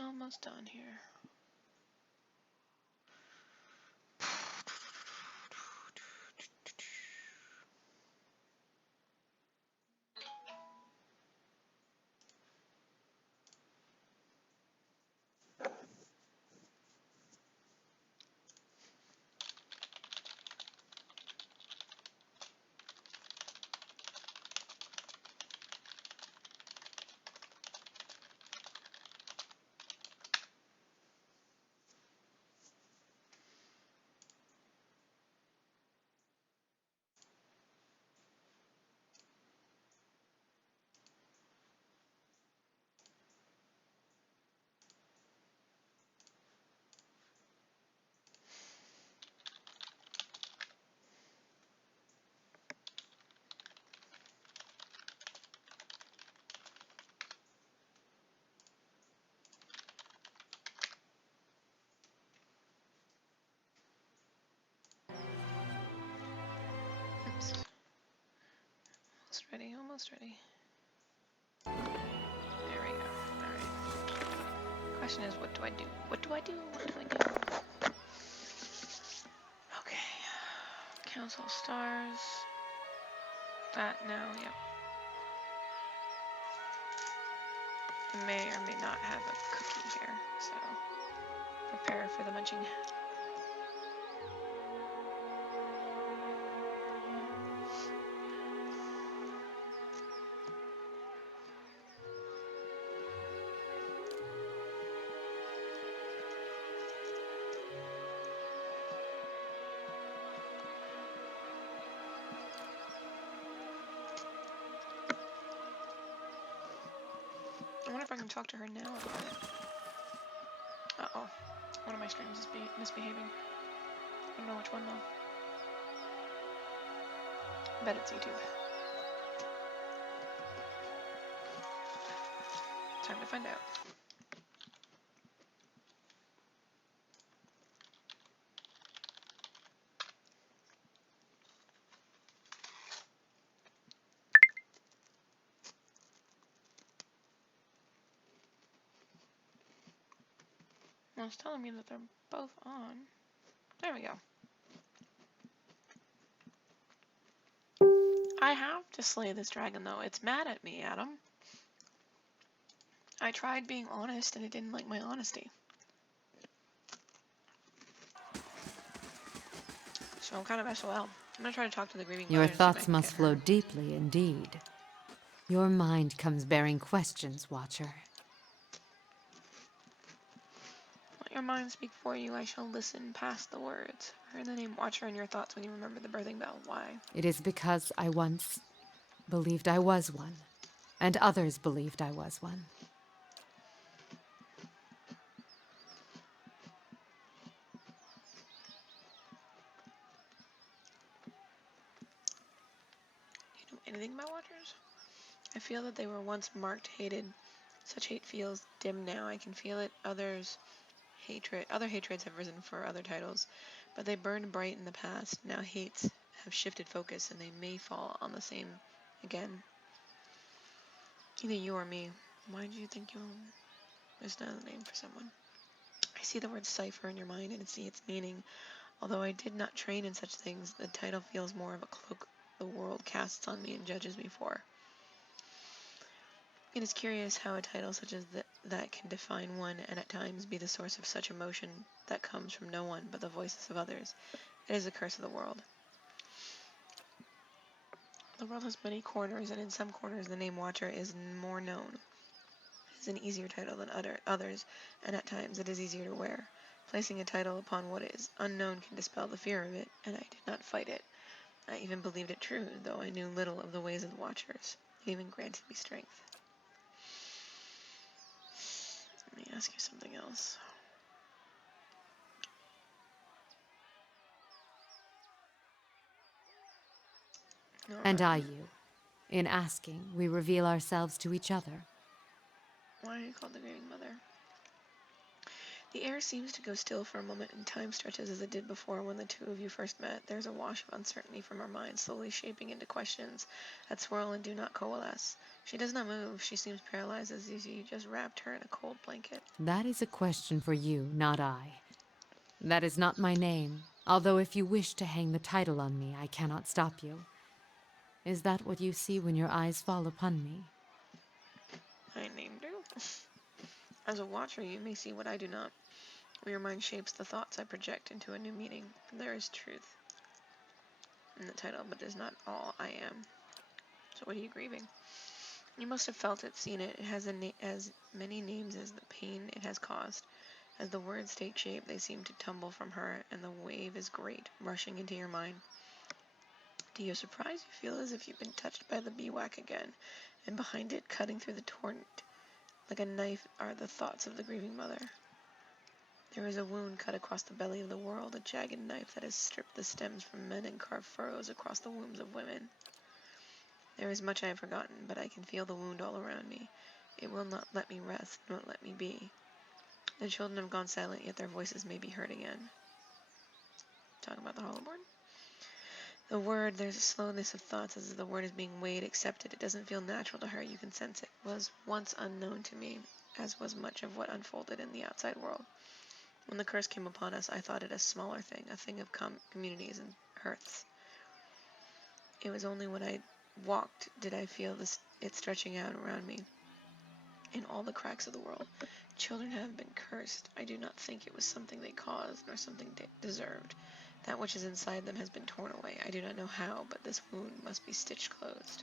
Almost done here. Oops. Almost ready, almost ready. There we go. Alright. Question is, what do I do? What do I do? What do I do? Okay. Council stars. That now, yep. I may or may not have a cookie here, so prepare for the munching. I wonder if I can talk to her now about it. Uh-oh. One of my streams is misbehaving. I don't know which one though. I bet it's YouTube. Time to find out. Well, it's telling me that they're both on. There we go. I have to slay this dragon though. It's mad at me, Adam. I tried being honest and it didn't like my honesty. So I'm kind of SOL. I'm gonna try to talk to the grieving mother. Your thoughts must flow deeply indeed. Your mind comes bearing questions, Watcher. Let your mind speak for you. I shall listen past the words. Heard the name Watcher in your thoughts when you remember the birthing bell. Why? It is because I once believed I was one, and others believed I was one. Do you know anything about Watchers? I feel that they were once marked, hated. Such hate feels dim now. I can feel it. Other hatreds have risen for other titles, but they burned bright in the past. Now hates have shifted focus, and they may fall on the same again. Either you or me. Why do you think you is another name for someone? I see the word cipher in your mind and see its meaning. Although I did not train in such things, the title feels more of a cloak the world casts on me and judges me for. It is curious how a title such as that can define one and at times be the source of such emotion that comes from no one but the voices of others. It is a curse of the world. The world has many corners, and in some corners the name Watcher is more known. It is an easier title than others, and at times it is easier to wear. Placing a title upon what is unknown can dispel the fear of it, and I did not fight it. I even believed it true, though I knew little of the ways of the Watchers. It even granted me strength. Let me ask you something else. No, And I you. In asking, we reveal ourselves to each other. Why are you called the Grieving Mother? The air seems to go still for a moment, and time stretches as it did before when the two of you first met. There's a wash of uncertainty from her mind, slowly shaping into questions that swirl and do not coalesce. She does not move. She seems paralyzed as if you just wrapped her in a cold blanket. That is a question for you, not I. That is not my name, although if you wish to hang the title on me, I cannot stop you. Is that what you see when your eyes fall upon me? I named you. As a watcher, you may see what I do not. Your mind shapes the thoughts I project into a new meaning. There is truth in the title, but it is not all I am. So what are you grieving? You must have felt it, seen it. It has as many names as the pain it has caused. As the words take shape, they seem to tumble from her, and the wave is great, rushing into your mind. To your surprise, you feel as if you've been touched by the bee-whack again, and behind it, cutting through the torrent like a knife, are the thoughts of the grieving mother. There is a wound cut across the belly of the world, a jagged knife that has stripped the stems from men and carved furrows across the wombs of women. There is much I have forgotten, but I can feel the wound all around me. It will not let me rest, nor let me be. The children have gone silent, yet their voices may be heard again. Talking about the hollowborn? The word, there's a slowness of thoughts as the word is being weighed, accepted. It doesn't feel natural to her, you can sense it. It was once unknown to me, as was much of what unfolded in the outside world. When the curse came upon us, I thought it a smaller thing, a thing of communities and hearths. It was only when I walked did I feel it stretching out around me in all the cracks of the world. Children have been cursed. I do not think it was something they caused, nor something deserved. That which is inside them has been torn away. I do not know how, but this wound must be stitched closed.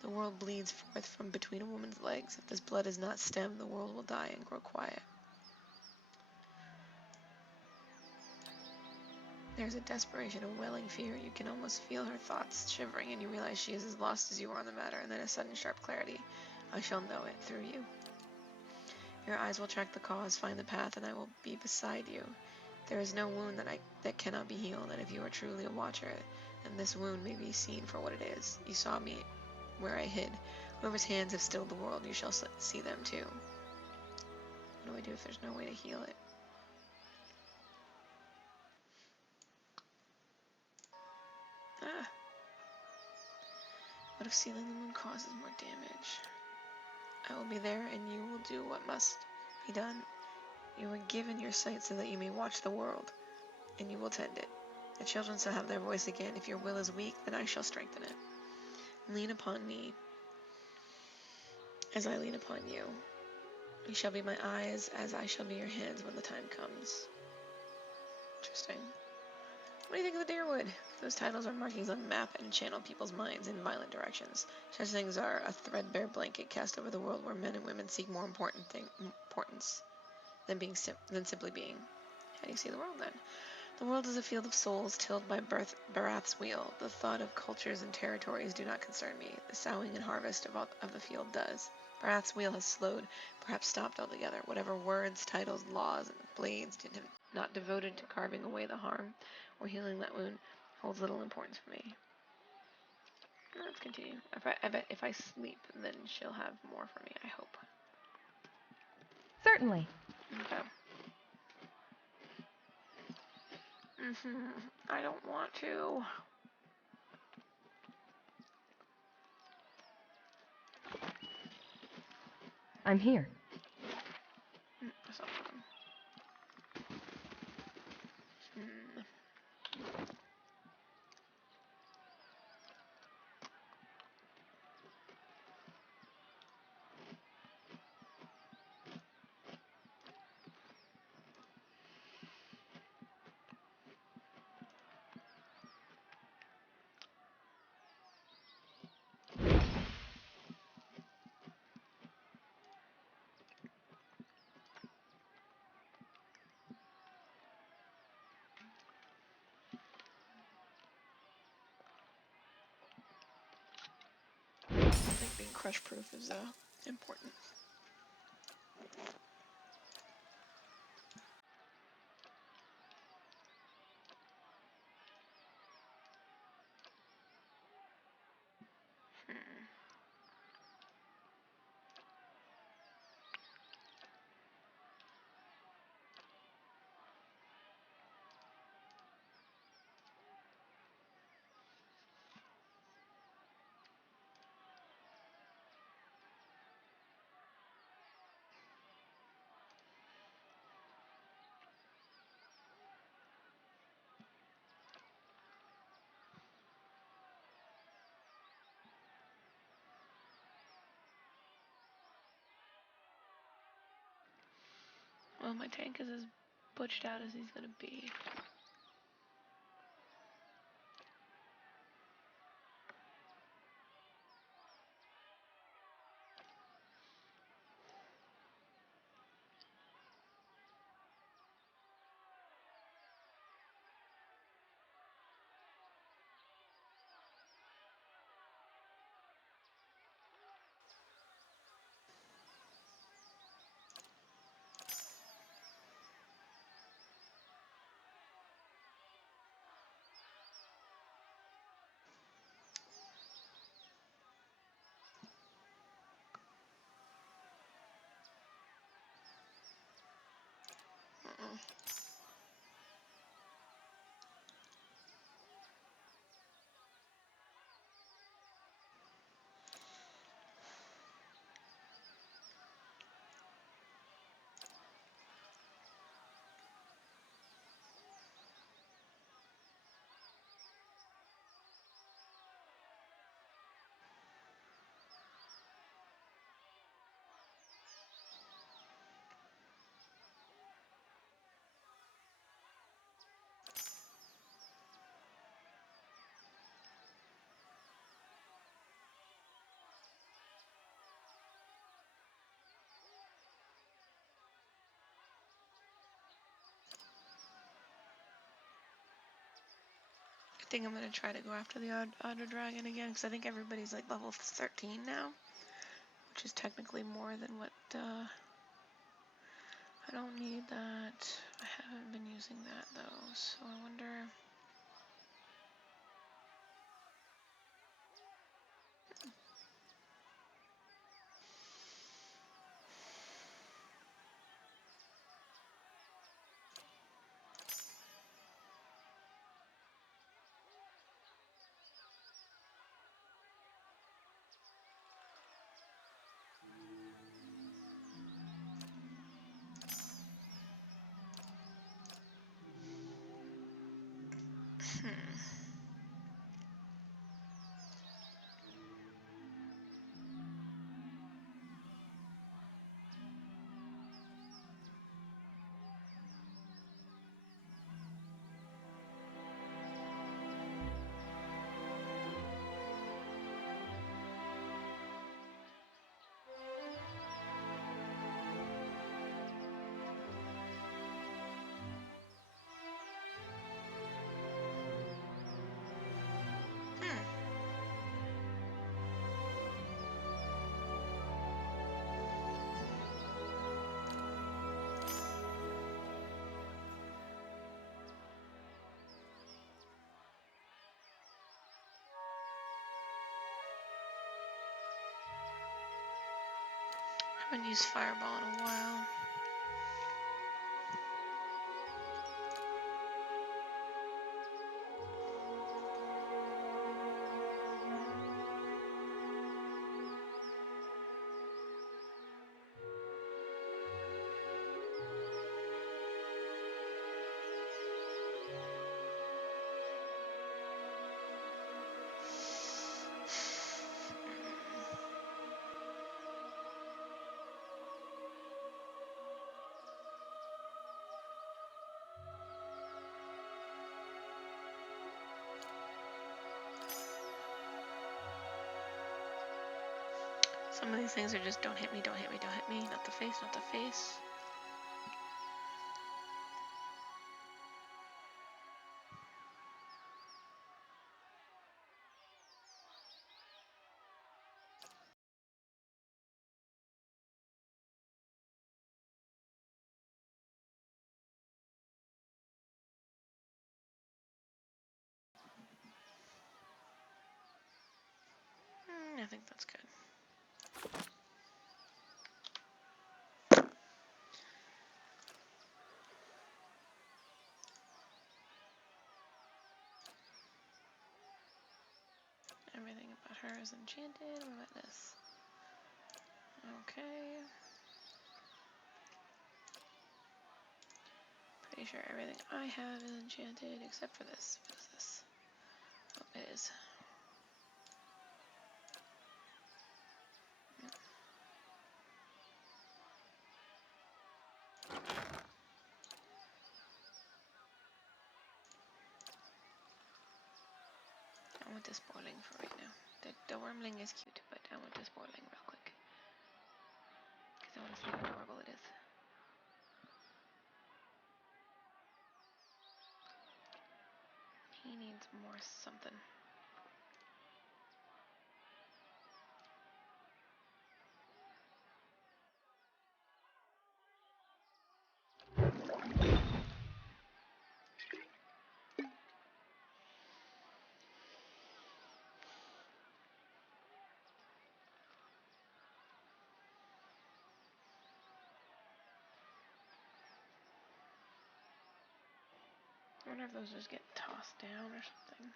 The world bleeds forth from between a woman's legs. If this blood is not stemmed, the world will die and grow quiet. There's a desperation, a welling fear. You can almost feel her thoughts shivering, and you realize she is as lost as you are on the matter, and then a sudden sharp clarity. I shall know it through you. Your eyes will track the cause, find the path, and I will be beside you. There is no wound that cannot be healed, and if you are truly a watcher, then this wound may be seen for what it is. You saw me where I hid. Whoever's hands have stilled the world, you shall see them too. What do I do if there's no way to heal it? Ah. What if sealing the wound causes more damage? I will be there, and you will do what must be done. You were given your sight so that you may watch the world, and you will tend it. The children shall have their voice again. If your will is weak, then I shall strengthen it. Lean upon me as I lean upon you. You shall be my eyes as I shall be your hands when the time comes. Interesting. What do you think of the Deerwood? Those titles are markings on a map and channel people's minds in violent directions. Such things are a threadbare blanket cast over the world where men and women seek more importance. than simply being. How do you see the world then? The world is a field of souls tilled by Barath's wheel. The thought of cultures and territories do not concern me. The sowing and harvest of the field does. Barath's wheel has slowed, perhaps stopped altogether. Whatever words, titles, laws, and blades not devoted to carving away the harm or healing that wound holds little importance for me. Let's continue. I bet if I sleep, then she'll have more for me, I hope. Certainly. Okay. I don't want to. I'm here. That's not fun. I think being crush proof is important. Well, my tank is as butched out as he's gonna be. I think I'm gonna try to go after the Otter Dragon again, because I think everybody's like level 13 now, which is technically more than what, I don't need that. I haven't been using that though, so I wonder. Haven't used Fireball in a while. Some of these things are just don't hit me, don't hit me, don't hit me. Not the face, not the face. I think that's good. Everything about her is enchanted. What about this? Okay. Pretty sure everything I have is enchanted except for this. What is this? Oh, it is. I want this boiling for right now. The wormling is cute, but I want this boiling real quick. Because I want to see how adorable it is. He needs more something. I wonder if those just get tossed down or something.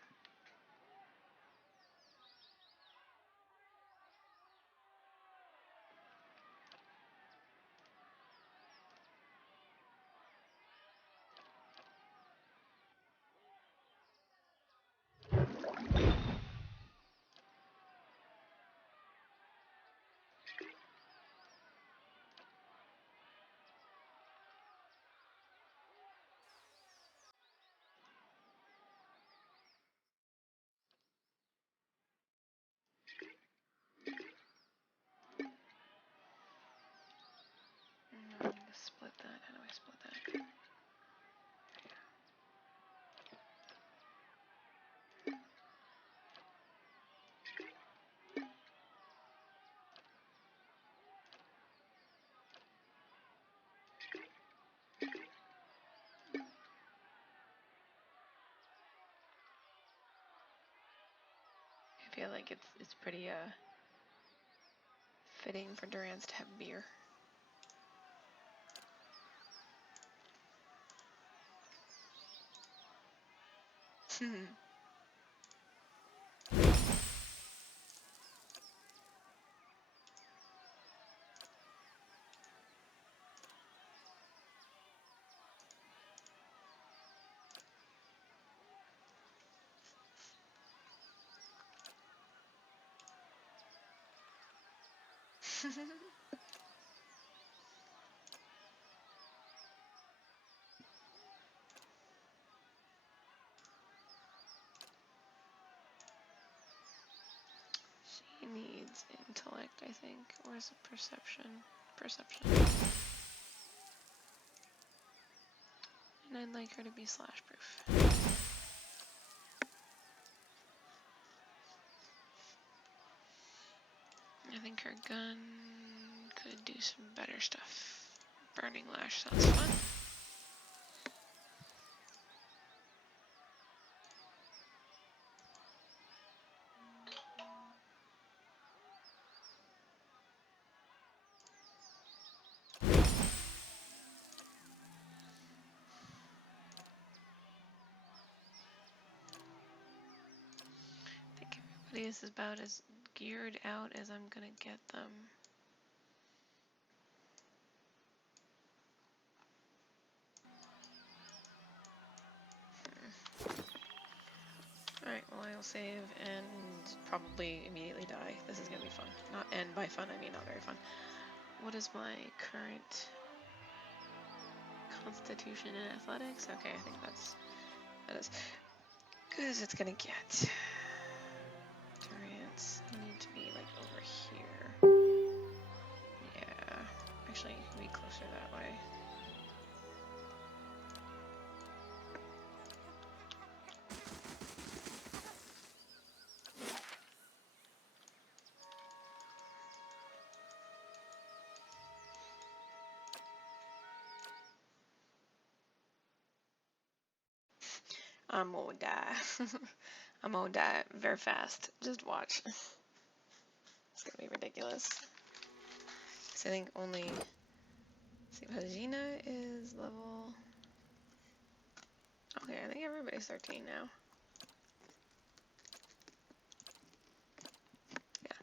I need to split that. How do I split that? I feel like it's pretty fitting for Durans to have beer. She needs intellect, I think, or is it perception? Perception. And I'd like her to be slash proof. I think her gun could do some better stuff. Burning lash sounds fun. This is about as geared out as I'm gonna get them. Alright, well I'll save and probably immediately die. This is gonna be fun. Not, and by fun I mean not very fun. What is my current constitution and athletics? Okay, I think that is good as it's gonna get. Endurance need to be like over here. Yeah, actually it can be closer that way. I'm gonna die. I'm gonna die very fast. Just watch. It's gonna be ridiculous. So I think only. See, Hajina is level. Okay, I think everybody's 13 now. Yeah.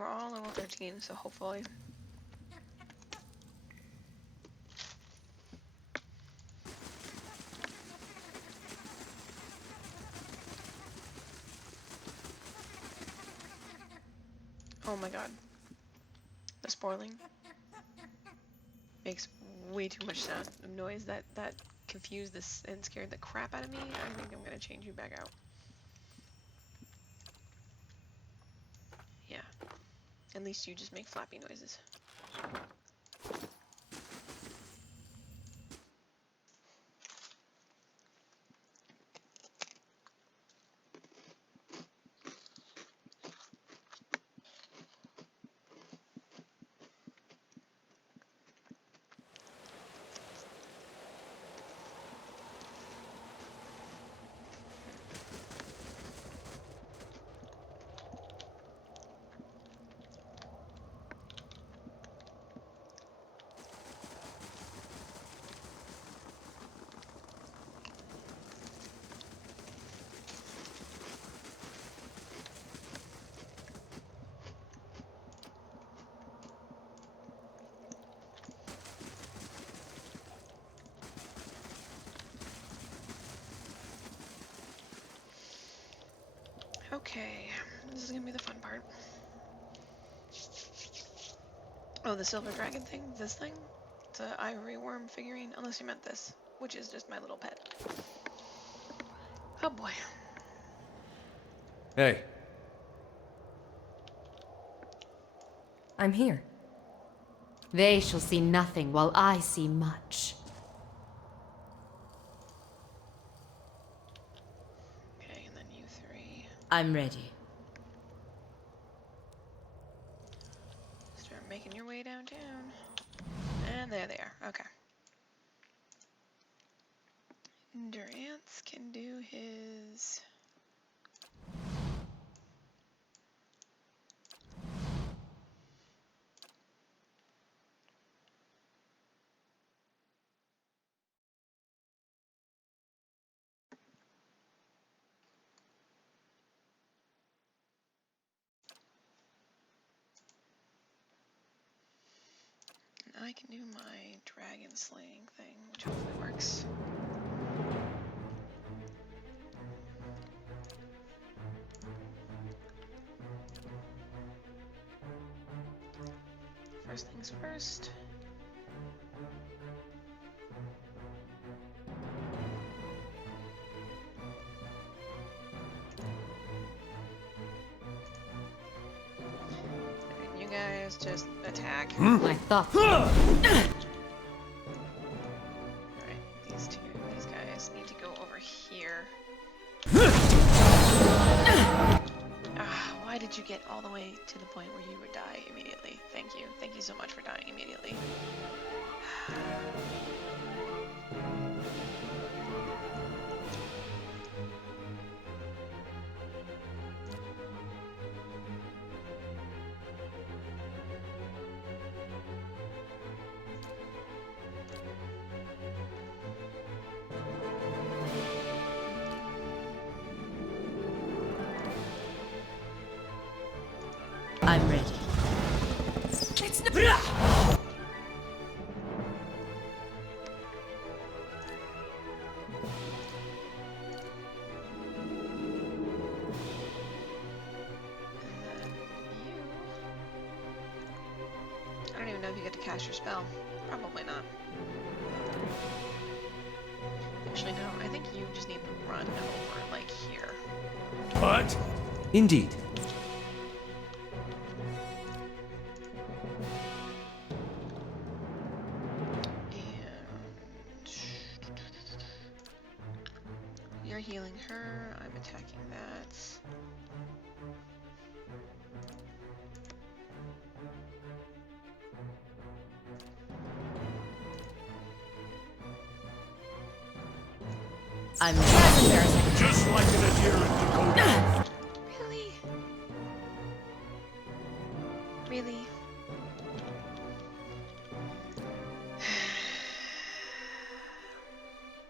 We're all level 13, so hopefully. Oh my god. The spoiling makes way too much sound noise that confused this and scared the crap out of me. I think I'm gonna change you back out. Yeah. At least you just make flappy noises. Okay, this is gonna be the fun part. Oh, the silver dragon thing? This thing? It's an ivory worm figurine, unless you meant this, which is just my little pet. Oh boy. Hey. I'm here. They shall see nothing while I see much. Okay, and then you three. I'm ready. Start making your way downtown. And there they are. Okay. Durance can do his... And I can do my dragon slaying thing, which hopefully works. First things first. And you guys just attack. My thoughts. Alright, these guys need to go over here. Ah, why did you get all the way to the point where you would die immediately? Thank you. Thank you so much for dying immediately. I'm ready. It's not. I don't even know if you get to cast your spell. Probably not. Actually, no. I think you just need to run over, like, here. What? Indeed. And you're healing her. I'm attacking that. I'm that's embarrassing. Just like an adherent to code. Really? Really?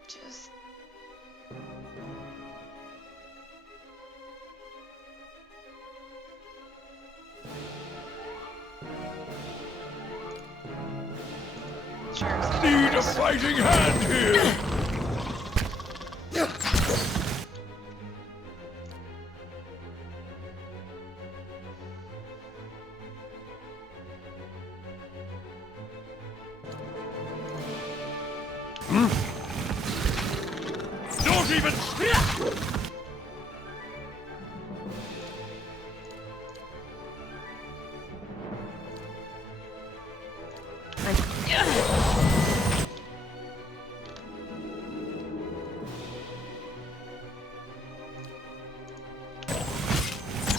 Just... Sure. Need a fighting hand here! Don't even...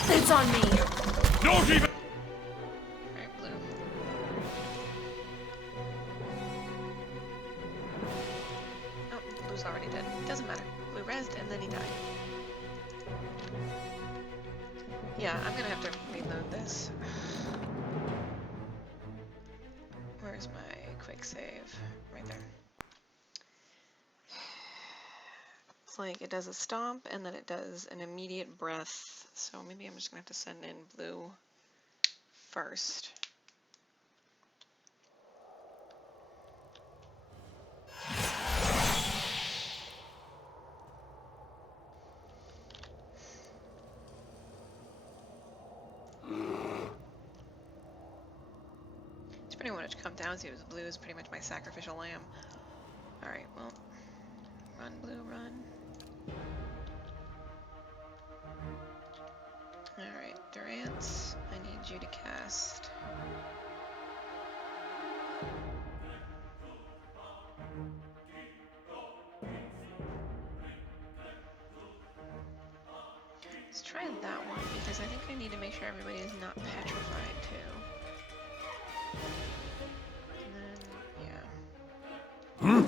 It's on me. Don't even... Alright, blue. Oh, blue's already dead. Doesn't matter. Blue rezzed and then he died. Yeah, I'm gonna have to reload this. Where's my quick save? Right there. It's like it does a stomp and then it does an immediate breath. So maybe I'm just gonna have to send in blue first. It's pretty much come down to is blue is pretty much my sacrificial lamb. Alright, well, run blue, run. Alright, Durance, I need you to cast. Let's try that one because I think I need to make sure everybody is not petrified too. And then, yeah.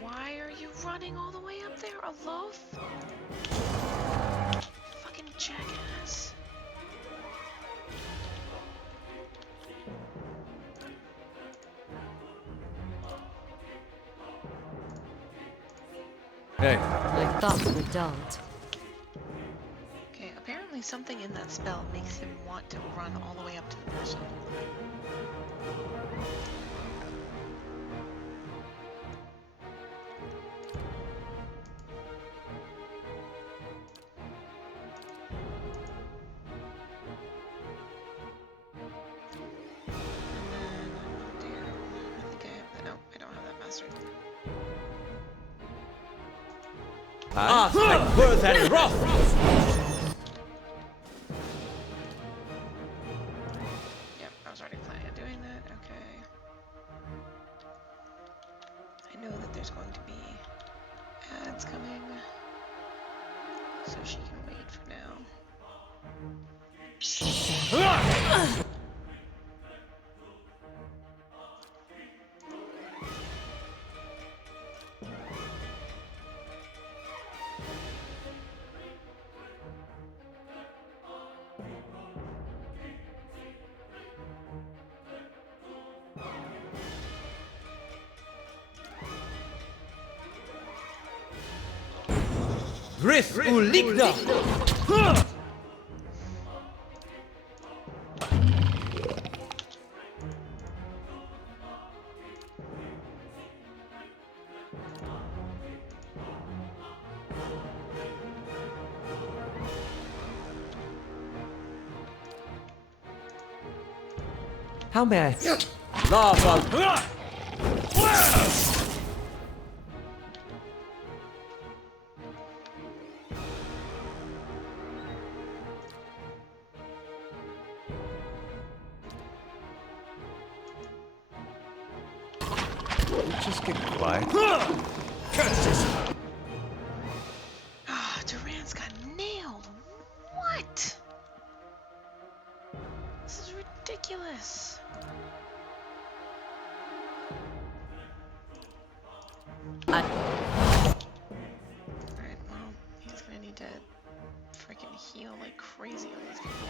Why are you running all the way up there, Alof? Fucking jackass. Hey. I thought you were dulled. Okay, apparently something in that spell makes him want to run all the way up to the person. Worth and rough! Yep, I was already planning on doing that. Okay. I know that there's going to be ads coming, so she can wait for now. Griff Uligna! How may I? Lava! Blast! Just get quiet. Curses! Ah, Duran's got nailed. What? This is ridiculous. Alright, well, he's gonna need to freaking heal like crazy on these people.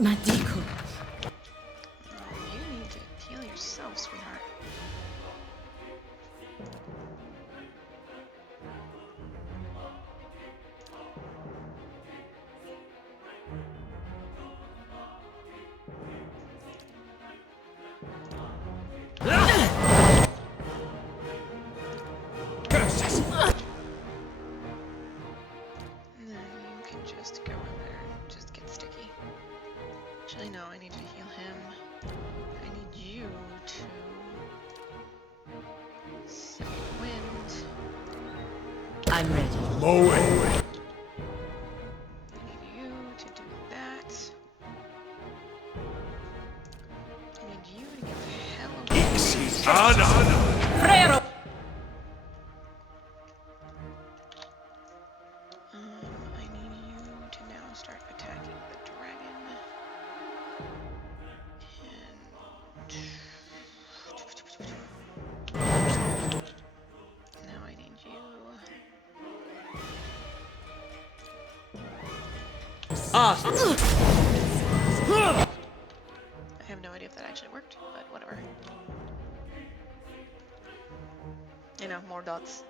Madiko. You need to heal yourself, sweetheart. Curses! And then you can just go in there and just get sticky. Actually, no, I need to heal him. I need you to... Second wind. I'm ready. Low and I need you to do that. I need you to get the hell away. Ana! I need you to now start attacking the dragon. And now I need you. Ah! I have no idea if that actually worked, but whatever. You know, more dots.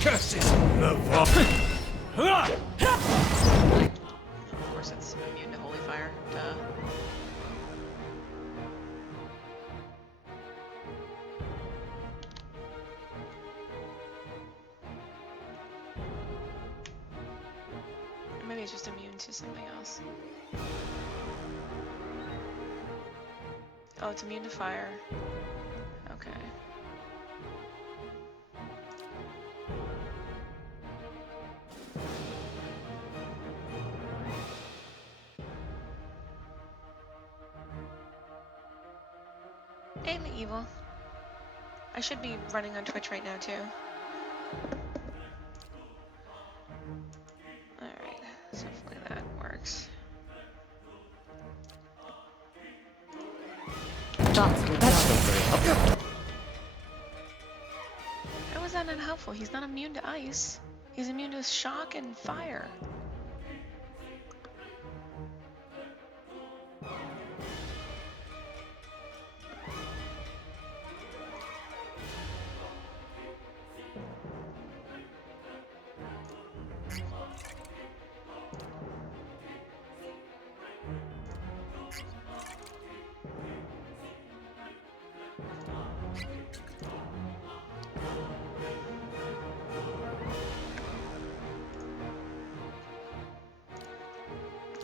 Curses! The Of course, it's immune to holy fire. Duh. Or maybe it's just immune to something else. Oh, it's immune to fire. Okay. Ain't evil. I should be running on Twitch right now too. Alright, so hopefully that works. That's not very helpful. How is that not helpful? He's not immune to ice. He's immune to shock and fire.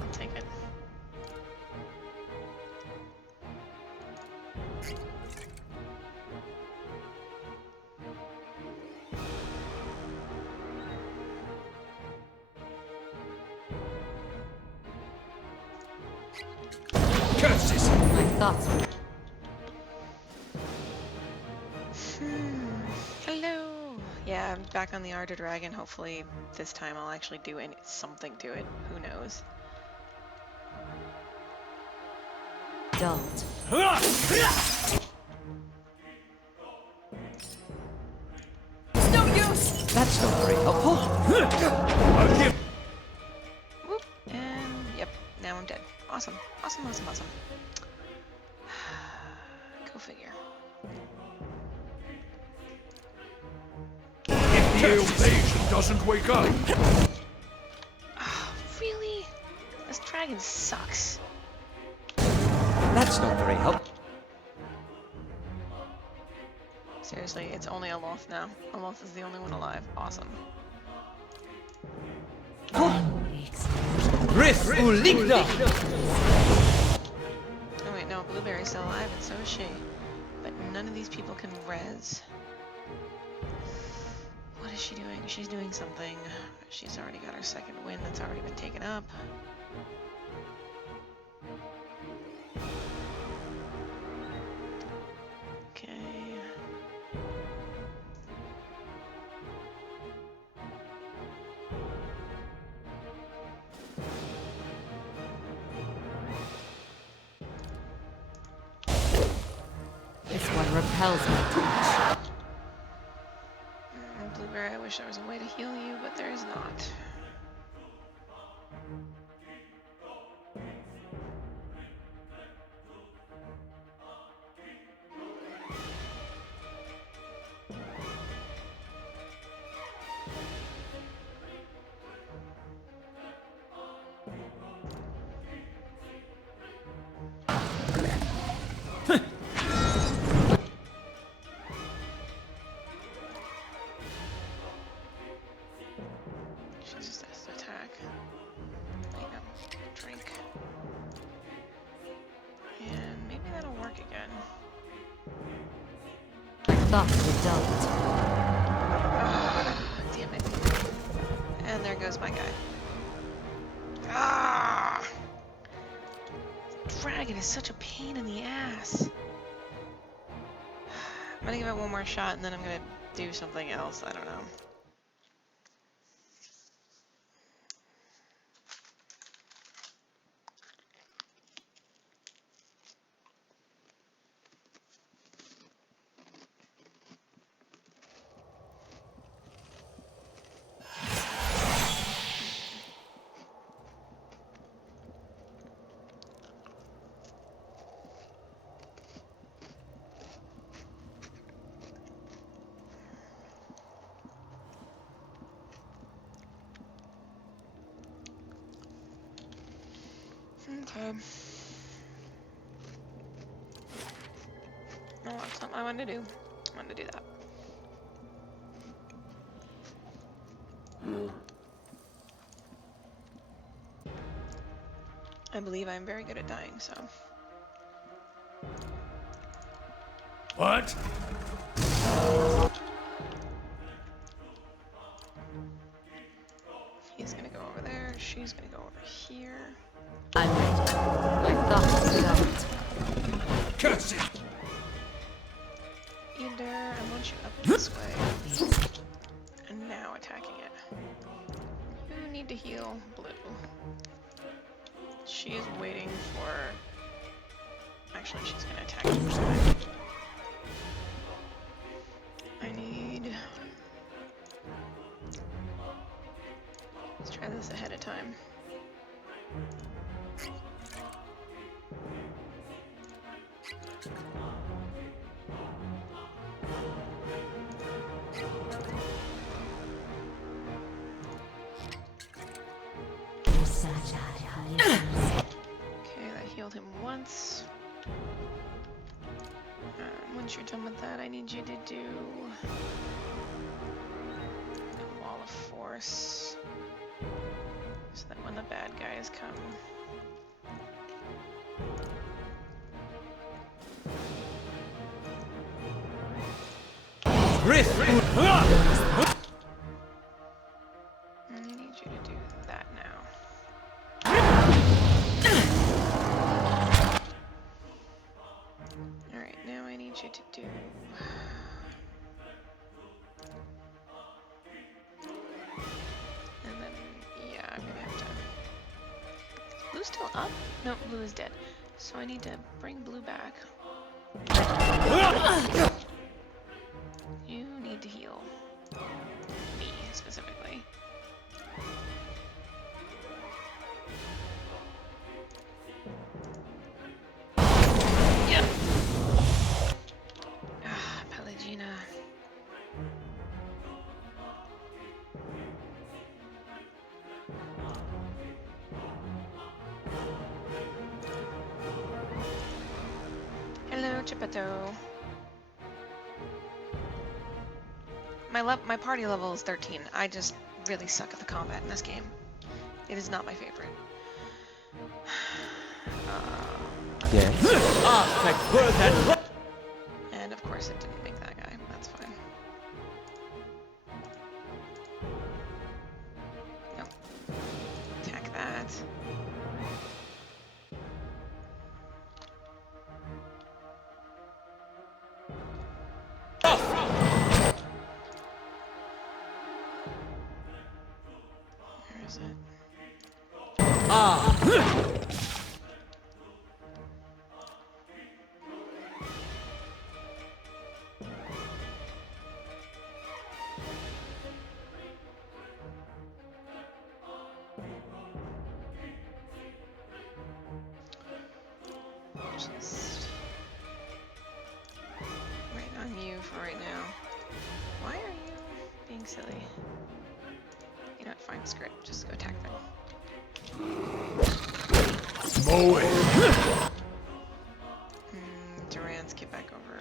I'll take it. curses! My thoughts were Hello! Yeah, I'm back on the Ardor Dragon. Hopefully this time I'll actually do something to it. Who knows? dulled. It's no use! That's not very helpful. I'll give Whoop! And yep, now I'm dead. Awesome. Awesome, awesome, awesome. Go figure. If the invasion doesn't wake up, Oh, really? This dragon sucks. That's not very helpful. Seriously, it's only Aloth now. Aloth is the only one alive. Awesome. Riff Uligna! Oh wait, no, Blueberry's still alive, and so is she. But none of these people can res. What is she doing? She's doing something. She's already got her second win that's already been taken up. Okay. This one repels my touch. Blueberry, I wish there was a way to heal you, but there is not. She just has to attack. There you go. Drink. And maybe that'll work again. Thought it don't. Damn it. And there goes my guy. Ah! Dragon is such a pain in the ass. I'm gonna give it one more shot and then I'm gonna do something else. I don't know. Okay. No, that's not what I wanted to do. I wanted to do that. I believe I'm very good at dying, so. what? He's gonna go over there, she's gonna go over here. I'm ready. My thoughts don't. Curse it! Ender, I want you up this way. And now attacking it. You need to heal Blue. She is waiting for... Actually, she's gonna attack you first. I need... Let's try this ahead of time. Okay, that healed him once. Once you're done with that, I need you to do a wall of force, so that when the bad guys come, Riff! I need you to do that now. Alright, now I need you to do... And then, yeah, I'm gonna have to... Is Blue still up? No, Blue is dead. So I need to bring Blue back. You need to heal. Me, specifically. Yeah. Chipito. My party level is 13. I just really suck at the combat in this game. It is not my favorite. Yes. Ah, word that. And of course it didn't make that guy. That's fine. Nope. Attack that. Where is it? Ah. Just wait on you for right now. Why are you being silly? You know what? Fine, screw it. Just go attack them. Mow it. Duran's get back over.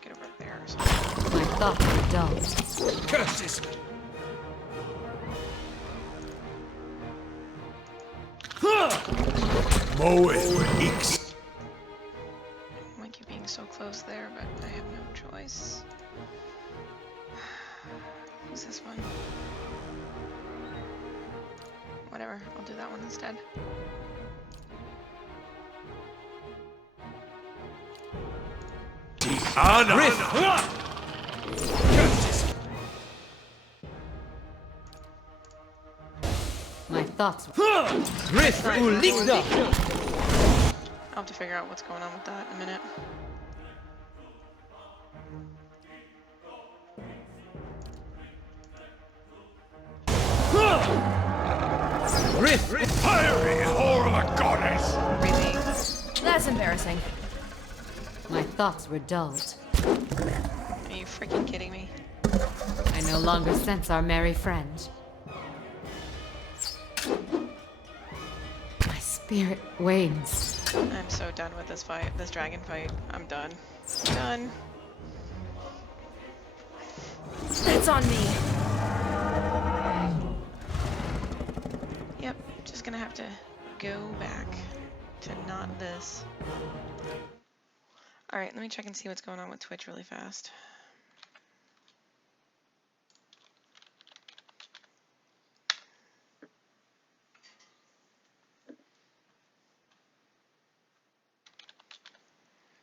Get over there or something. My thoughts are dull. Curses. Mow it. Eeks. I like you being so close there, but I have no choice. Who's this one? Whatever, I'll do that one instead. Curses. My thoughts. Roflstomp. I'll have to figure out what's going on with that in a minute. Fiery whore of a goddess. Really? That's embarrassing. My thoughts were dulled. Are you freaking kidding me? I no longer sense our merry friend. My spirit wanes. I'm so done with this fight, this dragon fight. I'm done. Done. That's on me. Yep, just gonna have to go back to not this. Alright, let me check and see what's going on with Twitch really fast.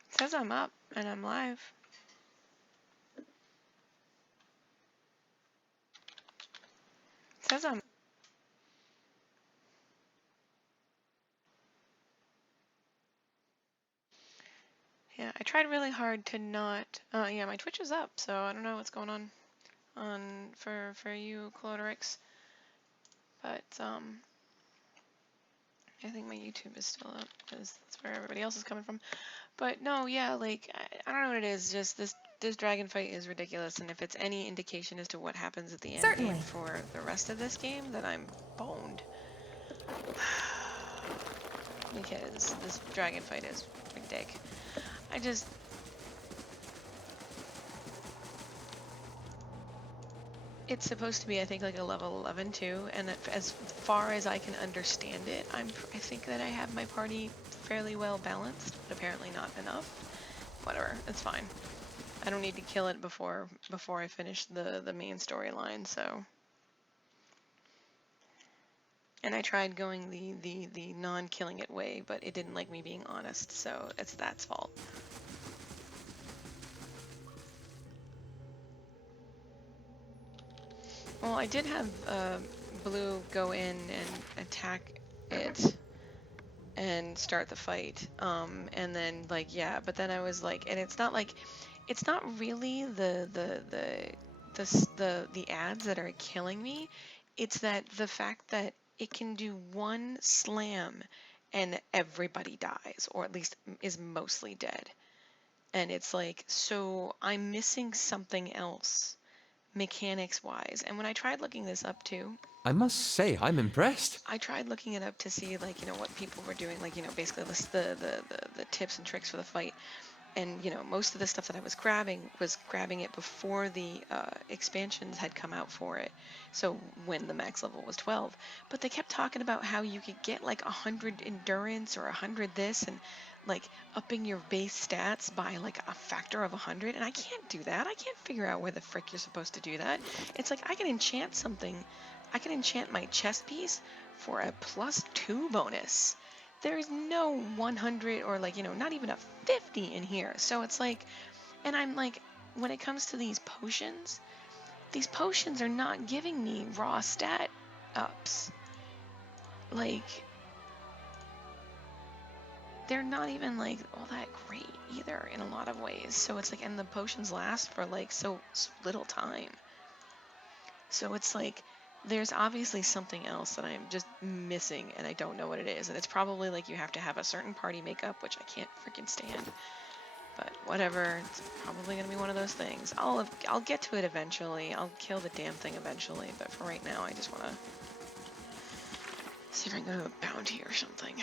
It says I'm up and I'm live. It says I'm... Yeah, I tried really hard to not... yeah, my Twitch is up, so I don't know what's going on for you, Clodrix. But, I think my YouTube is still up, because that's where everybody else is coming from. But no, yeah, like, I don't know what it is, just this dragon fight is ridiculous, and if it's any indication as to what happens at the end Certainly. game for the rest of this game, then I'm boned. Because this dragon fight is ridiculous. I just... It's supposed to be, I think, like a level 11 too, and as far as I can understand it, I think that I have my party fairly well balanced, but apparently not enough. Whatever, it's fine. I don't need to kill it before I finish the main storyline, so. And I tried going the non-killing it way, but it didn't like me being honest, so it's that's fault. Well, I did have Blue go in and attack it and start the fight, and then like yeah, but then I was like, and it's not really the ads that are killing me. It's that the fact that it can do one slam and everybody dies, or at least is mostly dead, and it's like, so I'm missing something else mechanics wise. And when I tried looking this up too, I must say, I'm impressed. I tried looking it up to see, like, you know, what people were doing, like, you know, basically the tips and tricks for the fight. And, you know, most of the stuff that I was grabbing it before the expansions had come out for it. So when the max level was 12. But they kept talking about how you could get like 100 endurance or 100 this and like upping your base stats by like a factor of 100. And I can't do that. I can't figure out where the frick you're supposed to do that. It's like I can enchant something. I can enchant my chest piece for a +2 bonus. There's no 100 or like, you know, not even a 50 in here. So it's like, and I'm like, when it comes to these potions are not giving me raw stat ups. Like, they're not even like all that great either in a lot of ways. So it's like, and the potions last for like so little time. So it's like, there's obviously something else that I'm just missing and I don't know what it is. And it's probably like you have to have a certain party makeup, which I can't freaking stand. But whatever, it's probably gonna be one of those things. I'll get to it eventually. I'll kill the damn thing eventually, but for right now I just wanna see if I can go to a bounty or something.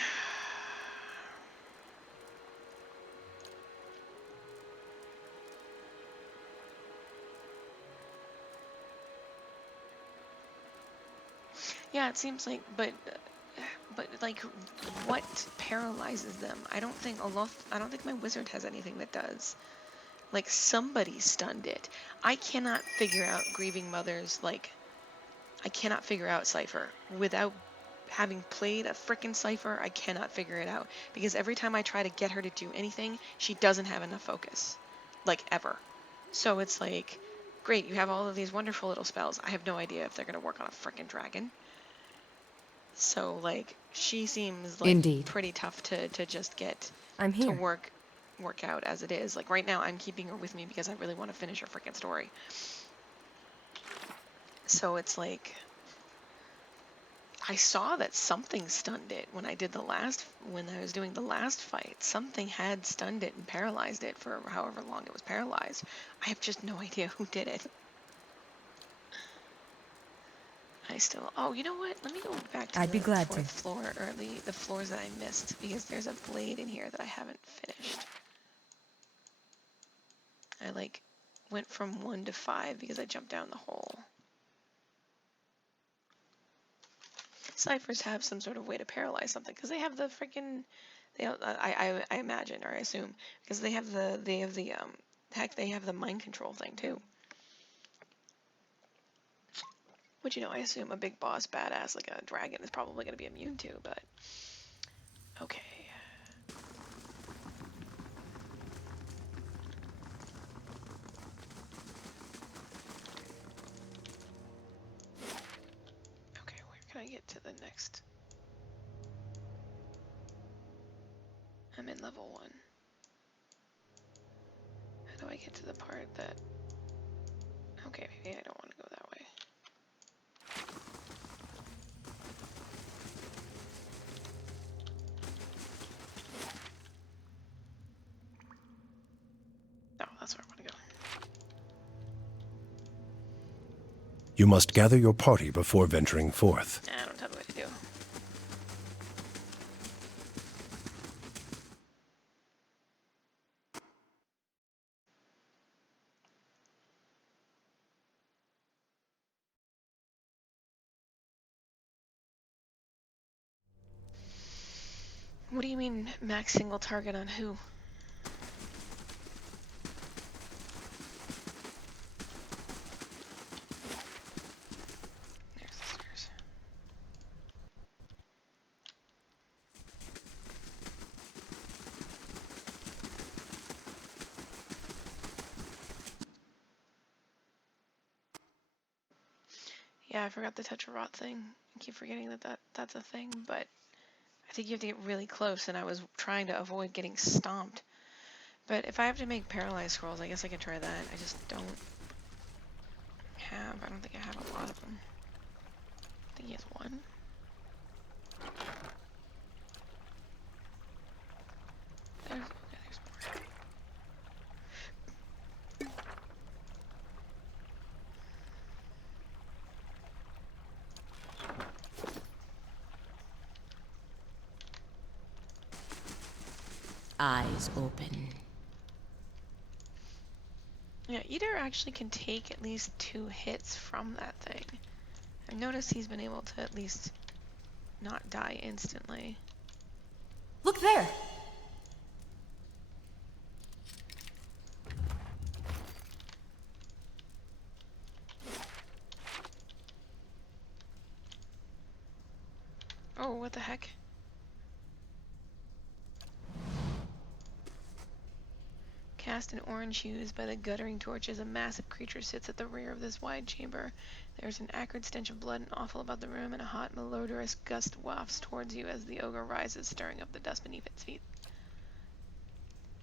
Yeah, it seems like, but like, what paralyzes them? I don't think my wizard has anything that does. Like, somebody stunned it. I cannot figure out Grieving Mother's, like, I cannot figure out Cypher. Without having played a frickin' Cypher, I cannot figure it out. Because every time I try to get her to do anything, she doesn't have enough focus. Like, ever. So it's like, great, you have all of these wonderful little spells. I have no idea if they're gonna work on a frickin' dragon. So, like, she seems, like, Indeed. pretty tough to just get I'm to here. work out as it is. Like, right now, I'm keeping her with me because I really want to finish her frickin' story. So it's like, I saw that something stunned it when I was doing the last fight. Something had stunned it and paralyzed it for however long it was paralyzed. I have just no idea who did it. Oh, you know what? Let me go back to I'd be the glad fourth to. floor, or the floors that I missed, because there's a blade in here that I haven't finished. I, like, went from 1 to 5 because I jumped down the hole. Ciphers have some sort of way to paralyze something, because they have the freaking, I imagine, or I assume, because they have heck, they have the mind control thing, too. Which, you know, I assume a big boss badass like a dragon is probably going to be immune to, but okay. Okay, where can I get to the next? I'm in level 1. How do I get to the part that... Okay, maybe I don't want to go that way. No, that's where I want to go. You must gather your party before venturing forth. Nah, don't tell me what to do. What do you mean, max single target on who? There's the stairs. Yeah, I forgot the Tetrarot thing. I keep forgetting that's a thing, but I think you have to get really close, and I was trying to avoid getting stomped. But if I have to make paralyzed scrolls, I guess I can try that. I just don't I don't think I have a lot of them. I think he has one. There's more. Eyes open. Yeah, Eater actually can take at least 2 hits from that thing. I've noticed he's been able to at least not die instantly. Look there! Oh, what the heck? Cast in orange hues by the guttering torches, a massive creature sits at the rear of this wide chamber. There is an acrid stench of blood and offal about the room, and a hot, malodorous gust wafts towards you as the ogre rises, stirring up the dust beneath its feet.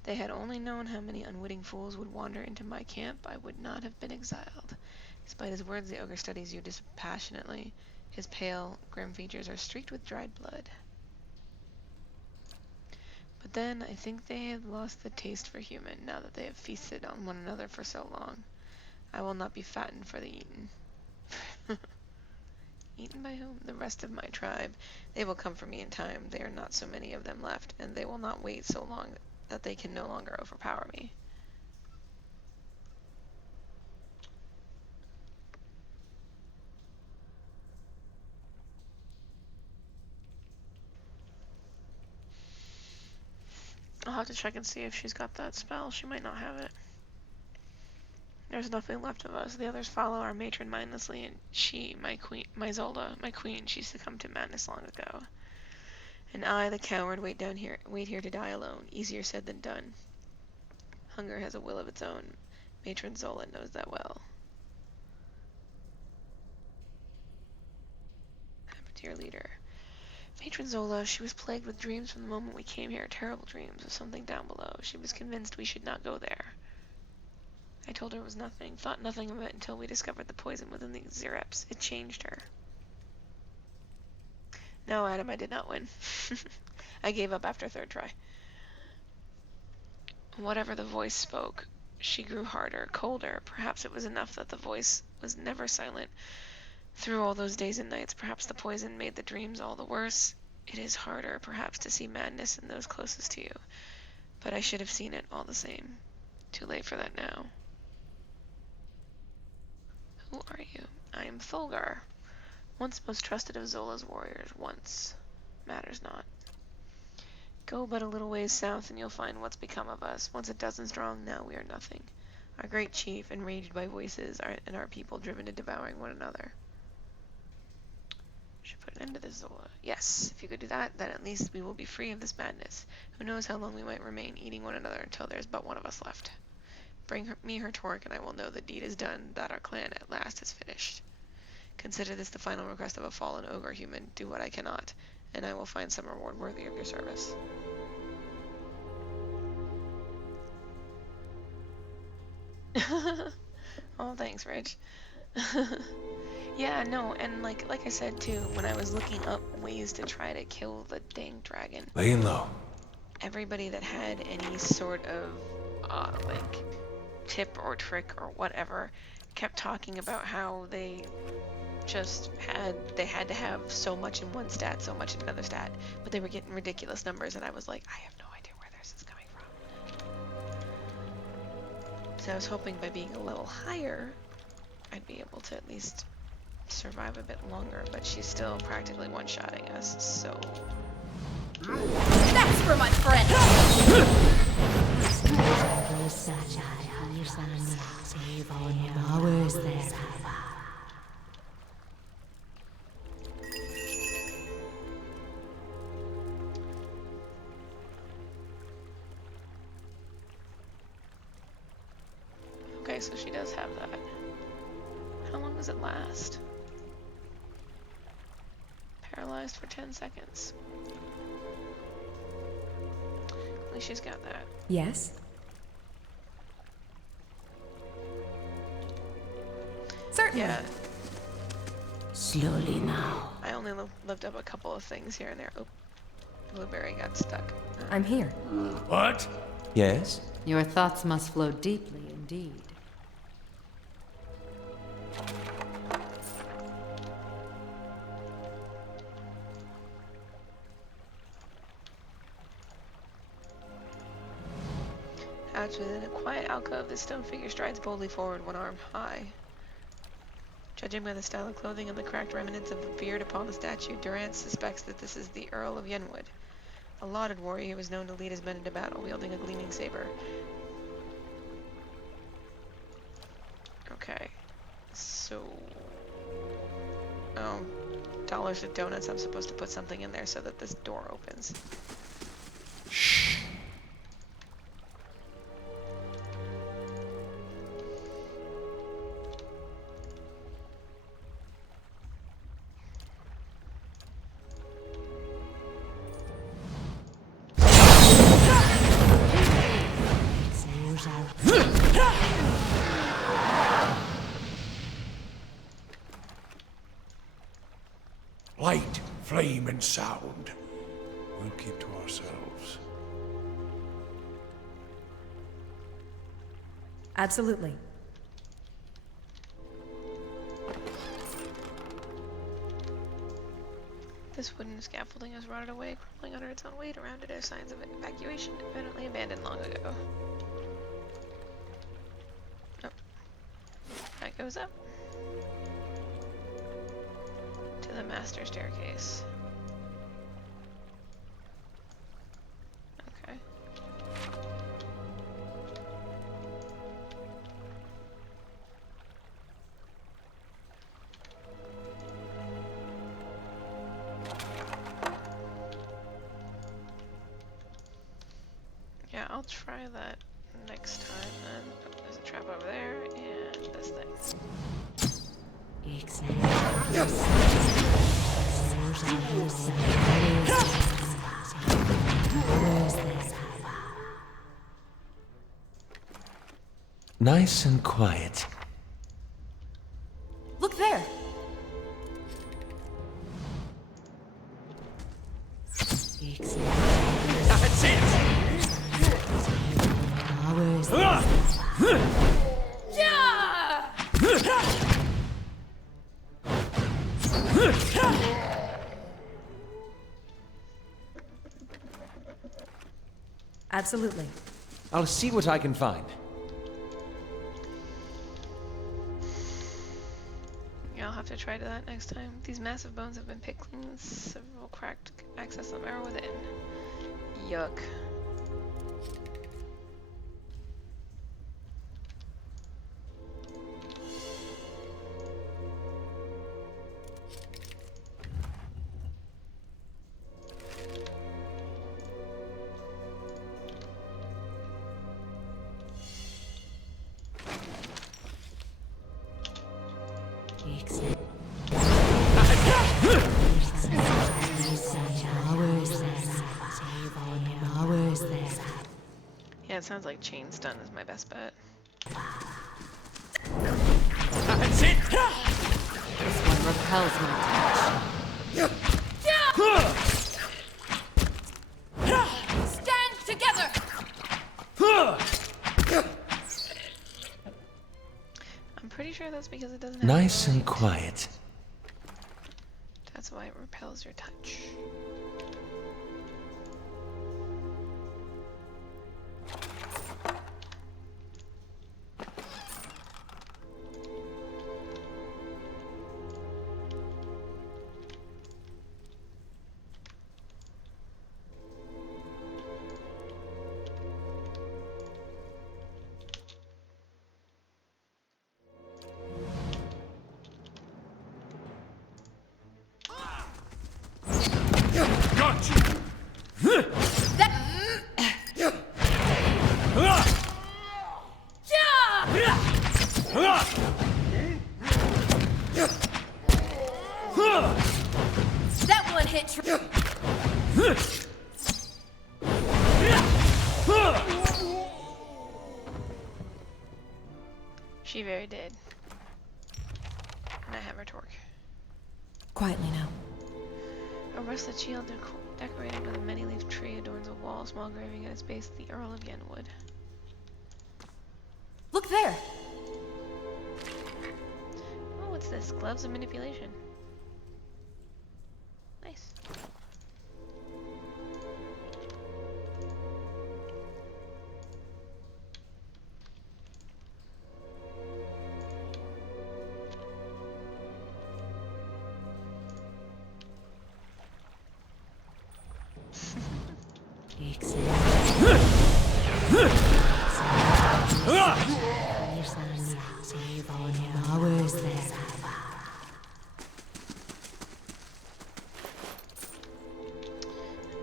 They had only known how many unwitting fools would wander into my camp, I would not have been exiled. Despite his words, the ogre studies you dispassionately. His pale, grim features are streaked with dried blood. But then, I think they have lost the taste for human, now that they have feasted on one another for so long. I will not be fattened for the eaten. Eaten by whom? The rest of my tribe. They will come for me in time. There are not so many of them left, and they will not wait so long that they can no longer overpower me. I'll have to check and see if she's got that spell. She might not have it. There's nothing left of us. The others follow our matron mindlessly, and she, my queen, my Zolda, my queen, she succumbed to madness long ago. And I, the coward, wait here to die alone. Easier said than done. Hunger has a will of its own. Matron Zola knows that well. Happened to your leader. Matron Zola, she was plagued with dreams from the moment we came here. Terrible dreams of something down below. She was convinced we should not go there. I told her it was nothing, thought nothing of it until we discovered the poison within the Xereps. It changed her. No, Adam, I did not win. I gave up after 3rd try. Whatever the voice spoke, she grew harder, colder. Perhaps it was enough that the voice was never silent. Through all those days and nights, perhaps the poison made the dreams all the worse. It is harder, perhaps, to see madness in those closest to you. But I should have seen it all the same. Too late for that now. Who are you? I am Thulgar. Once most trusted of Zola's warriors. Once. Matters not. Go but a little ways south and you'll find what's become of us. Once a dozen strong, now we are nothing. Our great chief, enraged by voices, and our people driven to devouring one another. Should put an end to this, Zola. Yes, if you could do that, then at least we will be free of this madness. Who knows how long we might remain eating one another until there's but one of us left. Bring me her torque, and I will know the deed is done, that our clan at last is finished. Consider this the final request of a fallen ogre human. Do what I cannot, and I will find some reward worthy of your service. Oh, thanks, Rich. Yeah, no, and like I said too, when I was looking up ways to try to kill the dang dragon, Laying low. everybody that had any sort of like tip or trick or whatever kept talking about how they just had to have so much in one stat, so much in another stat, but they were getting ridiculous numbers, and I was like, I have no idea where this is coming from. So I was hoping by being a level higher, I'd be able to at least survive a bit longer, but she's still practically one-shotting us, so... That's for my friend! Okay, so she does have that. How long does it last? Paralyzed for 10 seconds. At least she's got that. Yes? Certainly. Yeah, Slowly now. I only lived up a couple of things here and there. Oh, Blueberry got stuck. I'm here. What? Yes? Your thoughts must flow deeply indeed. Crouched within a quiet alcove, this stone figure strides boldly forward, one arm high. Judging by the style of clothing and the cracked remnants of the beard upon the statue, Durant suspects that this is the Earl of Yenwood. A lauded warrior who was known to lead his men into battle, wielding a gleaming saber. Okay. So... Oh. Dollars to donuts, I'm supposed to put something in there so that this door opens. Shh. Light, flame, and sound. We'll keep to ourselves. Absolutely. This wooden scaffolding has rotted away, crumbling under its own weight. Around it are signs of evacuation, evidently abandoned long ago. Oh. That goes up. To the master staircase. Okay. Yeah, I'll try that next time then. Oh, there's a trap over there, and this thing. Nice and quiet. Look there. That's it! Absolutely. I'll see what I can find. Yeah, I'll have to try that next time. These massive bones have been picked clean, several cracked access them are within. Yuck. Yeah, it sounds like chain stun is my best bet. That's it! This one repels my touch. Stand together! I'm pretty sure that's because it doesn't have Nice any and light. quiet. That's why it repels your touch. Got you! That one hit true. She very did. And I have her torque. Quietly now. A rusted shield decorated with a many-leafed tree adorns a wall, small graving at its base, the Earl of Yenwood. Look there. Oh, what's this? Gloves of manipulation. Nice.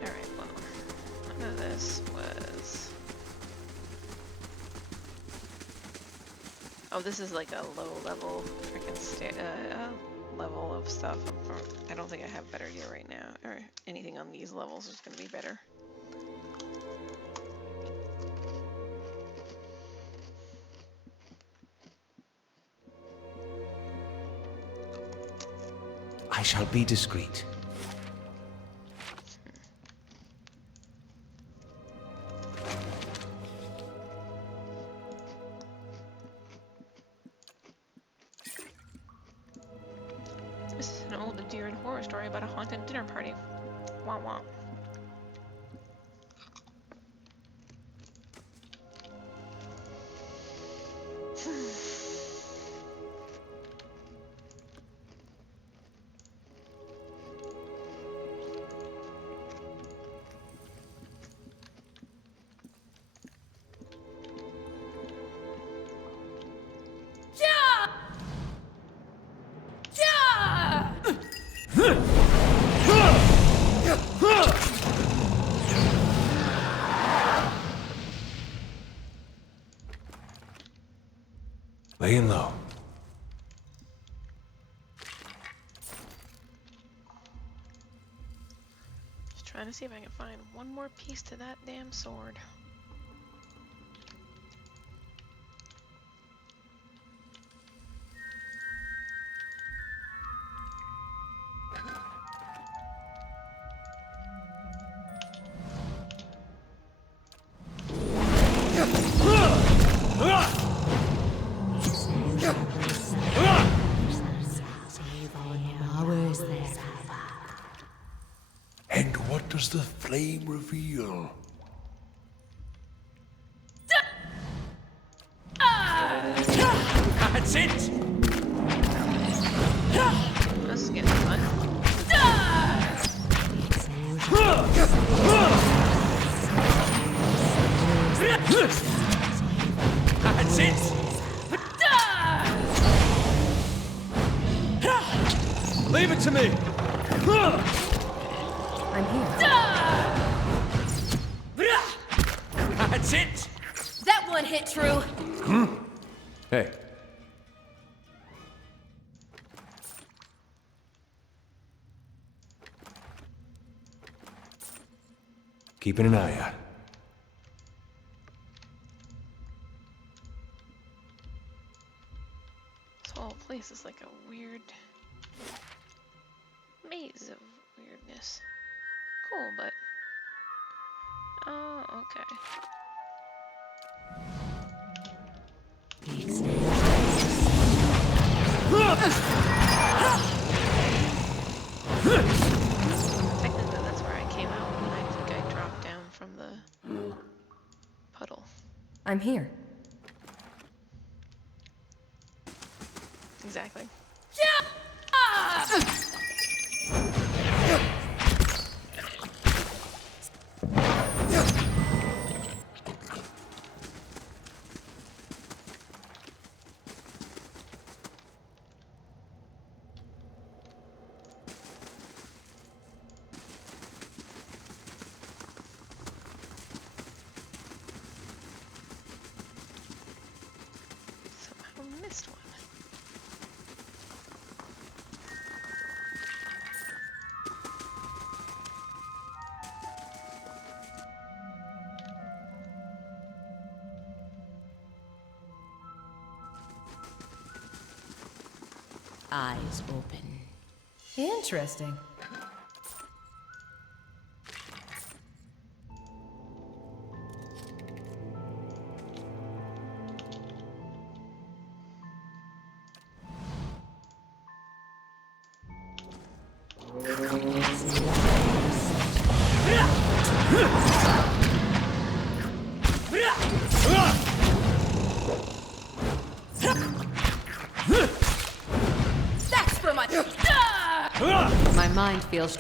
Alright, well, none of this was... Oh, this is like a low level freaking level of stuff. I don't think I have better gear right now, or anything on these levels is going to be better. I shall be discreet. This is an old endearing horror story about a haunted dinner party. Wah wah. Laying low. Just trying to see if I can find one more piece to that damn sword. And what does the flame reveal? That's it! This is getting fun. That's it! Leave it to me! I'm here. That's it! That one hit true. Hey. Keeping an eye out. This whole place is like a weird maze of weirdness. Cool, but... Oh, okay. Technically, that's where I came out when I think I dropped down from the puddle. I'm here. Exactly. Somehow missed one. Eyes open. Interesting. That's for my... My mind feels...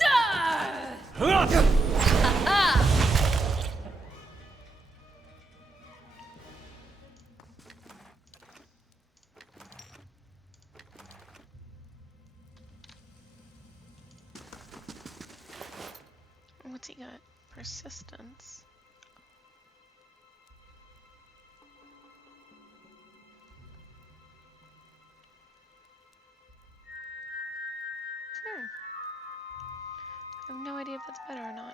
What's he got? Persistence. I have no idea if that's better or not.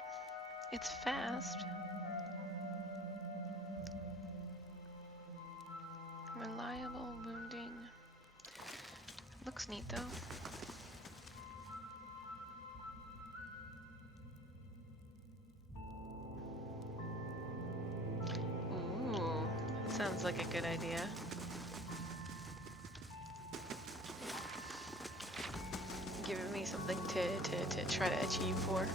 It's fast. Reliable wounding. Looks neat though. Ooh, that sounds like a good idea. Giving me something to try to achieve for.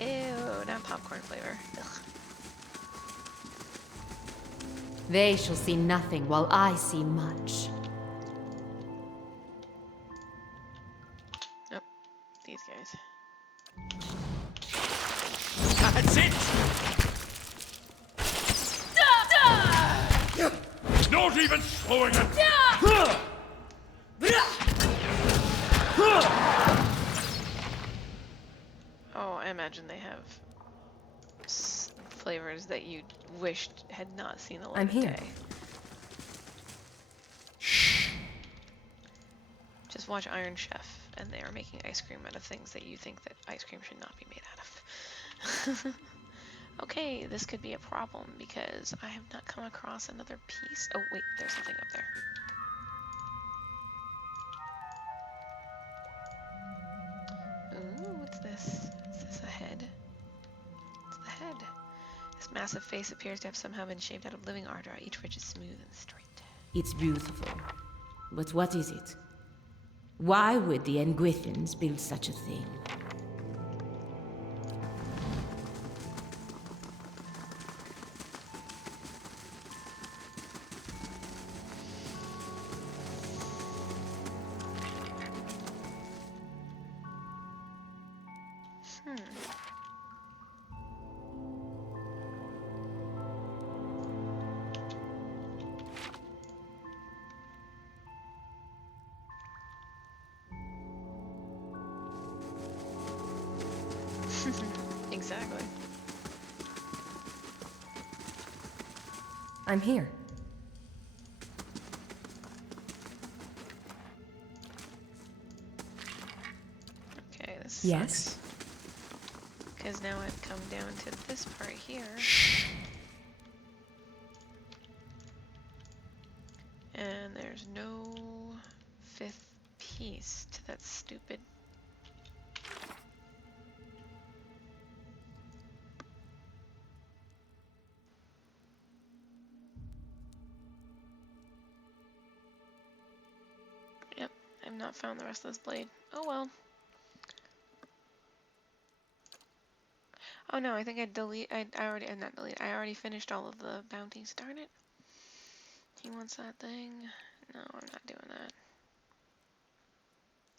Ew, not popcorn flavor. Ugh. They shall see nothing while I see much. Nope, these guys. That's it! Not even slowing it! Oh, I imagine they have flavors that you wished had not seen the light I'm of here. day. Just watch Iron Chef, and they are making ice cream out of things that you think that ice cream should not be made out of. Okay, this could be a problem because I have not come across another piece. Oh wait, there's something up there. Ooh, what's this? Is this a head? It's the head. This massive face appears to have somehow been shaped out of living ardor, each which is smooth and straight. It's beautiful. But what is it? Why would the Engwithans build such a thing? Exactly. I'm here. Okay, this Yes? sucks. Because now I've come down to this part here. And there's no fifth piece to that stupid. Yep, I've not found the rest of this blade. Oh well. Oh no, I think I already finished all of the bounties. Darn it. He wants that thing. No, I'm not doing that.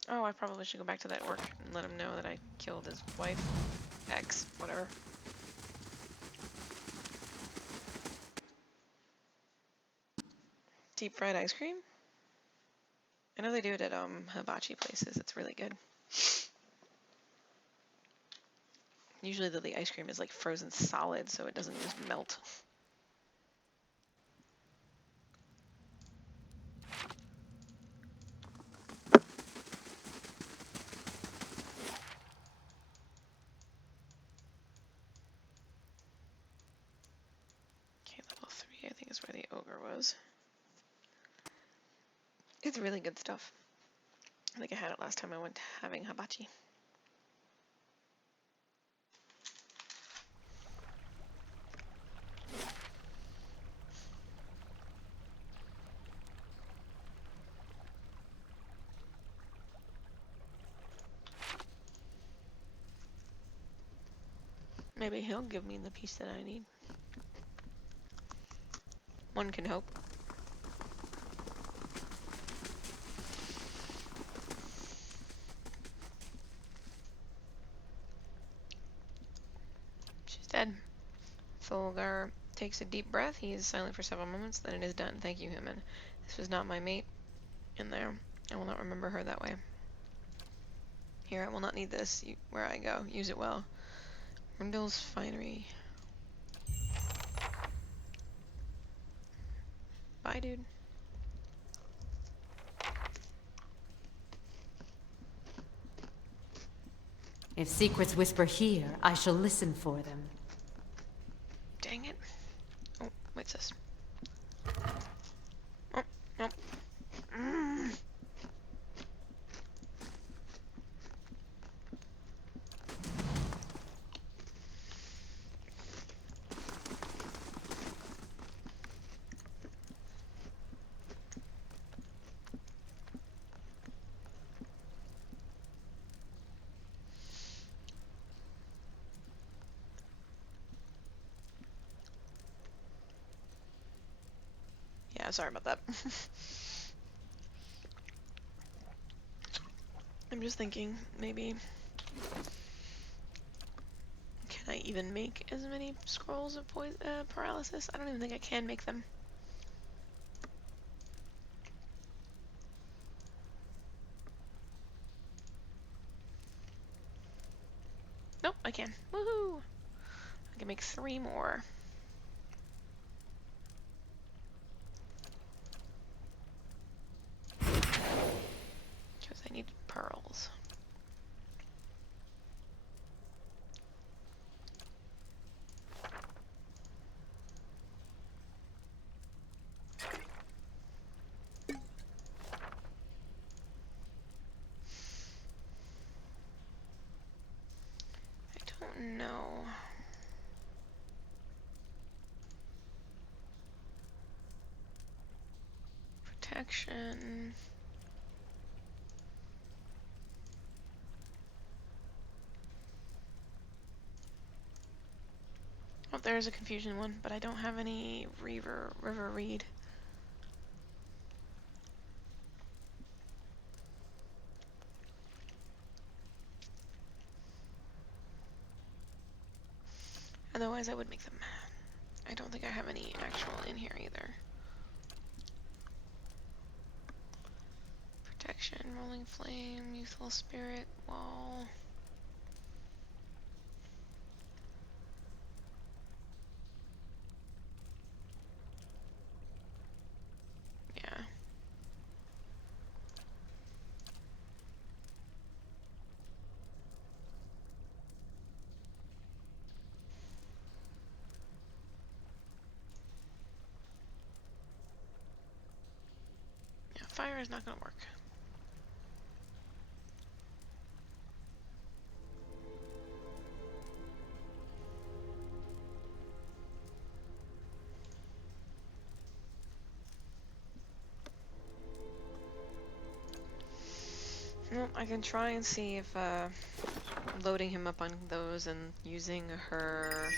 Oh, I probably should go back to that orc and let him know that I killed his wife. Ex, whatever. Deep fried ice cream? I know they do it at hibachi places. It's really good. Usually the ice cream is like frozen solid so it doesn't just melt. Okay, level 3 I think is where the ogre was. It's really good stuff. I think I had it last time I went having hibachi. Maybe he'll give me the piece that I need. One can hope. She's dead. Fulgar takes a deep breath. He is silent for several moments. Then it is done. Thank you, human. This was not my mate in there. I will not remember her that way. Here, I will not need this where I go. Use it well. Rindle's Finery. Bye, dude. If secrets whisper here, I shall listen for them. Dang it. Oh, what's this? Oh, no. Yeah, sorry about that. I'm just thinking, maybe... Can I even make as many scrolls of paralysis? I don't even think I can make them. Nope, I can. Woohoo! I can make 3 more. Because I need pearls. I don't know. Protection. Oh, there's a confusion one, but I don't have any river reed. Otherwise, I would make them. I don't think I have any actual in here either. Protection, rolling flame, youthful spirit, wall. Yeah. Yeah, fire is not gonna work. Well, I can try and see if loading him up on those and using her,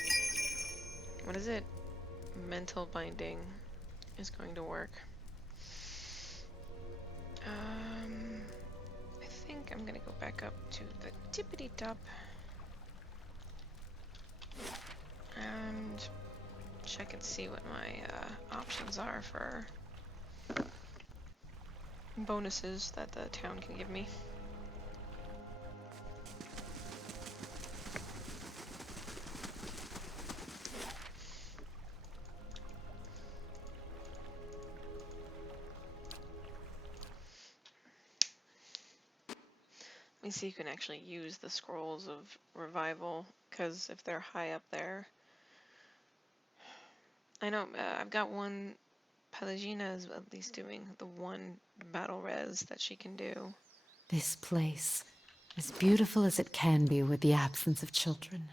what is it? Mental binding is going to work. I think I'm gonna go back up to the tippity top and check and see what my options are for bonuses that the town can give me. Let me see if you can actually use the scrolls of revival, because if they're high up there, I know I've got one. Pelagina is at least doing the one battle res that she can do. This place, as beautiful as it can be with the absence of children.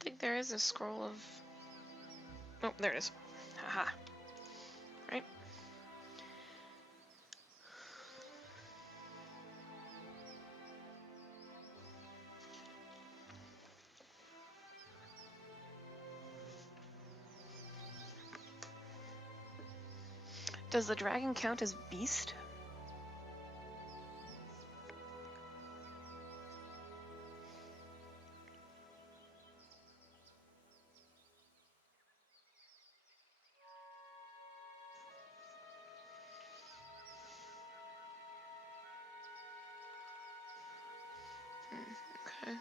I think there is a scroll of... Oh, there it is. Haha. Right? Does the dragon count as beast? Okay.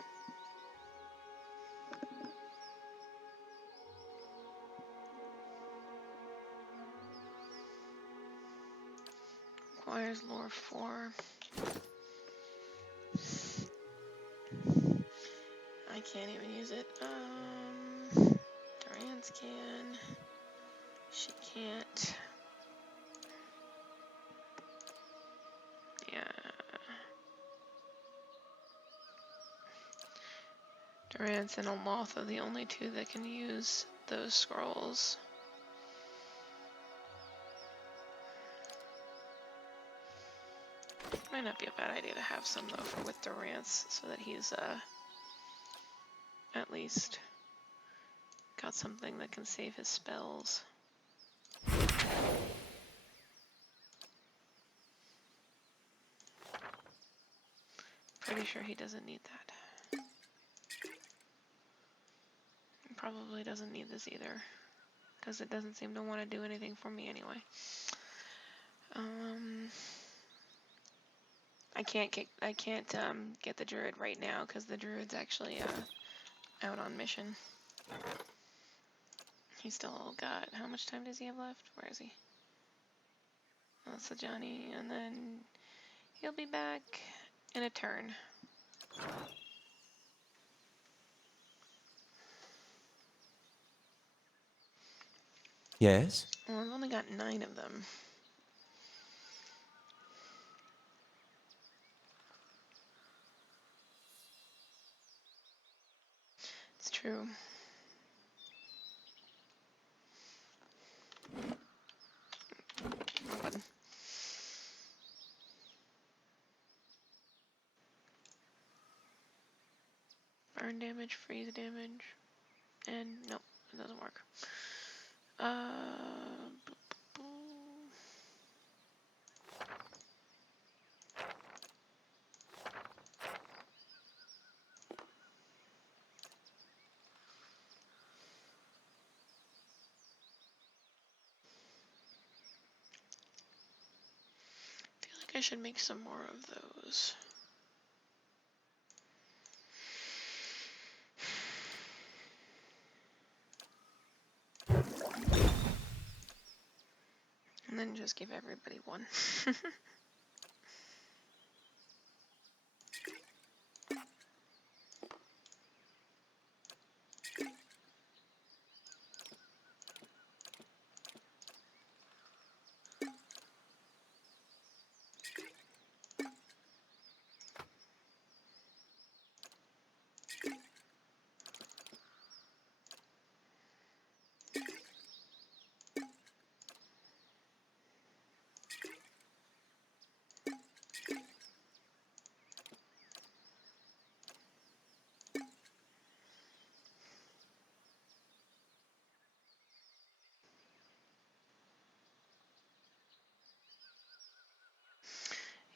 Requires lore 4. I can't even use it. Durance can. She can't. Yeah. Durance and Aloth are the only two that can use those scrolls. Might not be a bad idea to have some though for with Durance, so that he's at least got something that can save his spells. Pretty sure he doesn't need that. He probably doesn't need this either, because it doesn't seem to want to do anything for me anyway. I can't get the druid right now because the druid's actually out on mission. He's still got, how much time does he have left? Where is he? Oh, that's the Johnny, and then he'll be back in a turn. Yes? Well, I've only got 9 of them. It's true. Wrong button. Burn damage, freeze damage, and nope, it doesn't work. I feel like I should make some more of those. And then just give everybody one.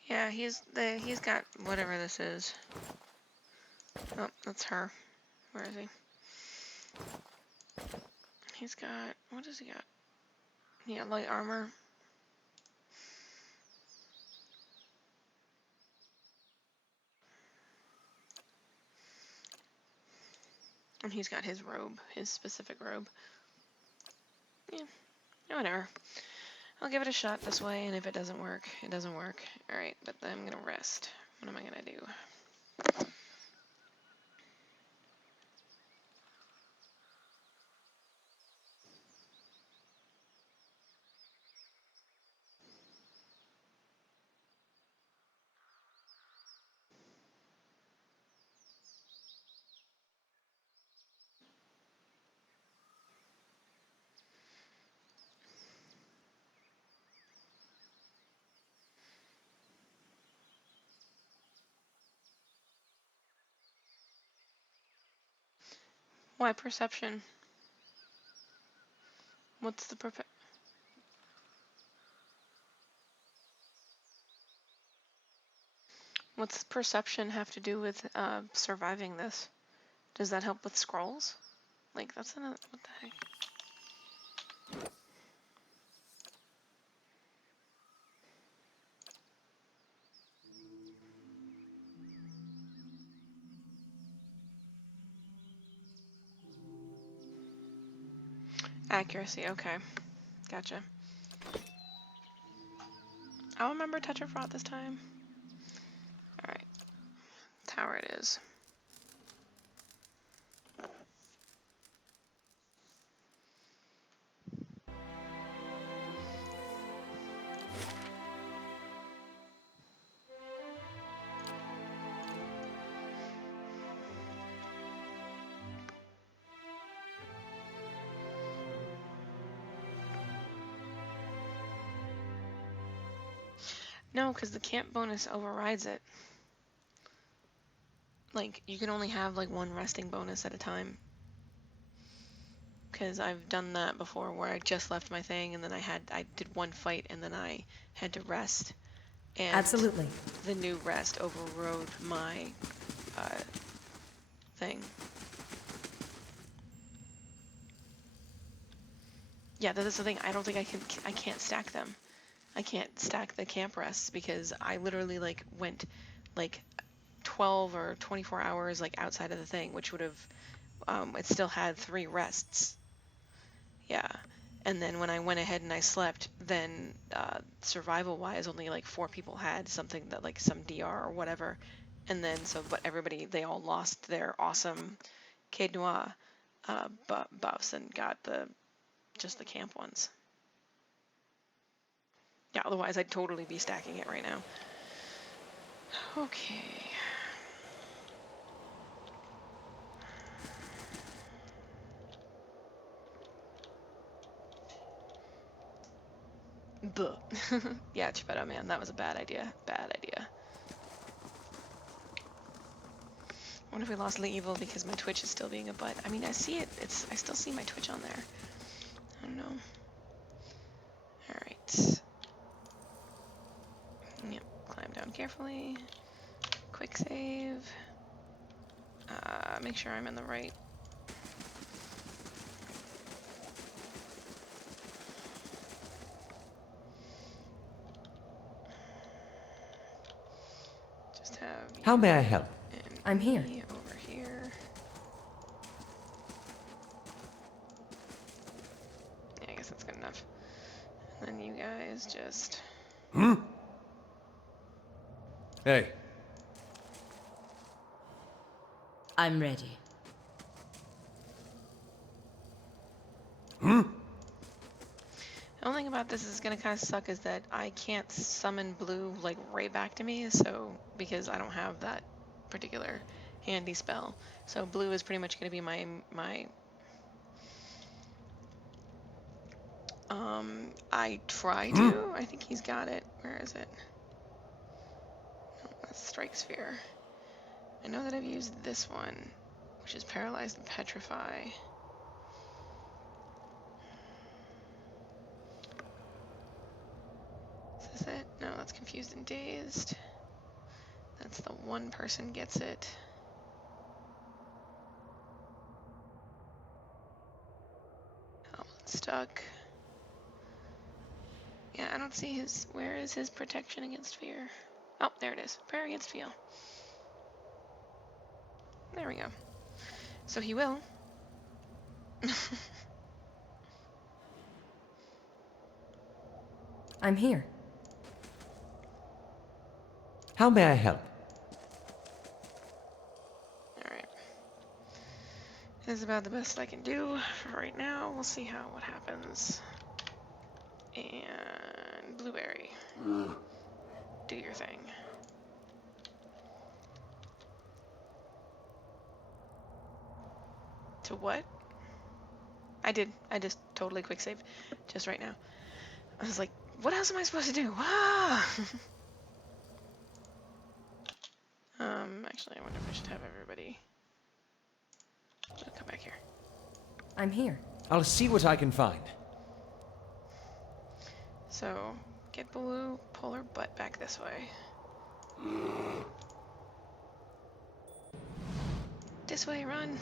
Yeah, he's got whatever this is. Oh, that's her. Where is he? He's got, what does he got? Yeah, light armor. And he's got his robe, his specific robe. Yeah, whatever. I'll give it a shot this way, and if it doesn't work, it doesn't work. Alright, but then I'm gonna rest. What am I gonna do? Why perception? What's the What's perception have to do with surviving this? Does that help with scrolls? Like, that's another. What the heck? Accuracy, okay. Gotcha. I'll remember Touch of Rot this time. Alright. Tower it is. No, because the camp bonus overrides it. Like, you can only have like one resting bonus at a time. Because I've done that before where I just left my thing and then I did one fight and then I had to rest. And Absolutely. the new rest overrode my thing. Yeah, that's the thing. I don't think I can't stack them. I can't stack the camp rests because I literally like went like 12 or 24 hours like outside of the thing, which would have it still had 3 rests. Yeah. And then when I went ahead and I slept, then survival wise only like 4 people had something that like some DR or whatever. And then so but everybody they all lost their awesome Cade Noir buffs and got just the camp ones. Yeah, otherwise I'd totally be stacking it right now. Okay. Buh. Yeah, Chipetta, man, that was a bad idea. Bad idea. What if we lost Evil because my Twitch is still being a butt? I mean, I see it. I still see my Twitch on there. I don't know. Alright. Yep, climb down carefully. Quick save. Make sure I'm in the right. Just have How may I help? I'm here. Over here. Yeah, I guess that's good enough. And then you guys just... Hey. I'm ready. The only thing about this is gonna kind of suck is that I can't summon blue like right back to me, so because I don't have that particular handy spell. So blue is pretty much gonna be my I try to. I think he's got it. Where is it? Oh, that's Strike Sphere. I know that I've used this one, which is Paralyzed and Petrify. Is this it? No, that's Confused and Dazed. That's the one person gets it. Oh, stuck. Yeah, I don't see his... Where is his protection against fear? Oh, there it is. Prayer against fear. There we go. So he will. I'm here. How may I help? Alright. This is about the best I can do for right now. We'll see what happens. And Blueberry. Do your thing. To what? I did. I just totally quick save. Just right now. I was like, what else am I supposed to do? Ah! Actually, I wonder if I should have everybody. Come back here. I'm here. I'll see what I can find. So, get Blue, pull her butt back this way. this way, run.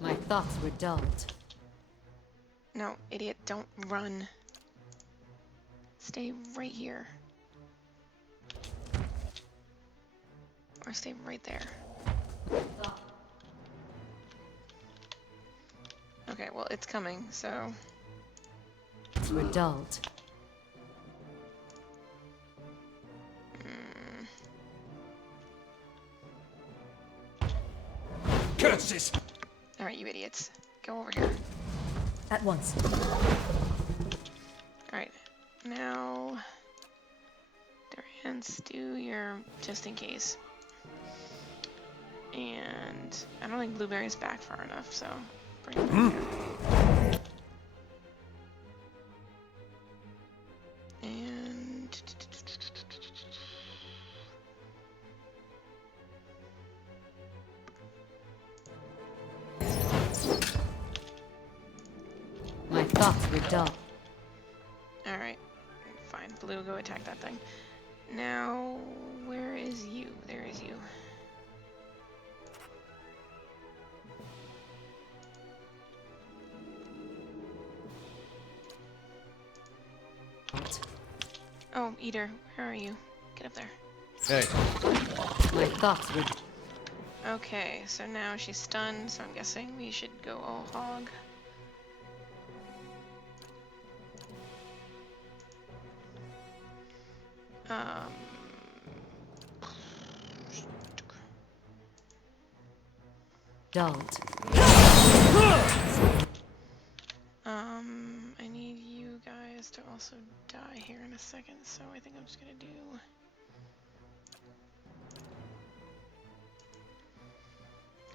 My thoughts were dulled. No, idiot, don't run. Stay right here. Or stay right there. Okay, well, it's coming, so... Were dulled. Curses! Alright, you idiots. Go over here. At once. Alright. Now... Durance, do your just in case. And... I don't think Blueberry's back far enough, so... Bring it back here. And... My thoughts were dull. Alright. Fine. Blue, go attack that thing. Now... Where is you? There is you. Oh, Eater, where are you? Get up there. Hey, My thoughts were... Okay, so now she's stunned, so I'm guessing we should go all hog. Um... dulled. I need you guys to also die here in a second, so I think I'm just gonna do...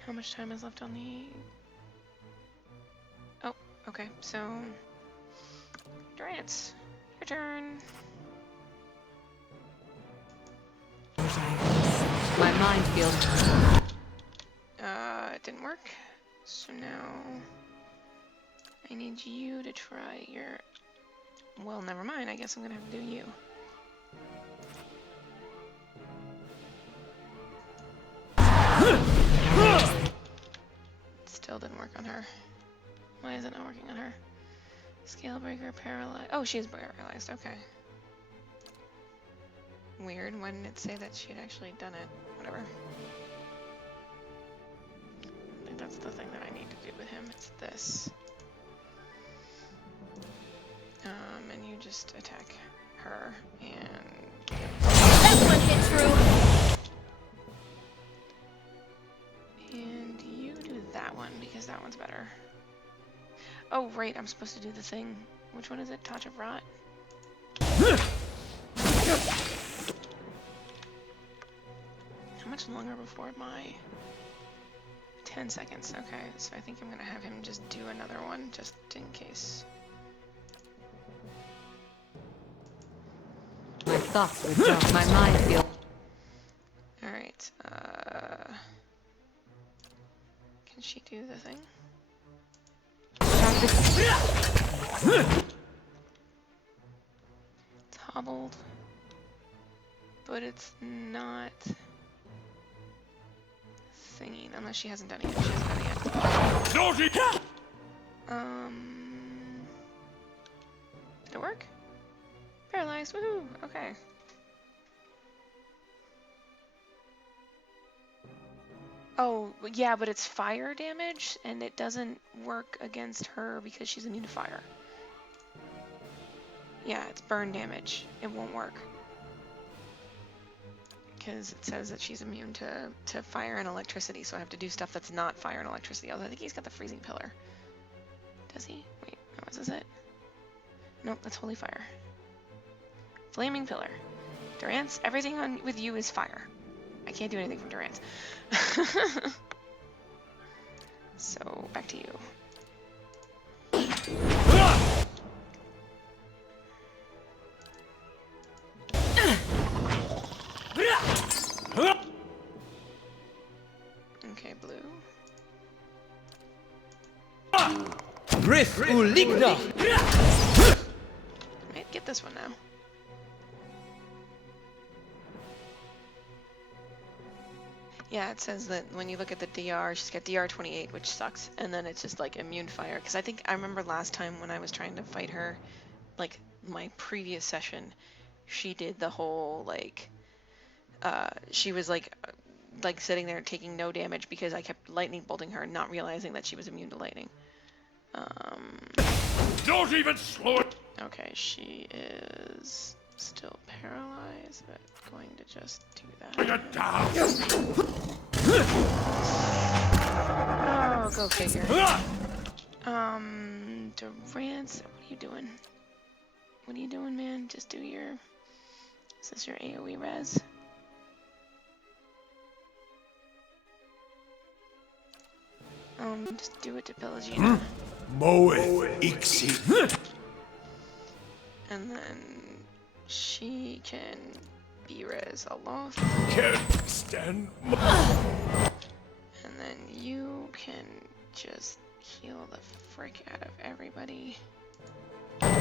How much time is left on the... Oh, okay, so... Durance, your turn. My mind feels... It didn't work. So now... I need you to try your... Well, never mind, I guess I'm gonna have to do you. Still didn't work on her. Why is it not working on her? Scale breaker, paralyzed. Oh, she's paralyzed, okay. Weird, why didn't it say that she had actually done it? Whatever. I think that's the thing that I need to do with him, it's this. And you just attack her, and... That one hit true. And you do that one, because that one's better. Oh, right, I'm supposed to do the thing. Which one is it? Touch of Rot? How much longer before my... 10 seconds, okay. So I think I'm gonna have him just do another one, just in case. My thoughts were dull. My mind feels... Alright, can she do the thing? It's hobbled. But it's not... thinking, unless she hasn't done it yet. She hasn't done it yet. Naughty! Did it work? Paralyzed, woohoo! Okay. Oh, yeah, but it's fire damage, and it doesn't work against her because she's immune to fire. Yeah, it's burn damage. It won't work. Because it says that she's immune to fire and electricity, so I have to do stuff that's not fire and electricity. Although I think he's got the freezing pillar. Does he? Wait, no, is this it? Nope, that's holy fire. Flaming pillar. Durance, everything on with you is fire. I can't do anything from Durance. So, back to you. Okay, blue. Griff Uligna! Might get this one now. Yeah, it says that when you look at the DR, she's got DR 28, which sucks, and then it's just like immune fire. Because I think I remember last time when I was trying to fight her, like my previous session, she did the whole like, she was like sitting there taking no damage because I kept lightning bolting her, not realizing that she was immune to lightning. Don't even slow it. Okay, she is still paralyzed, but going to just do Bring that. it down. Oh, go figure. Durance, what are you doing? What are you doing, man? Just do your... Is this your AoE res? Just do it to Pelagina. Moeth Ixi. And then she can B-res Aloth. Can't stand. And then you can just heal the frick out of everybody. And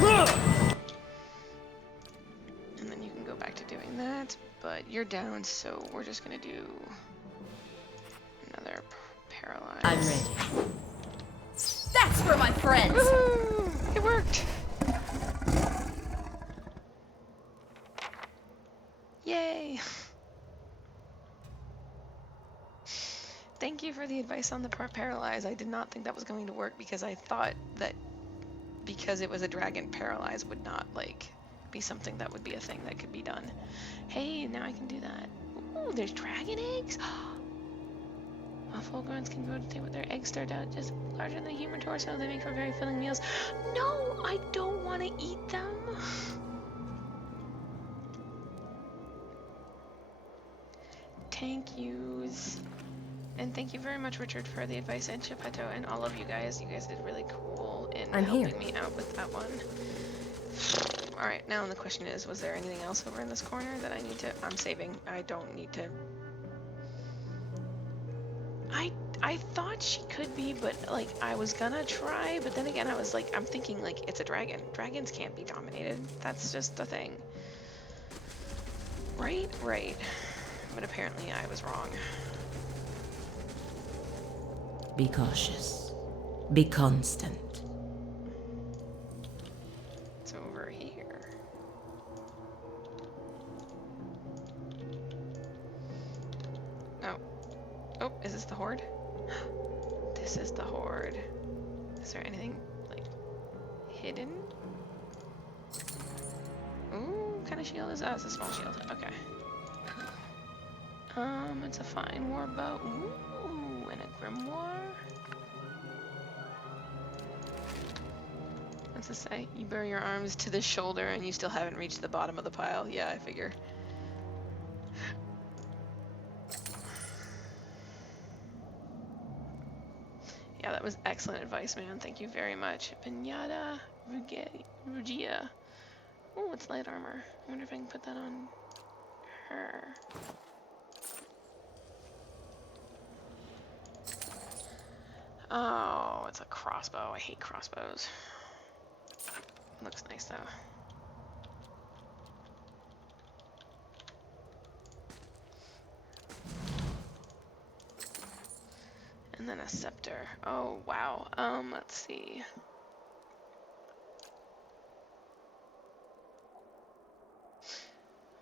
then you can go back to doing that, but you're down, so we're just gonna do another paralyze. I'm ready. That's for my friends! Woo! It worked! Yay! Thank you for the advice on the paralyze. I did not think that was going to work because I thought that because it was a dragon, paralyze would not like be something that would be a thing that could be done. Hey, now I can do that. Ooh, there's dragon eggs. While full-growns can rotate with their eggs start out just larger than the human torso, they make for very filling meals. No, I don't want to eat them. Thank yous. And thank you very much, Richard, for the advice, and Geppetto, and all of you guys. You guys did really cool in I'm helping here. me out with that one. Alright, now the question is, was there anything else over in this corner that I need to... I'm saving. I don't need to... I thought she could be, but, like, I was gonna try, but then again, I was like, I'm thinking, like, it's a dragon. Dragons can't be dominated. That's just the thing. Right? Right. But apparently I was wrong. Be cautious. Be constant. It's over here. Oh. Oh, is this the horde? This is the horde. Is there anything, like, hidden? Ooh, what kind of shield is that? Oh, it's a small shield. Okay. It's a fine war bow. Ooh, and a grimoire. What's it say? You bury your arms to the shoulder and you still haven't reached the bottom of the pile. Yeah, I figure. Yeah, that was excellent advice, man. Thank you very much. Pinata Rugia. Oh, it's light armor. I wonder if I can put that on her. Oh, it's a crossbow. I hate crossbows. Looks nice though. And then a scepter. Oh, wow. Let's see.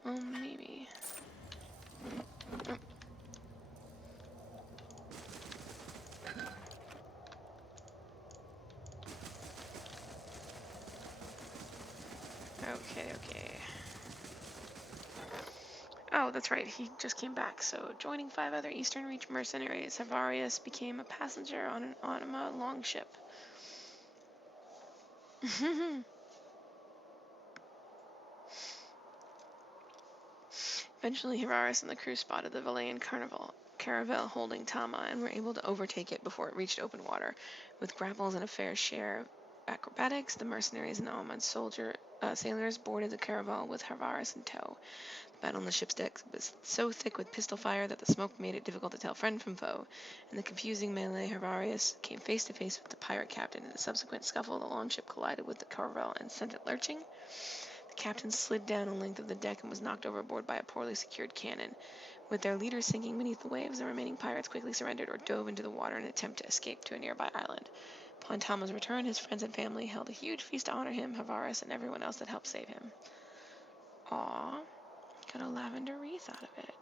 Maybe. Oh. Okay. Oh, that's right. He just came back. So, joining 5 other Eastern Reach mercenaries, Havarius became a passenger on an Anima longship. Eventually, Havarius and the crew spotted the Valayan caravel holding Tama and were able to overtake it before it reached open water. With grapples and a fair share of acrobatics, the mercenaries and Almond sailors boarded the caravel with Havarius in tow. The battle on the ship's deck was so thick with pistol fire that the smoke made it difficult to tell friend from foe. In the confusing melee, Havarius came face to face with the pirate captain. In the subsequent scuffle, the longship collided with the caravel and sent it lurching. The The captain slid down the length of the deck and was knocked overboard by a poorly secured cannon. With their leader sinking beneath the waves, the remaining pirates quickly surrendered or dove into the water in an attempt to escape to a nearby island. Upon Tama's return, his friends and family held a huge feast to honor him, Havaris, and everyone else that helped save him. Aww, got a lavender wreath out of it.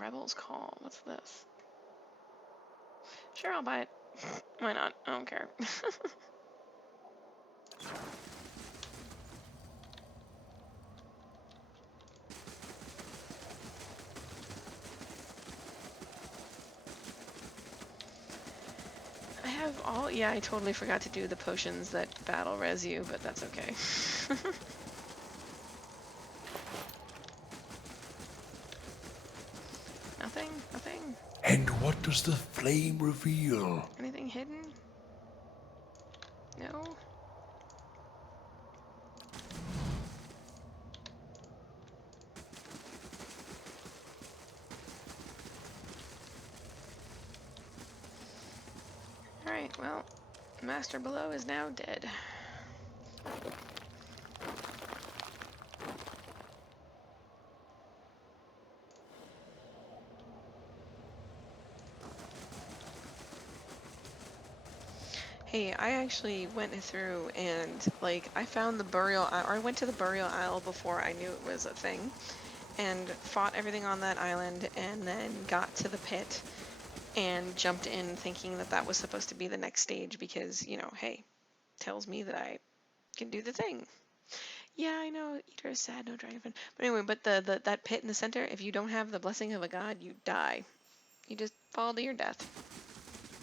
Rebel's Call, what's this? Sure, I'll buy it. Why not? I don't care. I have all, yeah, I totally forgot to do the potions that battle res you, but that's okay. Nothing? Nothing? And what does the flame reveal? Anything hidden? No? Alright, well, Master Below is now dead. Hey, I actually went through and, like, I found the burial, or I went to the burial isle before I knew it was a thing, and fought everything on that island, and then got to the pit, and jumped in thinking that that was supposed to be the next stage because, you know, hey, tells me that I can do the thing. Yeah, I know, Eater is sad, no dragon. But anyway, but that pit in the center, if you don't have the blessing of a god, you die. You just fall to your death.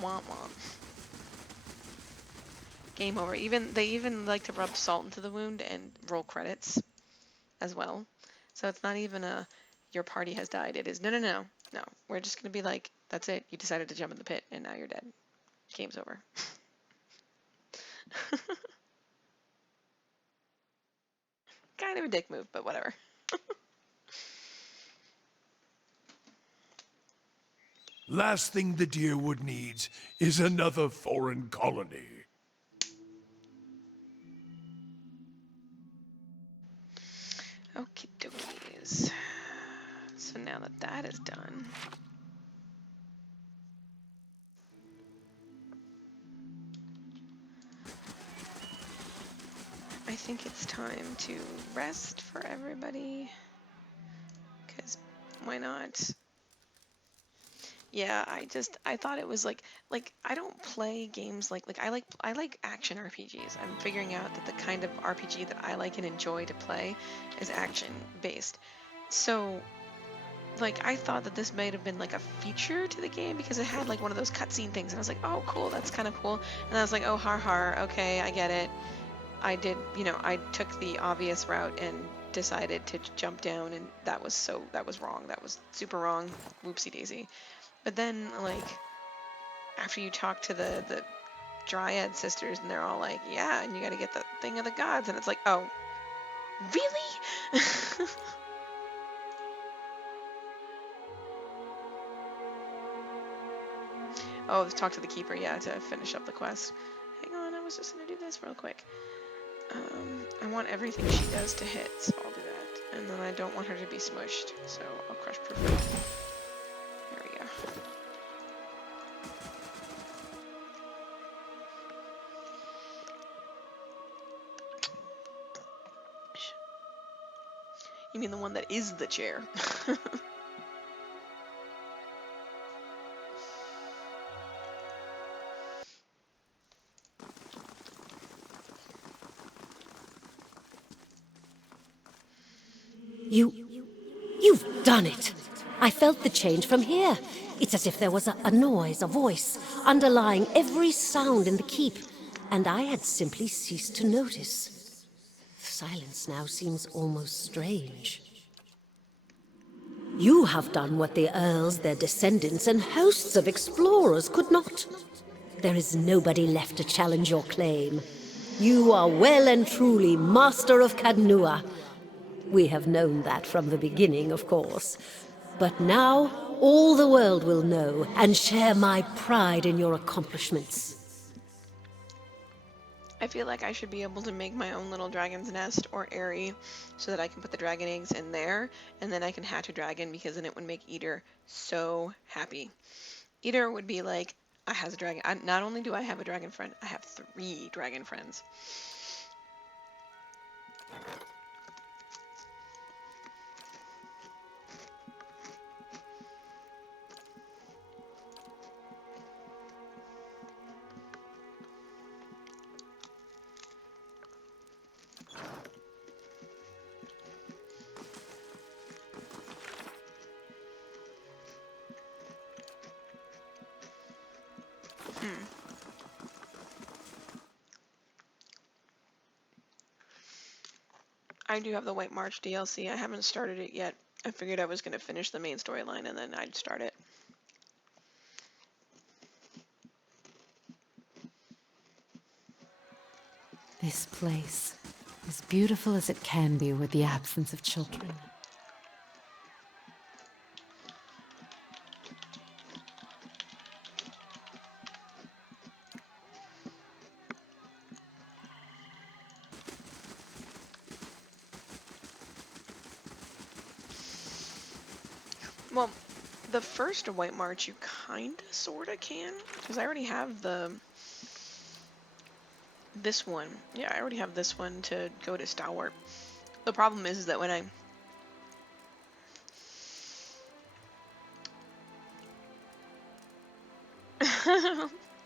Womp womp. Game over. They even like to rub salt into the wound and roll credits as well. So it's not even a your party has died. It is no. We're just gonna be like, that's it. You decided to jump in the pit and now you're dead. Game's over. Kind of a dick move, but whatever. Last thing the Deerwood needs is another foreign colony. Okie dokies. So now that that is done, I think it's time to rest for everybody. Because why not? Yeah, I thought it was like I don't play games like I like action RPGs. I'm figuring out that the kind of RPG that I like and enjoy to play is action based. So like I thought that this might have been like a feature to the game because it had like one of those cutscene things and I was like, "Oh, cool, that's kind of cool." And I was like, "Oh, har, okay, I get it." I did, you know, I took the obvious route and decided to jump down and that was wrong. That was super wrong. Whoopsie daisy. But then, like, after you talk to the Dryad sisters, and they're all like, yeah, and you gotta get the thing of the gods, and it's like, oh, really? Oh, talk to the keeper, yeah, to finish up the quest. Hang on, I was just gonna do this real quick. I want everything she does to hit, so I'll do that. And then I don't want her to be smushed, so I'll crush proof her. There we go. You mean the one that is the chair? You've done it! I felt the change from here. It's as if there was a noise, a voice, underlying every sound in the keep, and I had simply ceased to notice. Silence now seems almost strange. You have done what the Earls, their descendants, and hosts of explorers could not. There is nobody left to challenge your claim. You are well and truly master of Cadnua. We have known that from the beginning, of course. But now, All the world will know and share my pride in your accomplishments. I feel like I should be able to make my own little dragon's nest or eyrie so that I can put the dragon eggs in there, and then I can hatch a dragon, because then it would make Eater so happy. Eater would be like, I has a dragon. Not only do I have a dragon friend, I have 3 dragon friends. I do have the White March DLC. I haven't started it yet. I figured I was going to finish the main storyline and then I'd start it. This place, as beautiful as it can be with the absence of children. Well, the first White March you kinda sorta can, because I already have this one. Yeah, I already have this one to go to Stalwart. The problem is that when I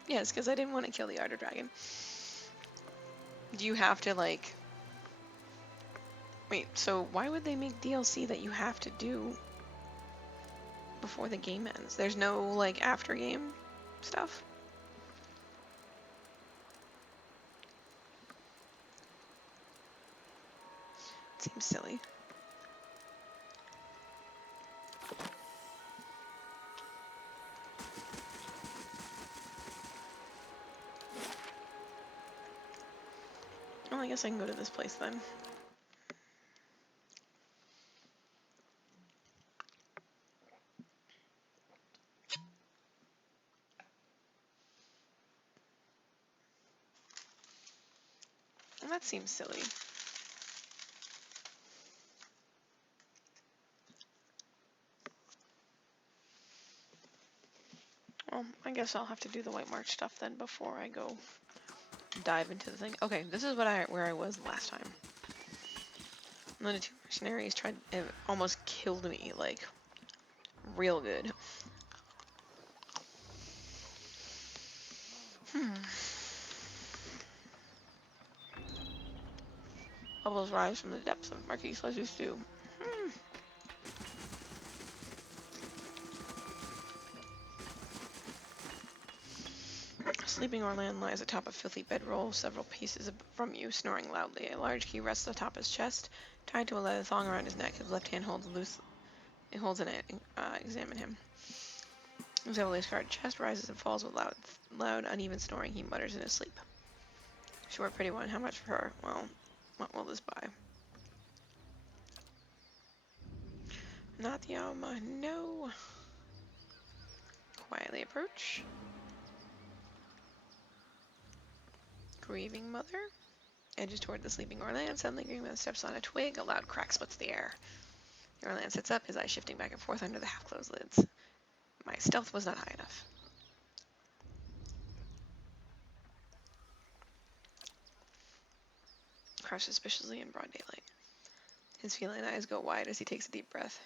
yes, because I didn't want to kill the Arter Dragon. Do you have to, like... Wait, so why would they make DLC that you have to do before the game ends? There's no, like, after game stuff? Seems silly. Well, I guess I can go to this place then. Well, that seems silly. Well, I guess I'll have to do the White March stuff then before I go dive into the thing. Okay, this is where I was last time. And then the 2 mercenaries tried, it almost killed me, like, real good. Bubbles rise from the depths of murky sludgy stew. Sleeping Orlan lies atop a filthy bedroll, several paces from you, snoring loudly. A large key rests atop his chest, tied to a leather thong around his neck. His left hand holds loose. It holds in it. Examine him. His heavily scarred chest rises and falls with loud, uneven snoring. He mutters in his sleep. Short, pretty one. How much for her? Well, what will this buy? Not the Alma. No. Quietly approach. Grieving mother. Edges toward the sleeping Orlan. Suddenly, Greenmouth steps on a twig. A loud crack splits the air. The Orlan sits up, his eyes shifting back and forth under the half-closed lids. My stealth was not high enough. Crouched suspiciously in broad daylight. His feline eyes go wide as he takes a deep breath.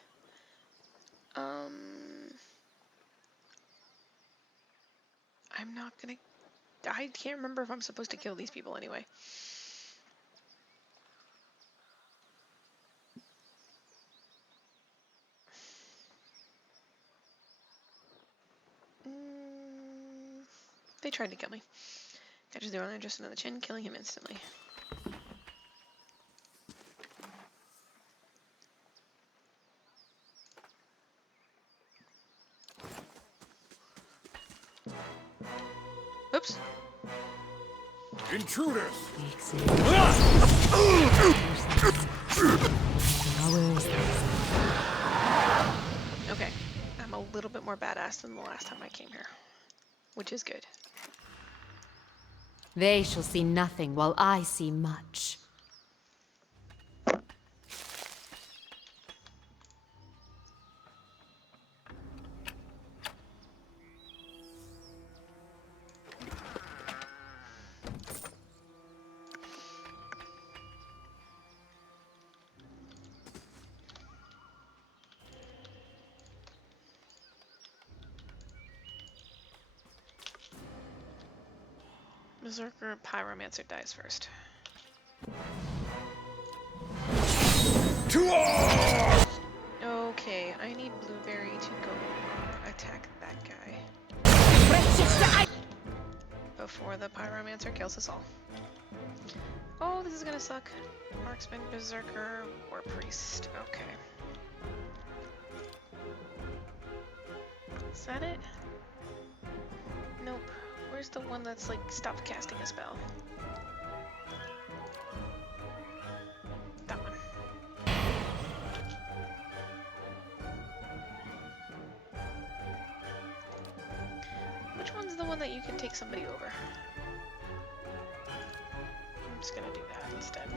I'm not gonna... I can't remember if I'm supposed to kill these people anyway. They tried to kill me. Catches the Orlan just under the chin, killing him instantly. Oops. Intruders! Okay. I'm a a little bit more badass than the last time I came here, which is good. They shall see nothing while I see much. Berserker Pyromancer dies first. Okay, I need Blueberry to go attack that guy before the Pyromancer kills us all. Oh, this is gonna suck. Marksman, Berserker, War Priest. Okay. Is that it? Nope. Where's the one that's like stopped casting a spell? That one. Which one's the one that you can take somebody over? I'm just gonna do that instead.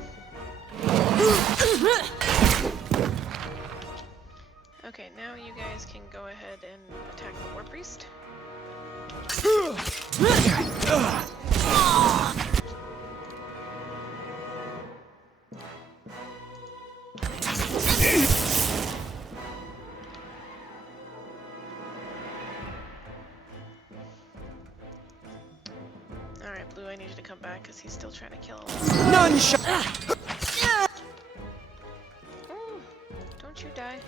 Okay, now you guys can go ahead and attack the War Priest. Alright, Blue, I need you to come back because he's still trying to kill him. None shall. Oh, don't you die.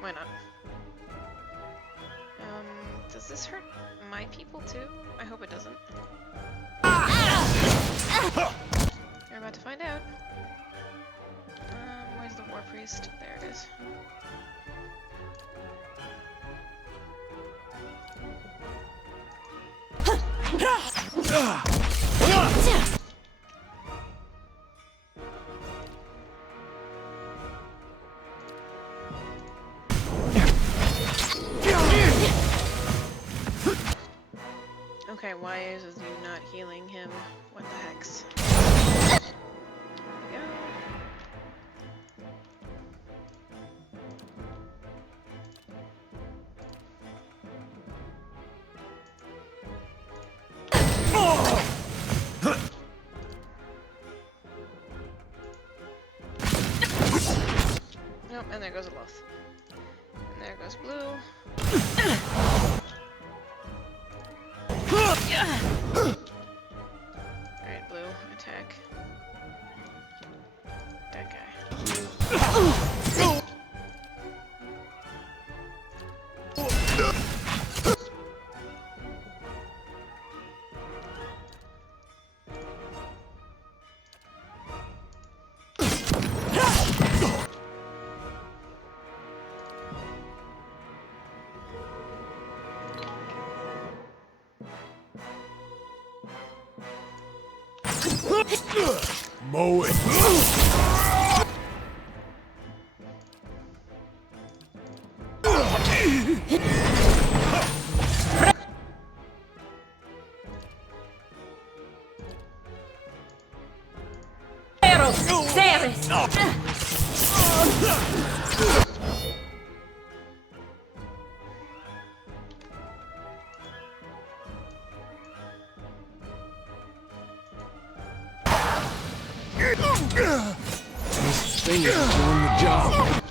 Why not? Does this hurt my people too? I hope it doesn't. You're about to find out. Where's the War Priest? There it is. Okay, why is you not healing him? What the hex? There we go. Nope, and there goes a Loth. And there goes Blue. Alright, Blue, attack. That guy. Mow it. This thing is doing the job.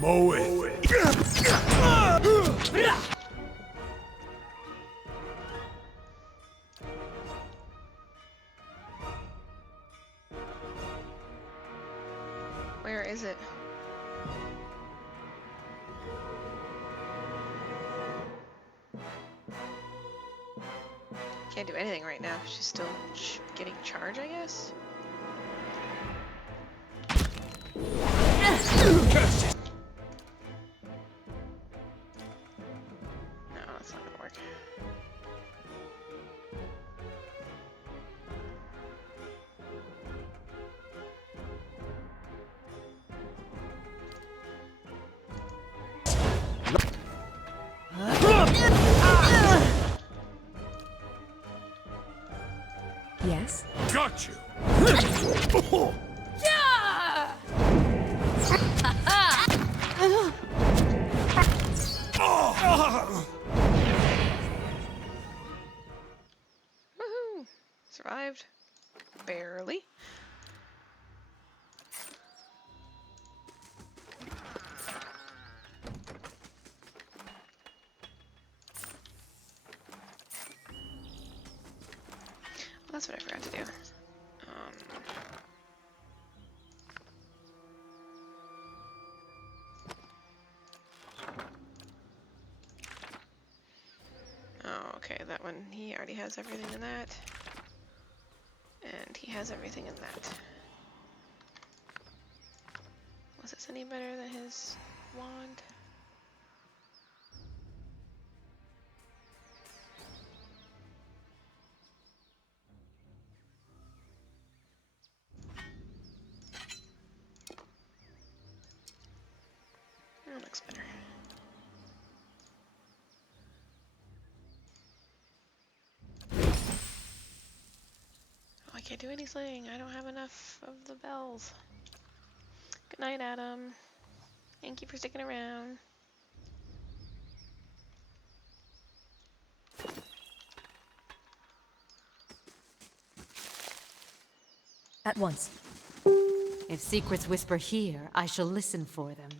Mow it. Where is it? Can't do anything right now. She's still getting charge, I guess? No, that's not gonna work. got you. Woohoo! Survived. Barely. Well, that's what I forgot to do. Oh, okay, that one, he already has everything in that. And he has everything in that. Was this any better than his wand? That looks better. Oh, I can't do anything. I don't have enough of the bells. Good night, Adam. Thank you for sticking around. At once. If secrets whisper here, I shall listen for them.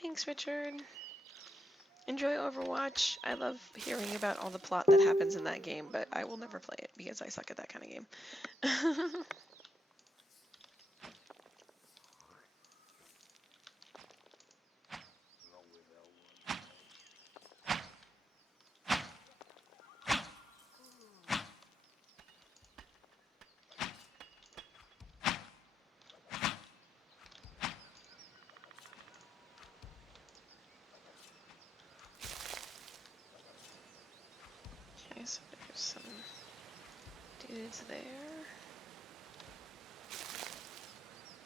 Thanks, Richard. Enjoy Overwatch. I love hearing about all the plot that happens in that game, but I will never play it because I suck at that kind of game. Okay, so there's some dudes there.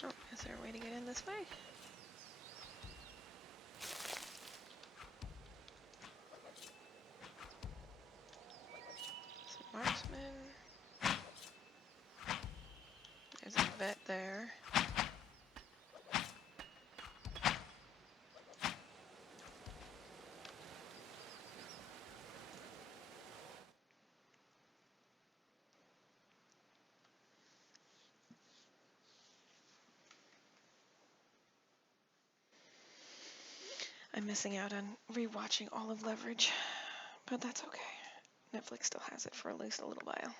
Oh, is there a way to get in this way? Some marksmen. There's a vet there. I'm missing out on rewatching all of Leverage, but that's okay. Netflix still has it for at least a little while.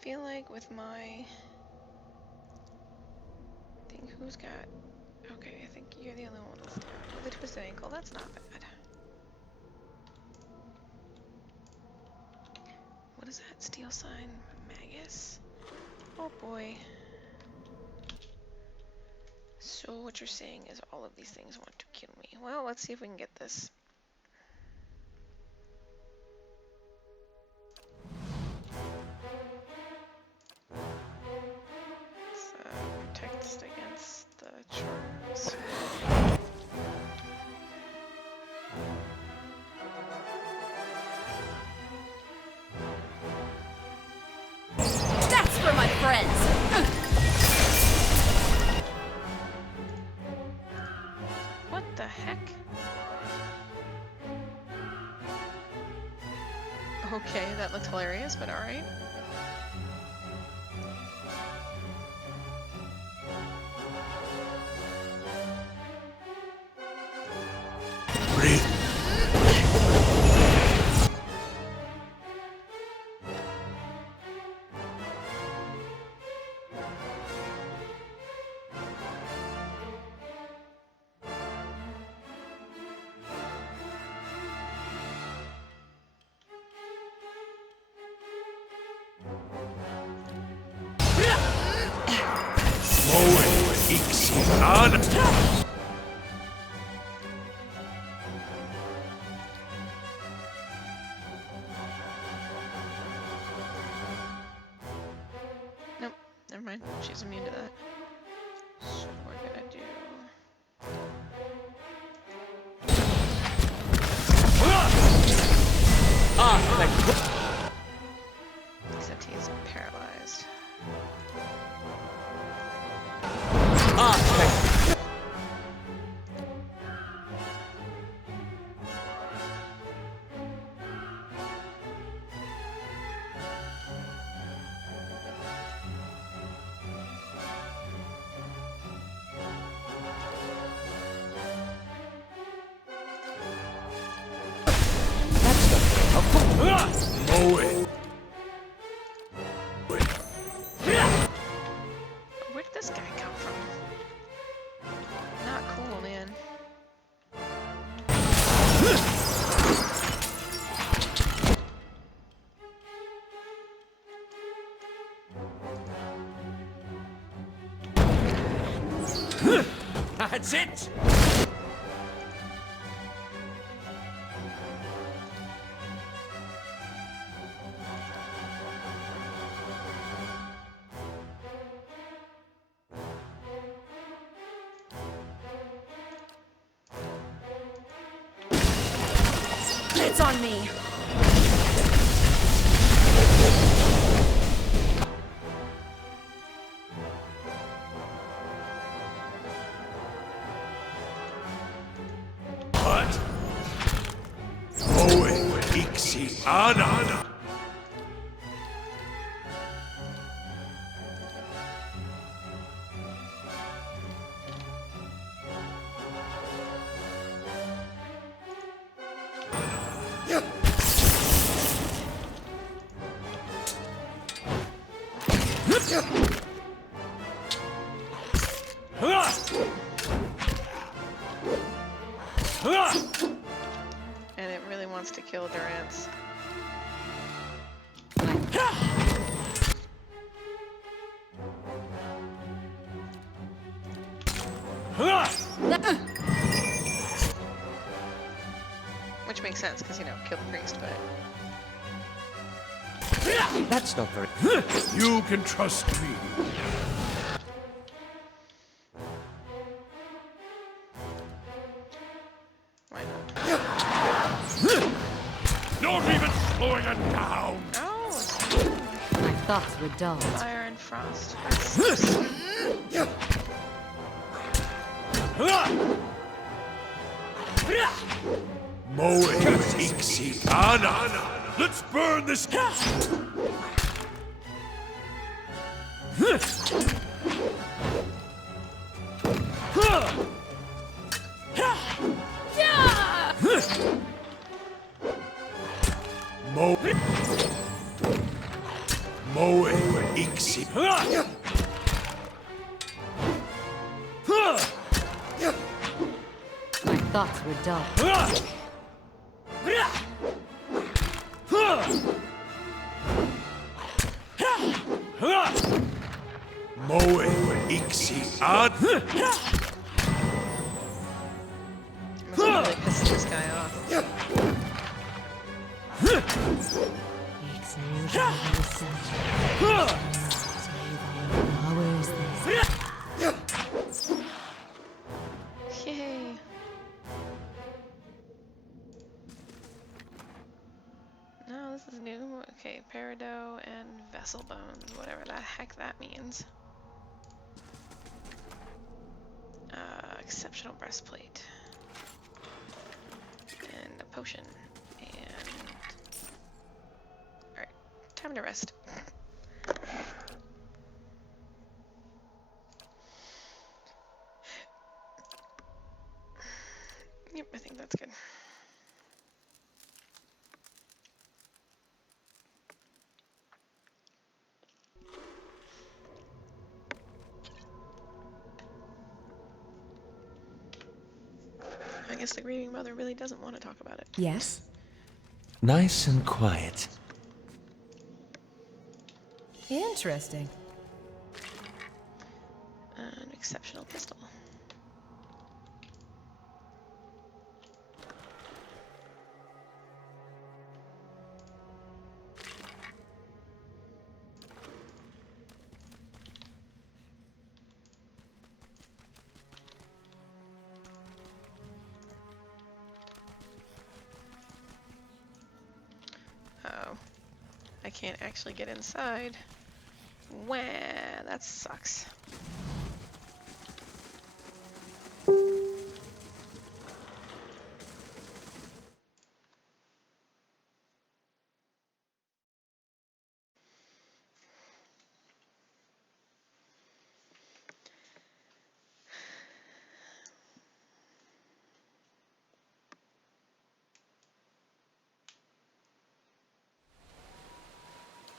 Feel like with my thing, who's got? Okay, I think you're the only one that's down with a twisted ankle. That's not bad. What is that? Steel sign Magus? Oh boy. So what you're saying is all of these things want to kill me. Well, let's see if we can get this. Let's protect against the charms. That's for my friends! What the heck? Okay, that looked hilarious, but alright. Breathe. Nope, never mind. She's immune to that. So we're gonna do. Except he's paralyzed. Where did this guy come from? Not cool, man. That's it! It's on me. What? Moe Ixi Ana. And it really wants to kill Durance. Which makes sense, because, you know, kill the priest, but... That's not very... You can trust me. Why not? Not even slowing it down. Oh, My thoughts were dulled. fire and frost. That's so sweet. Moe Ixi Ana. Let's burn this. Moe Ixi. My thoughts were dulled. Moe Ixi Ana. Must be really pissing this guy off. Yay. No, this is new. Okay, Peridot and Vessel Bones, whatever the heck that means. Exceptional breastplate. And a potion. And... Alright, time to rest. Yep, I think that's good. I guess the grieving mother really doesn't want to talk about it. Yes? Nice and quiet. Interesting. An exceptional pistol. I can't actually get inside. Wah, that sucks.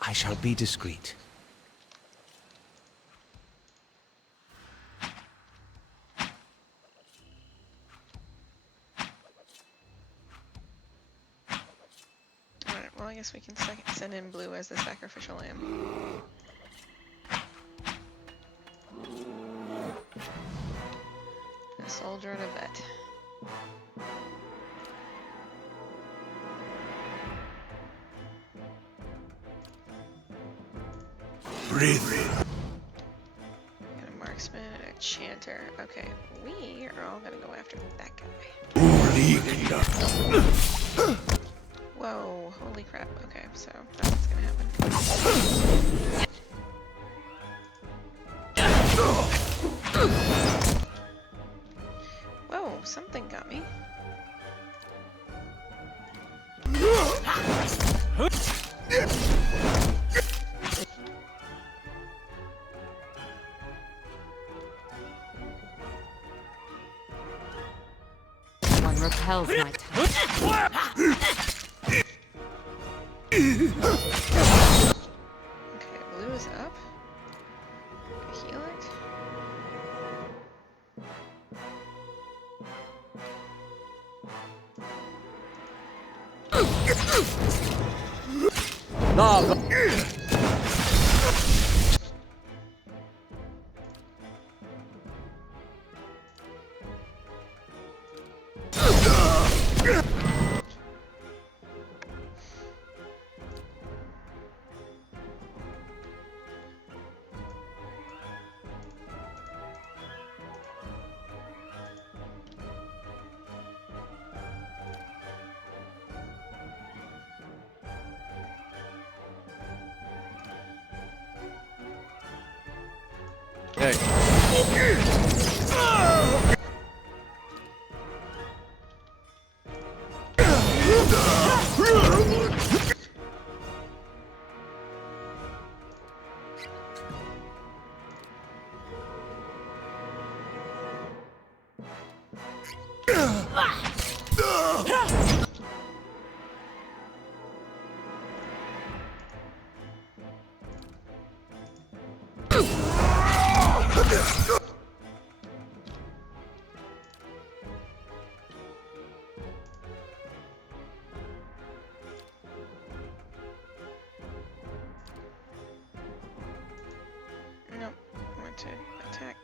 I shall be discreet. Alright, well I guess we can send in Blue as the sacrificial lamb. A soldier and a vet. Breathe. And a marksman and a chanter. Okay, we are all gonna go after that guy. Uligna. Whoa, holy crap. Okay, so that's what's gonna happen. Whoa, something got me. One repels my touch. Okay, Blue is up. Heal it. Lava. Hey. Nope. I want to attack.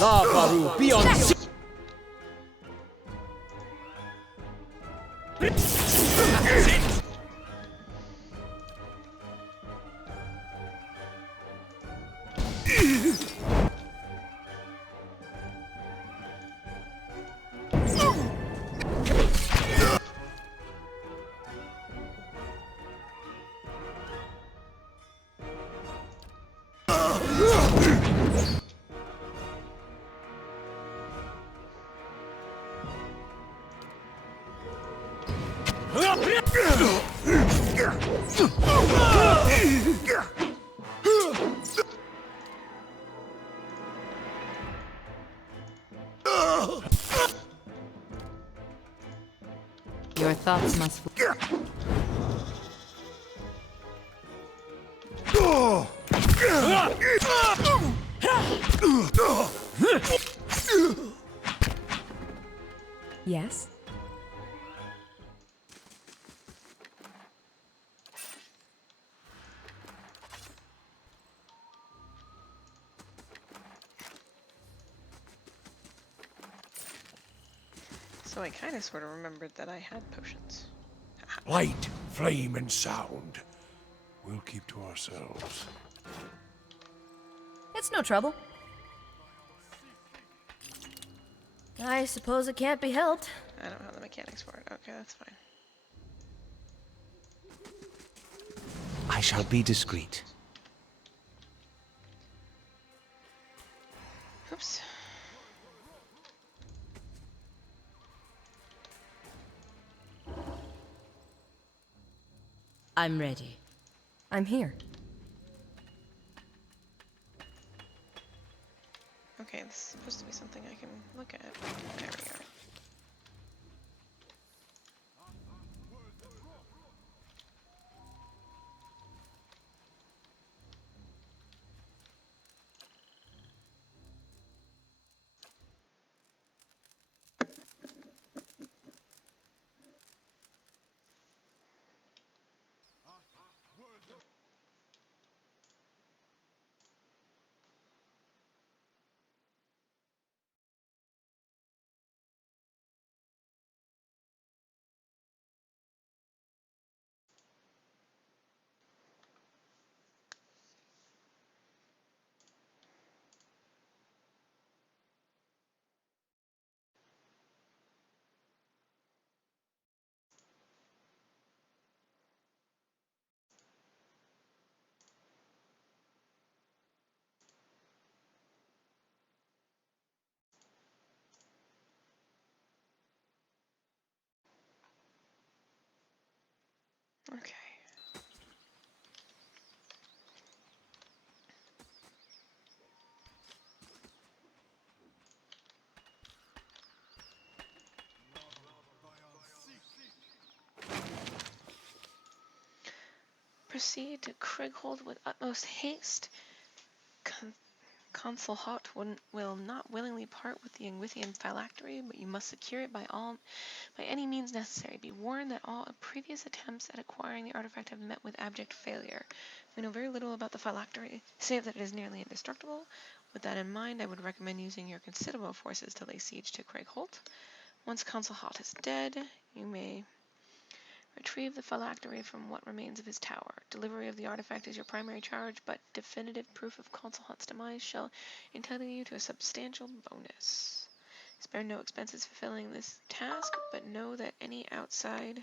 Lava, be on. must. Yes? So I kind of sort of remembered that I had potions. Light, flame, and sound. We'll keep to ourselves. It's no trouble. I suppose it can't be helped. I don't have the mechanics for it. Okay, that's fine. I shall be discreet. Oops. I'm ready. I'm here. Okay, this is supposed to be something I can look at. There we go. Okay. Proceed to Krighold with utmost haste. Consul Hot will not willingly part with the Ingwithian phylactery, but you must secure it by any means necessary. Be warned that all previous attempts at acquiring the artifact have met with abject failure. We know very little about the phylactery, save that it is nearly indestructible. With that in mind, I would recommend using your considerable forces to lay siege to Craigholt. Once Consul Hot is dead, you may retrieve the phylactery from what remains of his tower. Delivery of the artifact is your primary charge, but definitive proof of Consul Hot's demise shall entitle you to a substantial bonus. Spare no expenses fulfilling this task, but know that any outside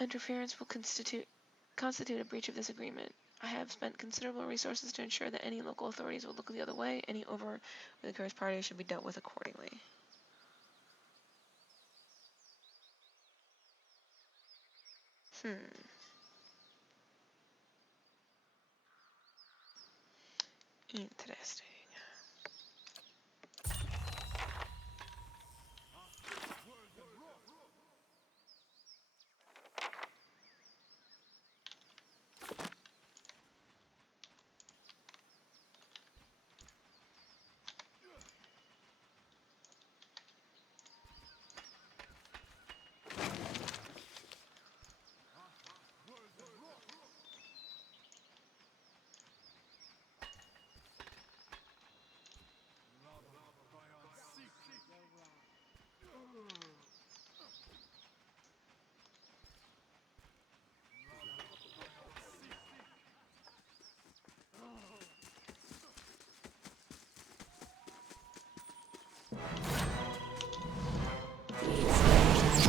interference will constitute a breach of this agreement. I have spent considerable resources to ensure that any local authorities will look the other way. Any over the cursed party should be dealt with accordingly. Interesting.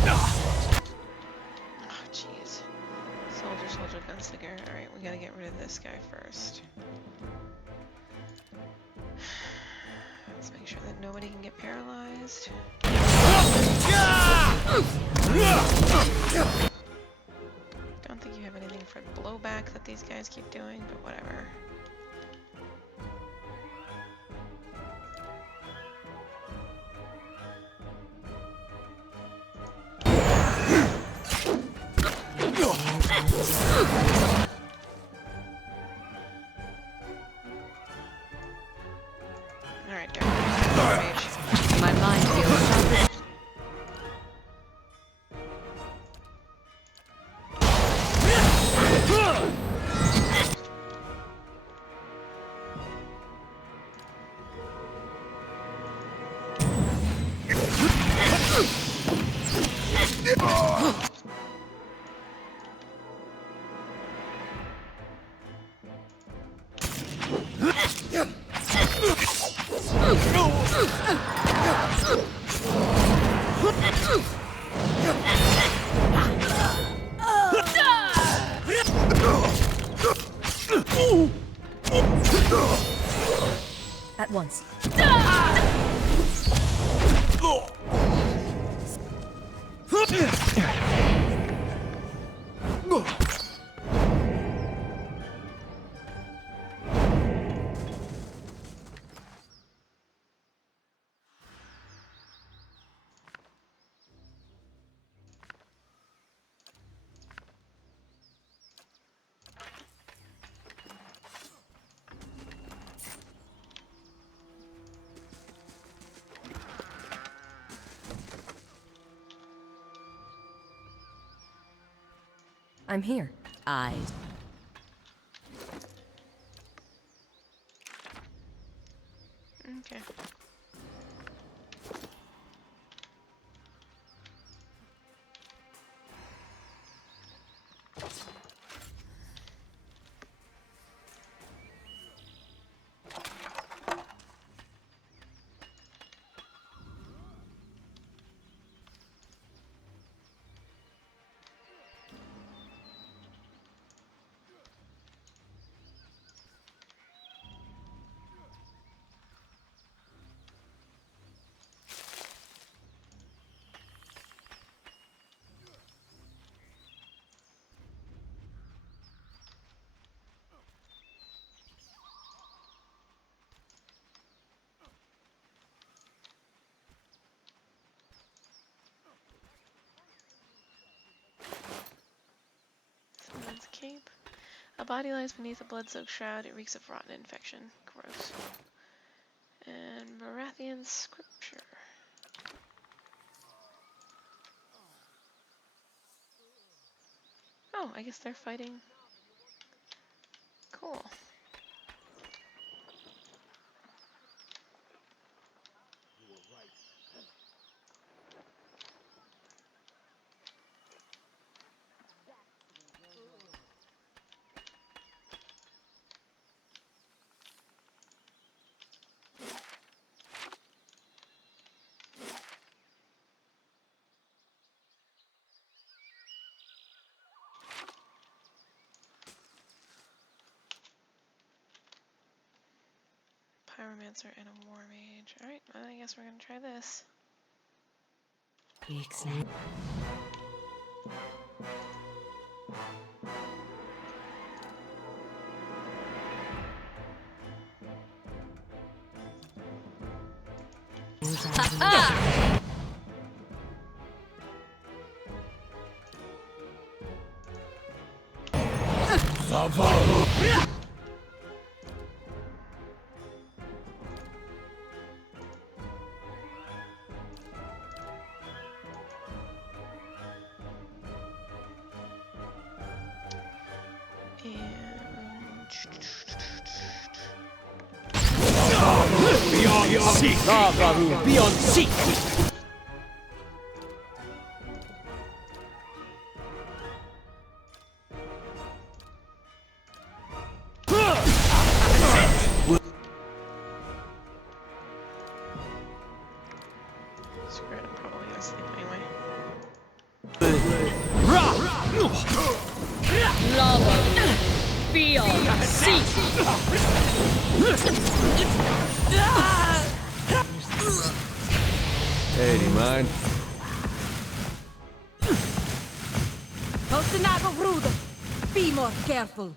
Oh, jeez. Soldier, gunsticker. Alright, we gotta get rid of this guy first. Let's make sure that nobody can get paralyzed. Don't think you have anything for blowback that these guys keep doing, but whatever. At once. I'm here. Eyes. Okay. Someone's cape. A body lies beneath a blood-soaked shroud. It reeks of rotten infection. Gross. And Baratheon scripture. Oh, I guess they're fighting. Cool. Pyromancer and a war mage. Alright, well, I guess we're gonna try this. Excellent. And... Beyond seek! Screw it, I'm probably gonna sleep anyway. Hey, do you mind? Be more careful.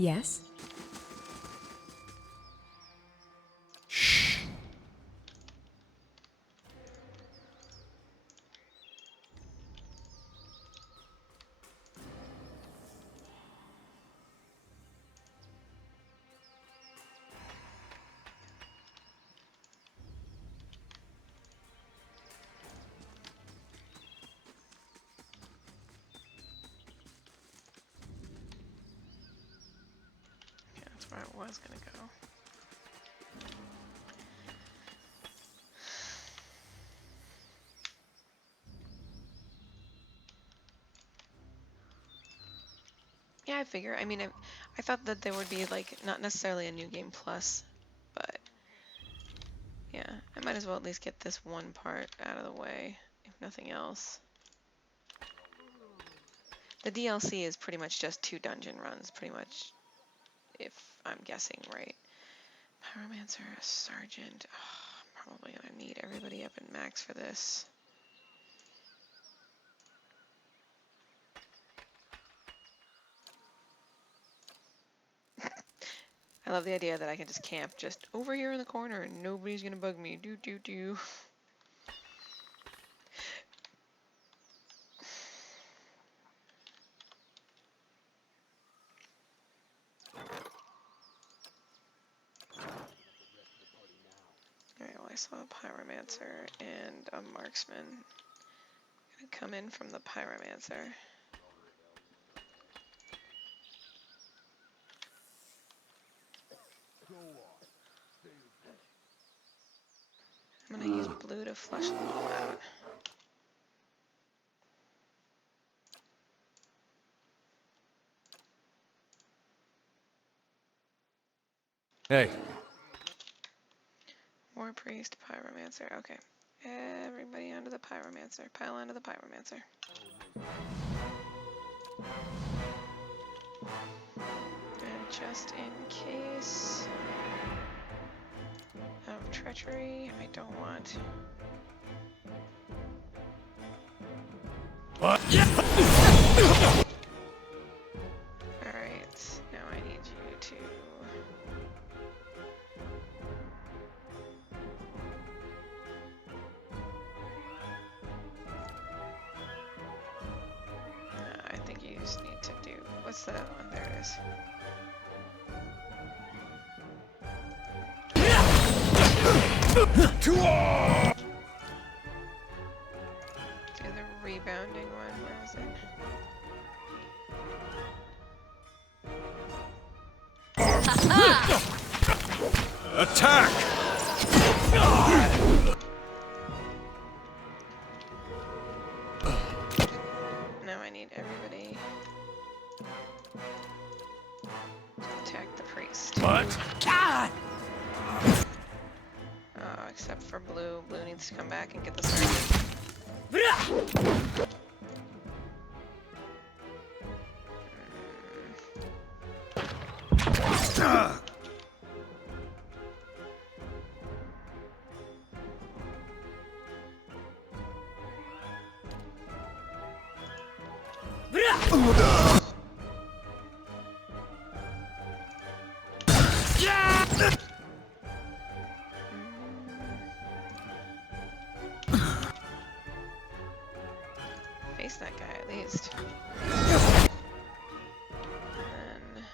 Yes? Okay, that's where I was gonna go. Yeah, I figure. I mean, I thought that there would be, like, not necessarily a new game plus, but yeah, I might as well at least get this one part out of the way, if nothing else. The DLC is pretty much just 2 dungeon runs, pretty much, if I'm guessing right. Pyromancer, Sergeant. Oh, I'm probably gonna need everybody up at max for this. I love the idea that I can just camp just over here in the corner and nobody's gonna bug me. Do do do. Alright, well I saw a Pyromancer and a Marksman. Gonna come in from the Pyromancer. I'm gonna use blue to flush them all out. Hey. War Priest, Pyromancer, okay. Everybody onto the Pyromancer. Pile onto the Pyromancer. And just in case of treachery, I don't want. Alright, now I need you to... I think you just need to do... What's the one? There it is. Do the rebounding one. Where is it? Attack! Now I need everybody to attack the priest. What? Except for blue. Blue needs to come back and get the sergeant. Face that guy at least. And then...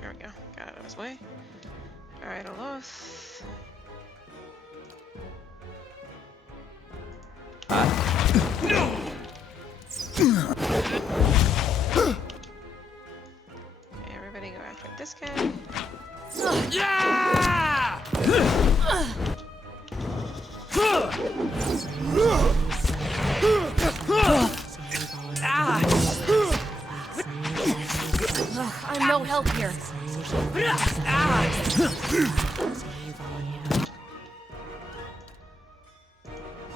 There we go. Got out of his way. Alright, Aloth. Okay, everybody go after this guy. I'm no help here.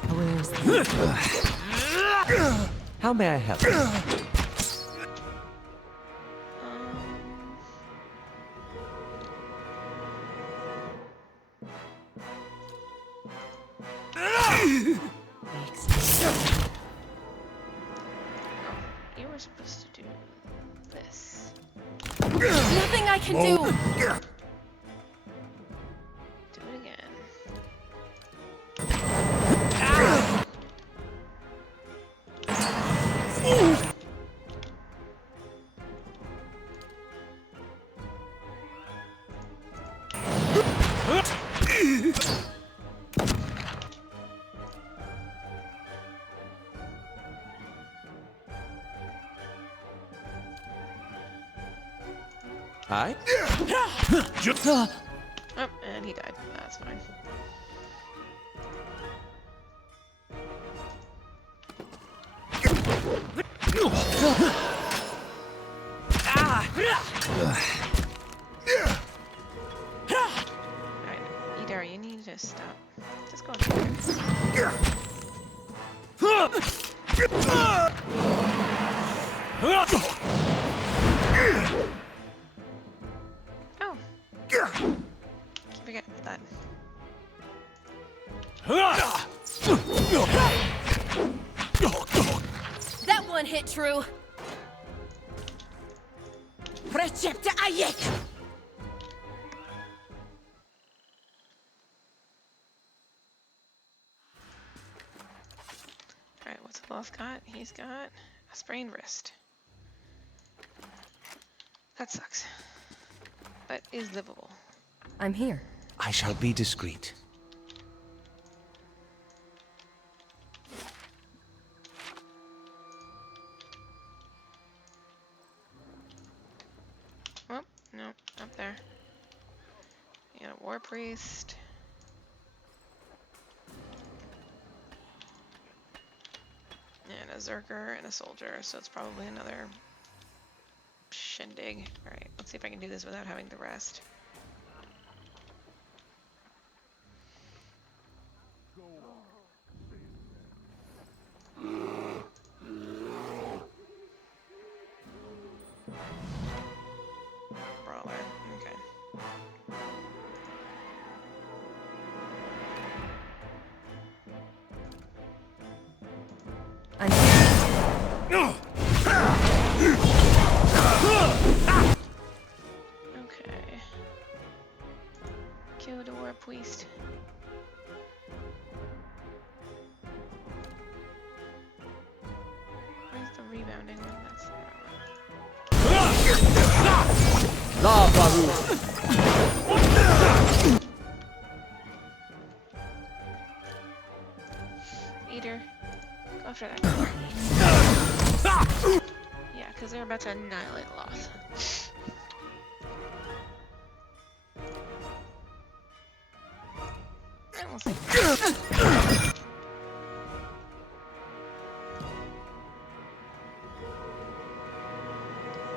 Where is the... How may I help? You were supposed to do this. Nothing I can do. Do it again. Hi? Oh, and he died. That's fine. Alright, Edar, you need to stop. Just go ahead. Oh. Keep forgetting about that. That one hit true. Precepta Ayek! Alright, what's Loth got? He's got a sprained wrist. That sucks. But is livable. I'm here. I shall be discreet. Oh, no, up there. You got a war priest. And a Zerker and a soldier, so it's probably another shindig. Alright, let's see if I can do this without having to rest. Brawler, okay. I'm here. Okay. Kill the war priest. Where's the rebounding one? That's the one. La Baru. Eater. Go after that. Yeah, because they're about to annihilate Loth. And we'll see.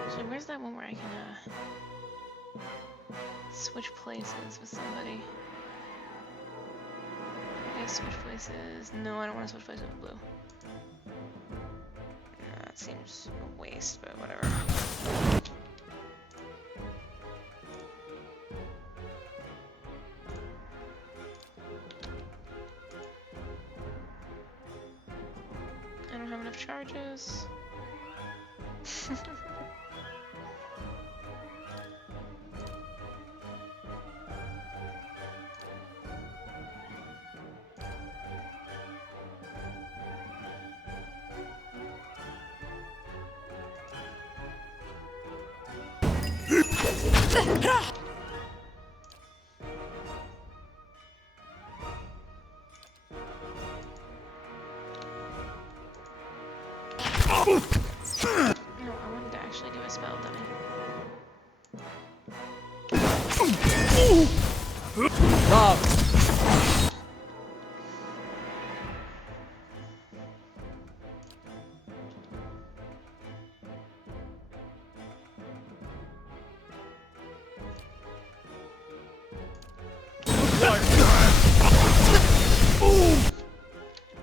So where's that one where I can switch places with somebody? I switch places. No, I don't want to switch places with Blue. No, that seems a waste, but whatever. I don't have enough charges. No, I wanted to actually do a spell dummy. La.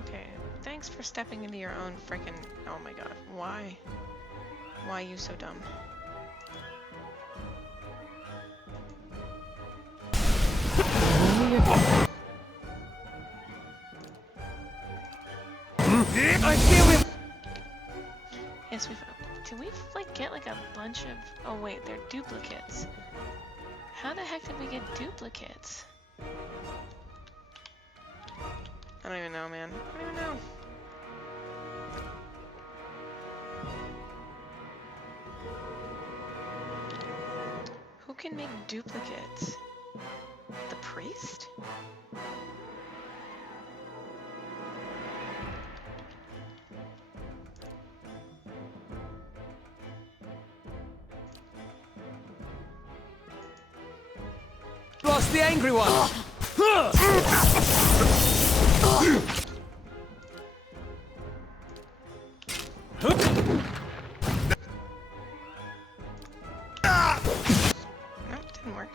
Okay, thanks for stepping into your own freaking. Oh my god, why? Why you so dumb? I feel him. Yes, we've. Did we like get like a bunch of? Oh wait, they're duplicates. How the heck did we get duplicates? I don't even know, man. I don't even know. Who can make duplicates? The priest? Lost the angry one! Nope, didn't work.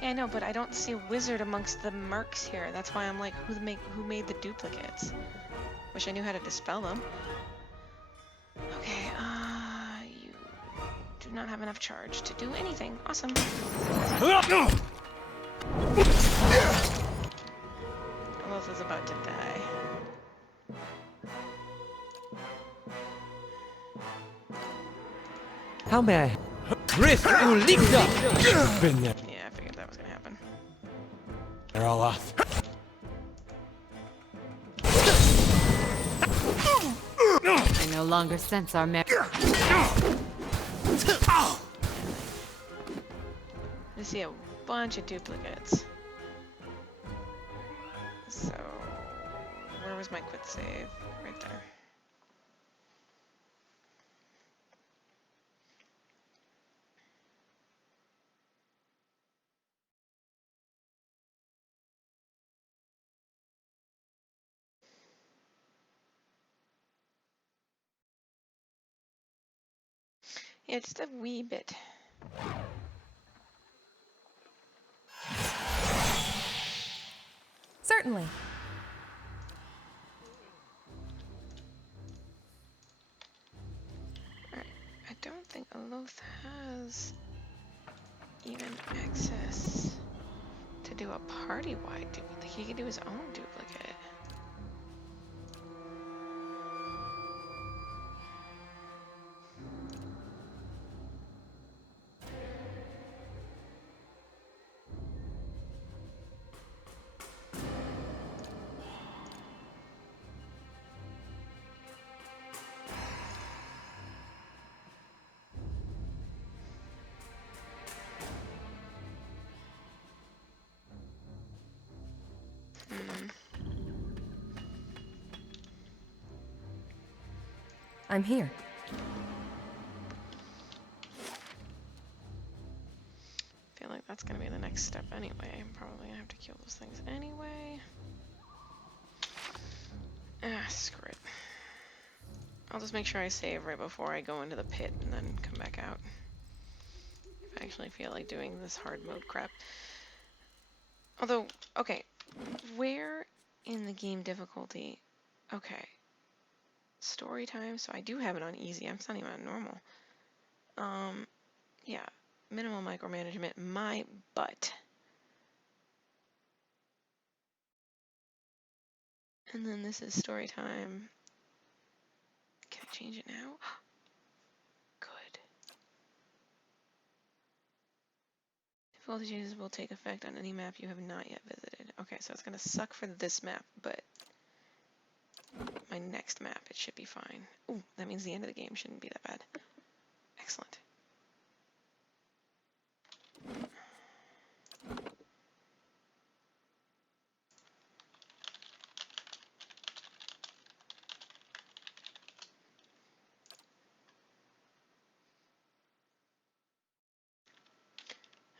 Yeah, I know, but I don't see a wizard amongst the mercs here. That's why I'm like, who made the duplicates? Wish I knew how to dispel them. Okay, you do not have enough charge to do anything. Awesome. Lilith is about to die. How may I? Rift Ulikda! Been there. Yeah, I figured that was gonna happen. They're all off. I no longer sense our I see a bunch of duplicates. So, where was my quit save? Right there. Yeah, just a wee bit. Certainly. Alright, I don't think Aloth has even access to do a party-wide duplicate. He can do his own duplicate. I'm here. Feel like that's gonna be the next step anyway. I'm probably gonna have to kill those things anyway. Ah, screw it. I'll just make sure I save right before I go into the pit and then come back out. If I actually feel like doing this hard mode crap. Although, okay, where in the game difficulty? Okay. Story time, so I do have it on easy. It's not even on normal. Yeah. Minimal micromanagement, my butt. And then this is story time. Can I change it now? Good. Difficulty changes will take effect on any map you have not yet visited. Okay, so it's gonna suck for this map, but my next map, it should be fine. Ooh, that means the end of the game shouldn't be that bad. Excellent.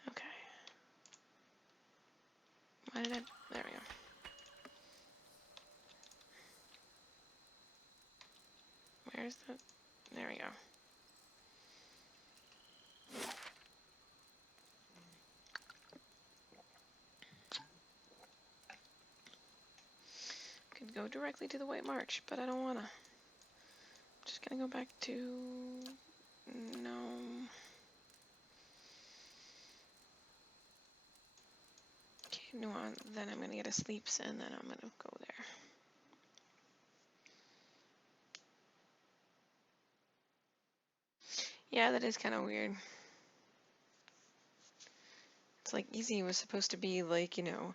Okay. Why did I... There we go. Where's the... There we go. Could go directly to the White March, but I don't wanna. Just gonna go back to... No. Okay, no, then I'm gonna get a sleeps and then I'm gonna go there. Yeah, that is kind of weird. It's like easy was supposed to be like, you know,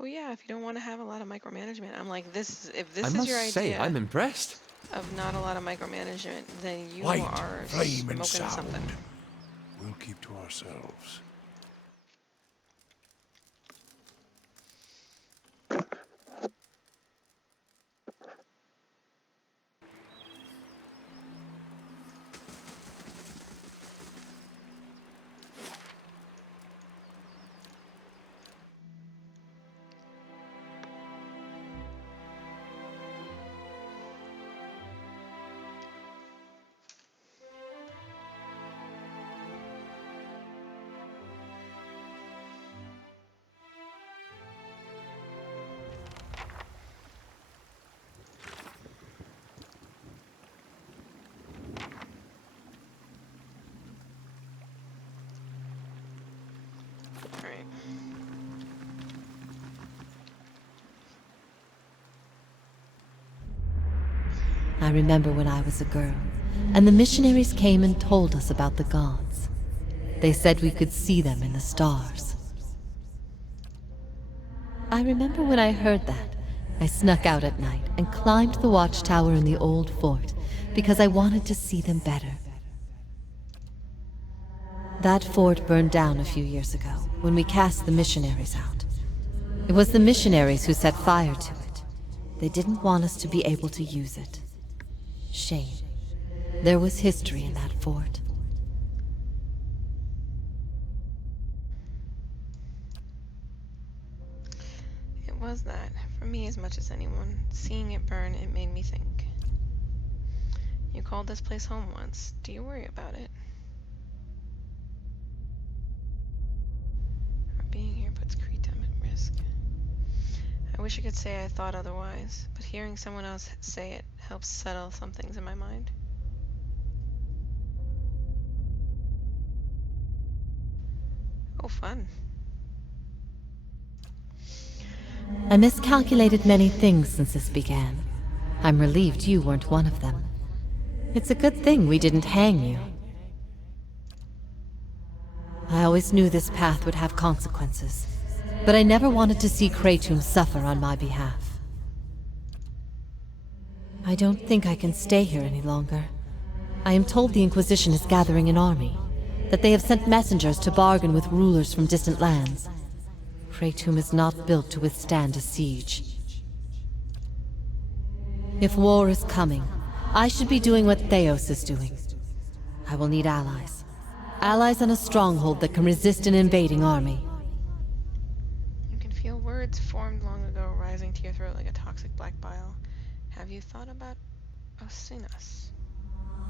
oh yeah, if you don't want to have a lot of micromanagement. I'm like, this, if this I is must your say, idea. I'm impressed. of not a lot of micromanagement, then you Light, are flame, and smoking sound. something. We'll keep to ourselves. Alright. I remember when I was a girl, and the missionaries came and told us about the gods. They said we could see them in the stars. I remember when I heard that, I snuck out at night and climbed the watchtower in the old fort because I wanted to see them better. That fort burned down a few years ago when we cast the missionaries out. It was the missionaries who set fire to it. They didn't want us to be able to use it. Shame. There was history in that fort. It was that. For me as much as anyone. Seeing it burn, it made me think. You called this place home once. Do you worry about it? Our being here puts Cretum at risk. I wish I could say I thought otherwise, but hearing someone else say it helps settle some things in my mind. Oh, fun. I miscalculated many things since this began. I'm relieved you weren't one of them. It's a good thing we didn't hang you. I always knew this path would have consequences, but I never wanted to see Cretum suffer on my behalf. I don't think I can stay here any longer. I am told the Inquisition is gathering an army, that they have sent messengers to bargain with rulers from distant lands. Cretum is not built to withstand a siege. If war is coming, I should be doing what Theos is doing. I will need allies. Allies in a stronghold that can resist an invading army. You can feel words formed long ago rising to your throat like a toxic black bile. Have you thought about Osinus?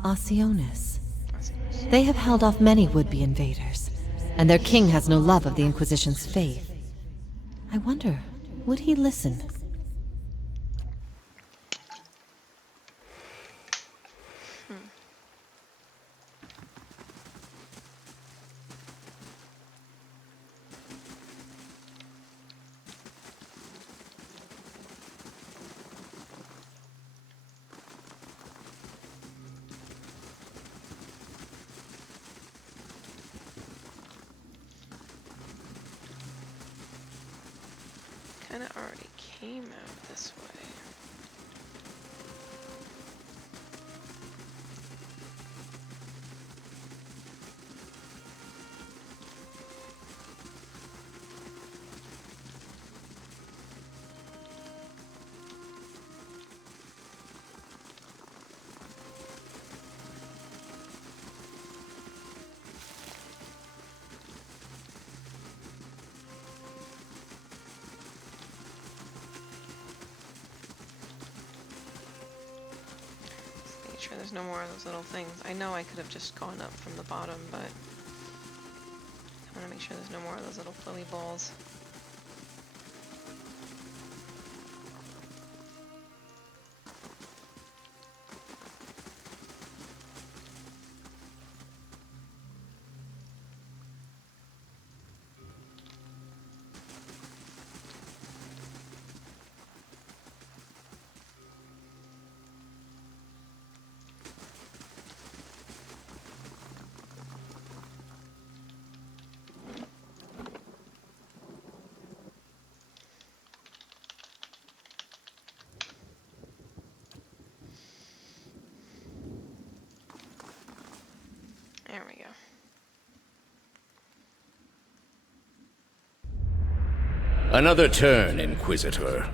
Osionis. Osinus. They have held off many would-be invaders, and their king has no love of the Inquisition's faith. I wonder, would he listen? Kinda already came out this way. Make sure there's no more of those little things. I know I could have just gone up from the bottom, but I want to make sure there's no more of those little flowy balls. There we go. Another turn, Inquisitor.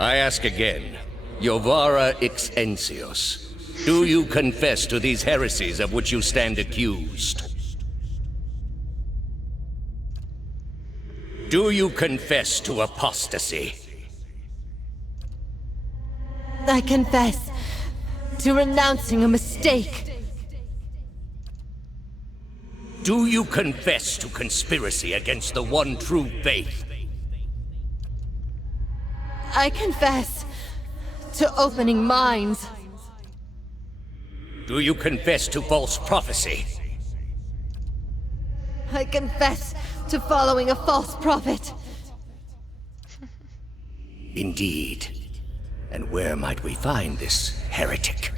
I ask again, Jovara Ixensios, do you confess to these heresies of which you stand accused? Do you confess to apostasy? I confess to renouncing a mistake. Do you confess to conspiracy against the one true faith? I confess to opening minds. Do you confess to false prophecy? I confess to following a false prophet. Indeed. And where might we find this heretic?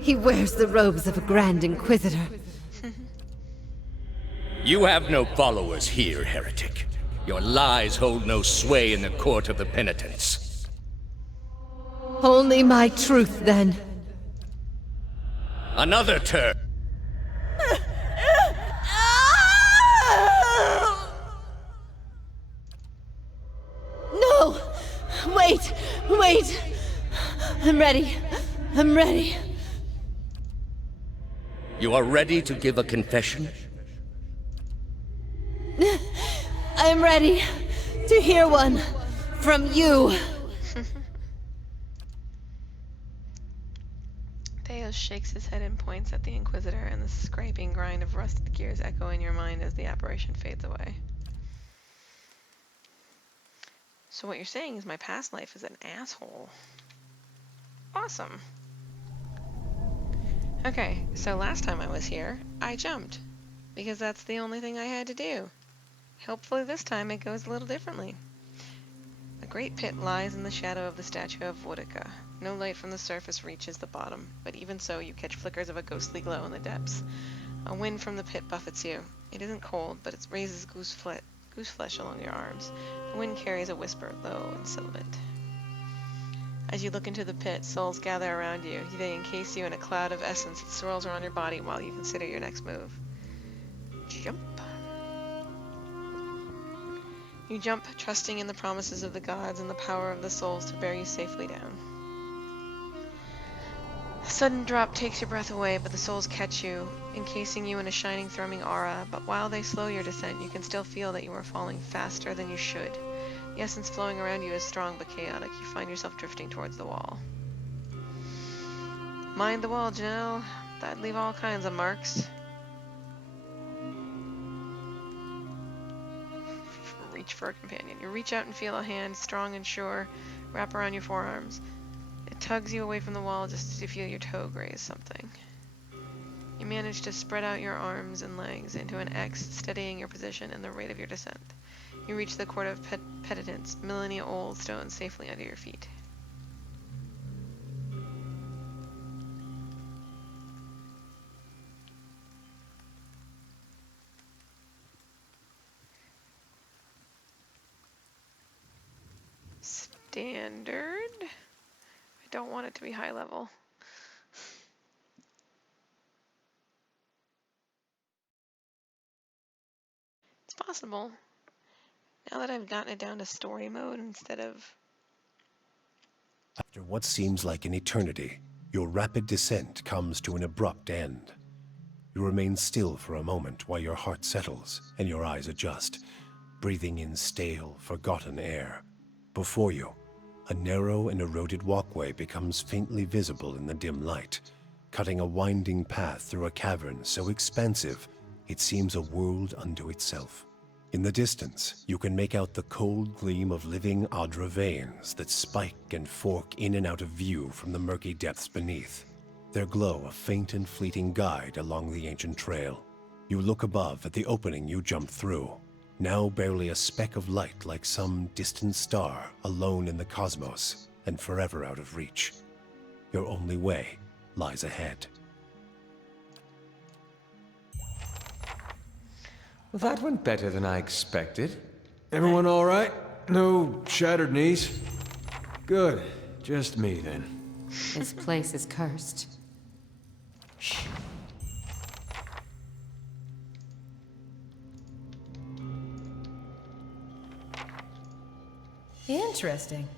He wears the robes of a Grand Inquisitor. You have no followers here, heretic. Your lies hold no sway in the court of the penitents. Only my truth, then. Another turn. No! Wait! Wait! I'm ready. I'm ready. You are ready to give a confession? I'm ready to hear one from you. Theos shakes his head and points at the Inquisitor, and the scraping grind of rusted gears echo in your mind as the apparition fades away. So what you're saying is my past life is an asshole. Awesome. Okay, so last time I was here, I jumped, because that's the only thing I had to do. Hopefully this time it goes a little differently. A great pit lies in the shadow of the statue of Boudica. No light from the surface reaches the bottom, but even so you catch flickers of a ghostly glow in the depths. A wind from the pit buffets you. It isn't cold, but it raises goose flesh along your arms. The wind carries a whisper, low and sibilant. As you look into the pit, souls gather around you. They encase you in a cloud of essence that swirls around your body while you consider your next move. Jump. You jump, trusting in the promises of the gods and the power of the souls to bear you safely down. A sudden drop takes your breath away, but the souls catch you, encasing you in a shining, thrumming aura. But while they slow your descent, you can still feel that you are falling faster than you should. The essence flowing around you is strong but chaotic. You find yourself drifting towards the wall. Mind the wall, Janelle. That'd leave all kinds of marks. Reach for a companion. You reach out and feel a hand, strong and sure, wrap around your forearms. It tugs you away from the wall just as you feel your toe graze something. You manage to spread out your arms and legs into an X, steadying your position and the rate of your descent. You reach the court of penitence, millennia-old stones safely under your feet. Standard. I don't want it to be high level. It's possible. Now that I've gotten it down to story mode instead of... After what seems like an eternity, your rapid descent comes to an abrupt end. You remain still for a moment while your heart settles and your eyes adjust, breathing in stale, forgotten air. Before you, a narrow and eroded walkway becomes faintly visible in the dim light, cutting a winding path through a cavern so expansive it seems a world unto itself. In the distance, you can make out the cold gleam of living Adra veins that spike and fork in and out of view from the murky depths beneath. Their glow a faint and fleeting guide along the ancient trail. You look above at the opening you jumped through, now barely a speck of light like some distant star alone in the cosmos and forever out of reach. Your only way lies ahead. Well, that went better than I expected. Everyone all right? No shattered knees? Good. Just me, then. This place is cursed. Shh. Interesting.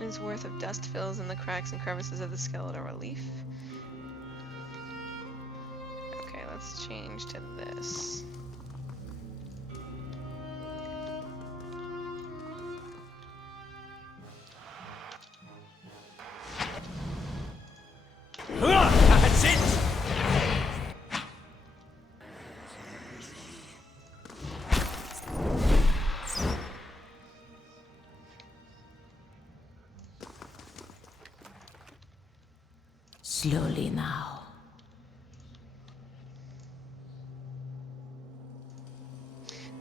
Its worth of dust fills in the cracks and crevices of the skeletal relief. Okay, let's change to this. That's it! Slowly now.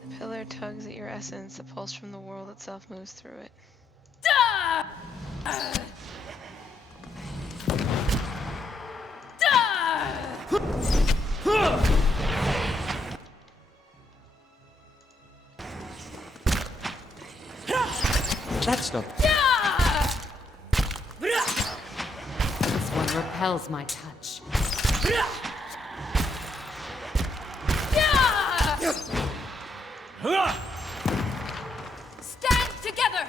The pillar tugs at your essence. The pulse from the world itself moves through it. That's not... This one repels my touch. Stand together!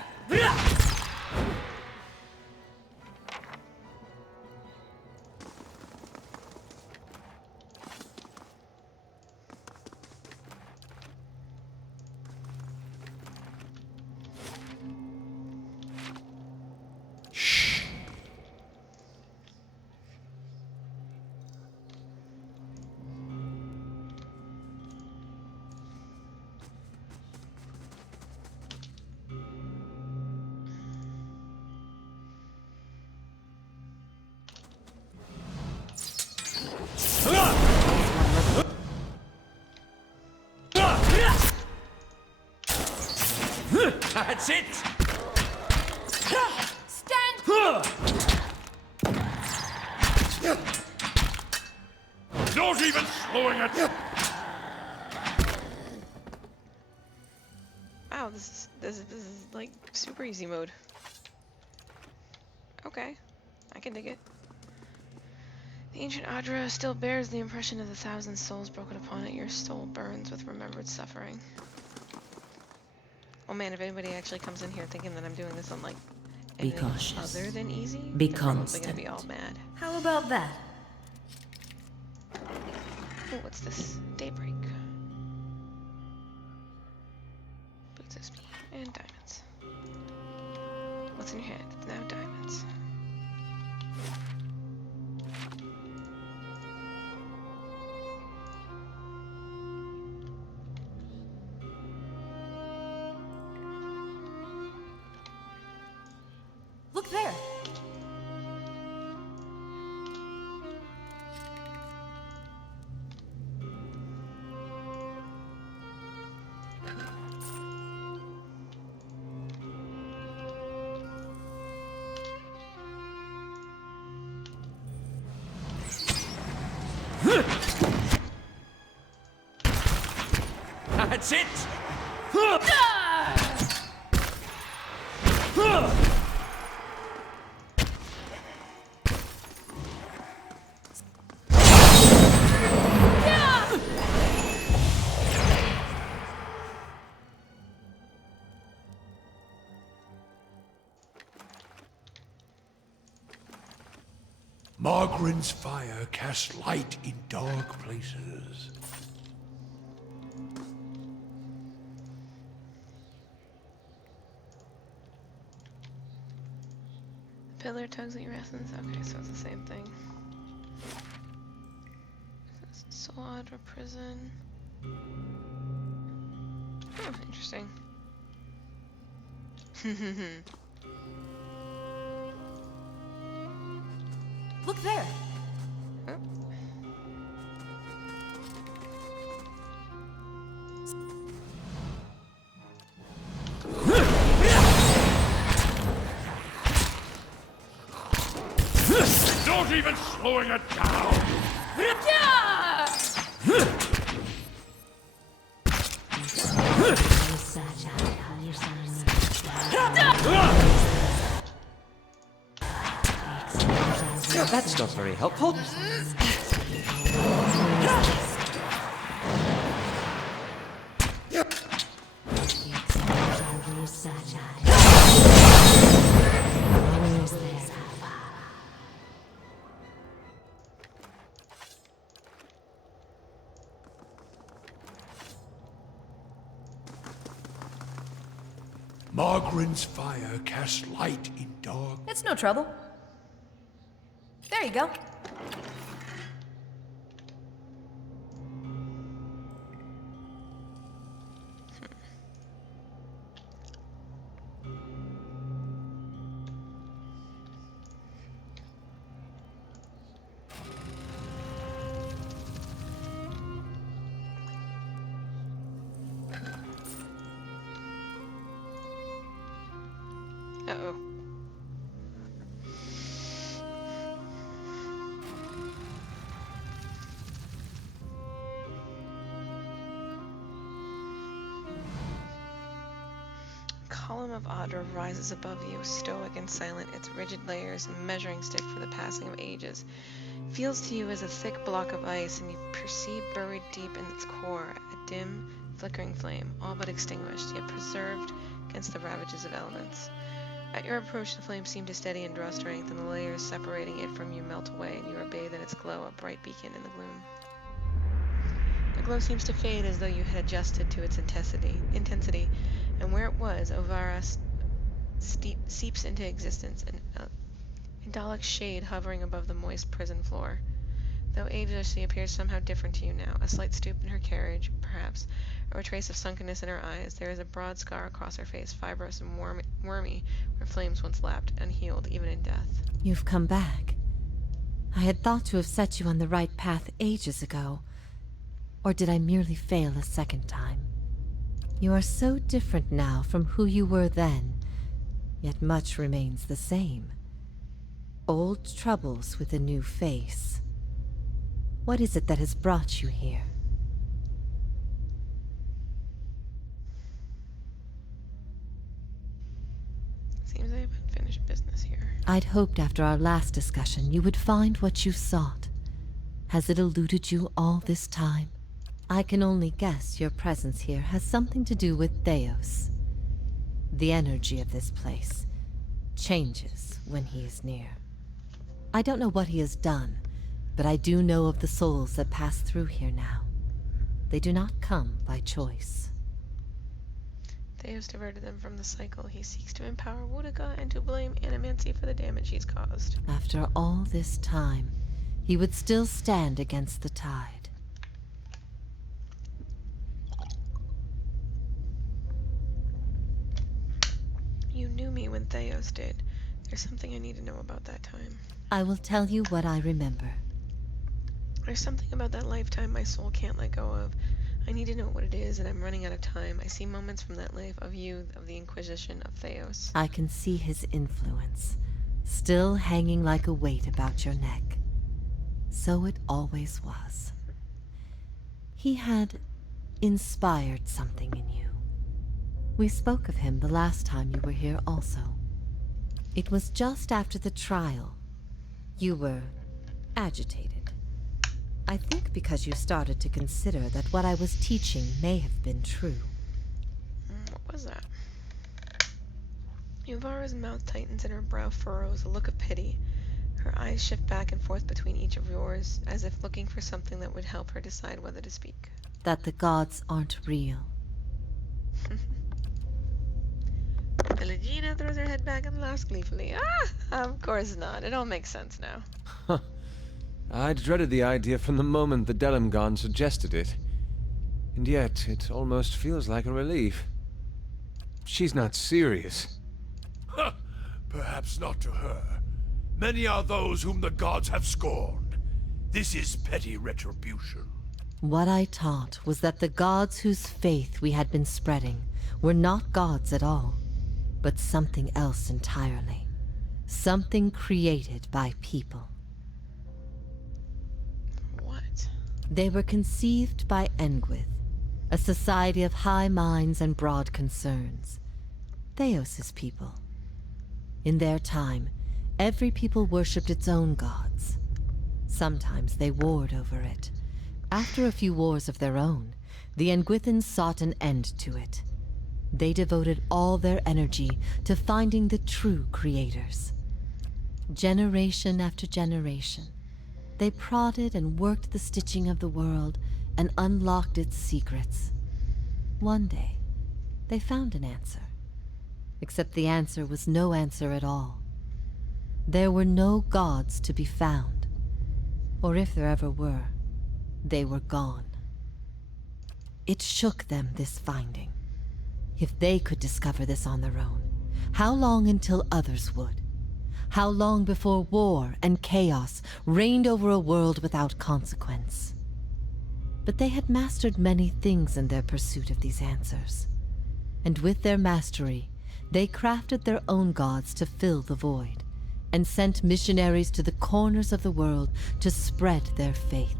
That's it! Stand! Not even slowing it! Wow, this is like super easy mode. Okay, I can dig it. The ancient Adra still bears the impression of the thousand souls broken upon it. Your soul burns with remembered suffering. Oh man, if anybody actually comes in here thinking that I'm doing this on like Be anything cautious. other than easy, Be they're probably constant. gonna be all mad. How about that? Oh, what's this? Daybreak. Boots of speed and diamonds. What's in your head? It's now diamonds. Look there! That's it! Margaren's fire casts light in dark places. The pillar tugs at your essence. Okay, so it's the same thing. Soul Adra prison. Oh, interesting. Look there! Oh. Don't not even slowing it down! That's not very helpful. Margaren's fire casts light in dark. It's no trouble. There you go. Uh-oh. Column of Adra rises above you, stoic and silent, its rigid layers a measuring stick for the passing of ages. Feels to you as a thick block of ice, and you perceive buried deep in its core a dim, flickering flame, all but extinguished, yet preserved against the ravages of elements. At your approach, the flame seemed to steady and draw strength, and the layers separating it from you melt away, and you are bathed in its glow, a bright beacon in the gloom. The glow seems to fade as though you had adjusted to its intensity, and where it was, Ovara seeps into existence, an idyllic shade hovering above the moist prison floor. Though ageless, she appears somehow different to you now, a slight stoop in her carriage, perhaps, or a trace of sunkenness in her eyes. There is a broad scar across her face, fibrous and wormy, where flames once lapped, unhealed, even in death. You've come back. I had thought to have set you on the right path ages ago. Or did I merely fail a second time? You are so different now from who you were then, yet much remains the same. Old troubles with a new face. What is it that has brought you here? Seems I have unfinished business here. I'd hoped after our last discussion you would find what you sought. Has it eluded you all this time? I can only guess your presence here has something to do with Theos. The energy of this place changes when he is near. I don't know what he has done, but I do know of the souls that pass through here now. They do not come by choice. Theos diverted them from the cycle. He seeks to empower Woodica and to blame Animancy for the damage he's caused. After all this time, he would still stand against the tide. You knew me when Theos did. There's something I need to know about that time. I will tell you what I remember. There's something about that lifetime my soul can't let go of. I need to know what it is, and I'm running out of time. I see moments from that life of you, of the Inquisition, of Theos. I can see his influence, still hanging like a weight about your neck. So it always was. He had inspired something in you. We spoke of him the last time you were here also. It was just after the trial. You were agitated. I think because you started to consider that what I was teaching may have been true. What was that? Yuvara's mouth tightens and her brow furrows, a look of pity. Her eyes shift back and forth between each of yours, as if looking for something that would help her decide whether to speak. That the gods aren't real. Elagina throws her head back and laughs gleefully. Ah, of course not. It all makes sense now. Huh. I'd dreaded the idea from the moment the Delimgon suggested it. And yet, it almost feels like a relief. She's not serious. Perhaps not to her. Many are those whom the gods have scorned. This is petty retribution. What I taught was that the gods whose faith we had been spreading were not gods at all, but something else entirely. Something created by people. They were conceived by Engwith, a society of high minds and broad concerns. Theos' people. In their time, every people worshipped its own gods. Sometimes they warred over it. After a few wars of their own, the Engwithans sought an end to it. They devoted all their energy to finding the true creators. Generation after generation, they prodded and worked the stitching of the world and unlocked its secrets. One day, they found an answer. Except the answer was no answer at all. There were no gods to be found. Or if there ever were, they were gone. It shook them, this finding. If they could discover this on their own, how long until others would? How long before war and chaos reigned over a world without consequence? But they had mastered many things in their pursuit of these answers. And with their mastery, they crafted their own gods to fill the void, and sent missionaries to the corners of the world to spread their faith.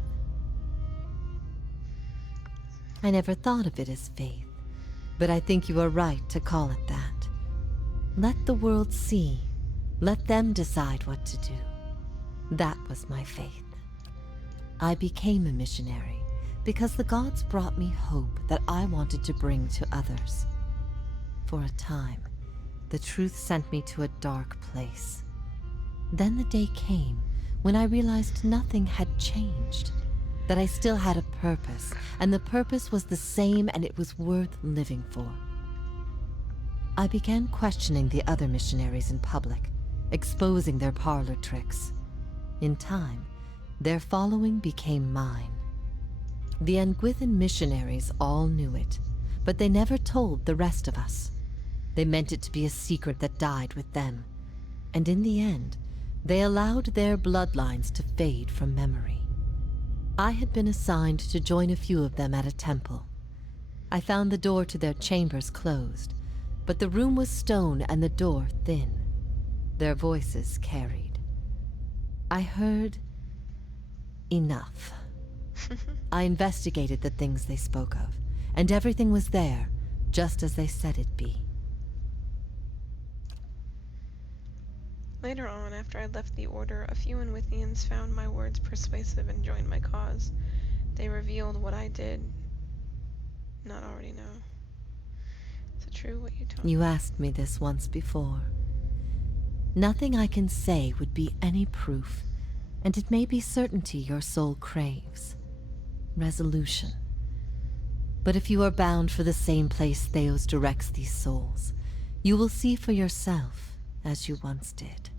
I never thought of it as faith, but I think you are right to call it that. Let the world see. Let them decide what to do. That was my faith. I became a missionary because the gods brought me hope that I wanted to bring to others. For a time, the truth sent me to a dark place. Then the day came when I realized nothing had changed, that I still had a purpose, and the purpose was the same and it was worth living for. I began questioning the other missionaries in public, exposing their parlor tricks. In time, their following became mine. The Engwithan missionaries all knew it, but they never told the rest of us. They meant it to be a secret that died with them, and in the end, they allowed their bloodlines to fade from memory. I had been assigned to join a few of them at a temple. I found the door to their chambers closed, but the room was stone and the door thin. Their voices carried. I heard enough. I investigated the things they spoke of, and everything was there, just as they said it'd be. Later on, after I left the Order, a few Enwithians found my words persuasive and joined my cause. They revealed what I did not already know. Is it true what you told me? You asked me this once before. Nothing I can say would be any proof, and it may be certainty your soul craves. Resolution. But if you are bound for the same place Theos directs these souls, you will see for yourself, as you once did.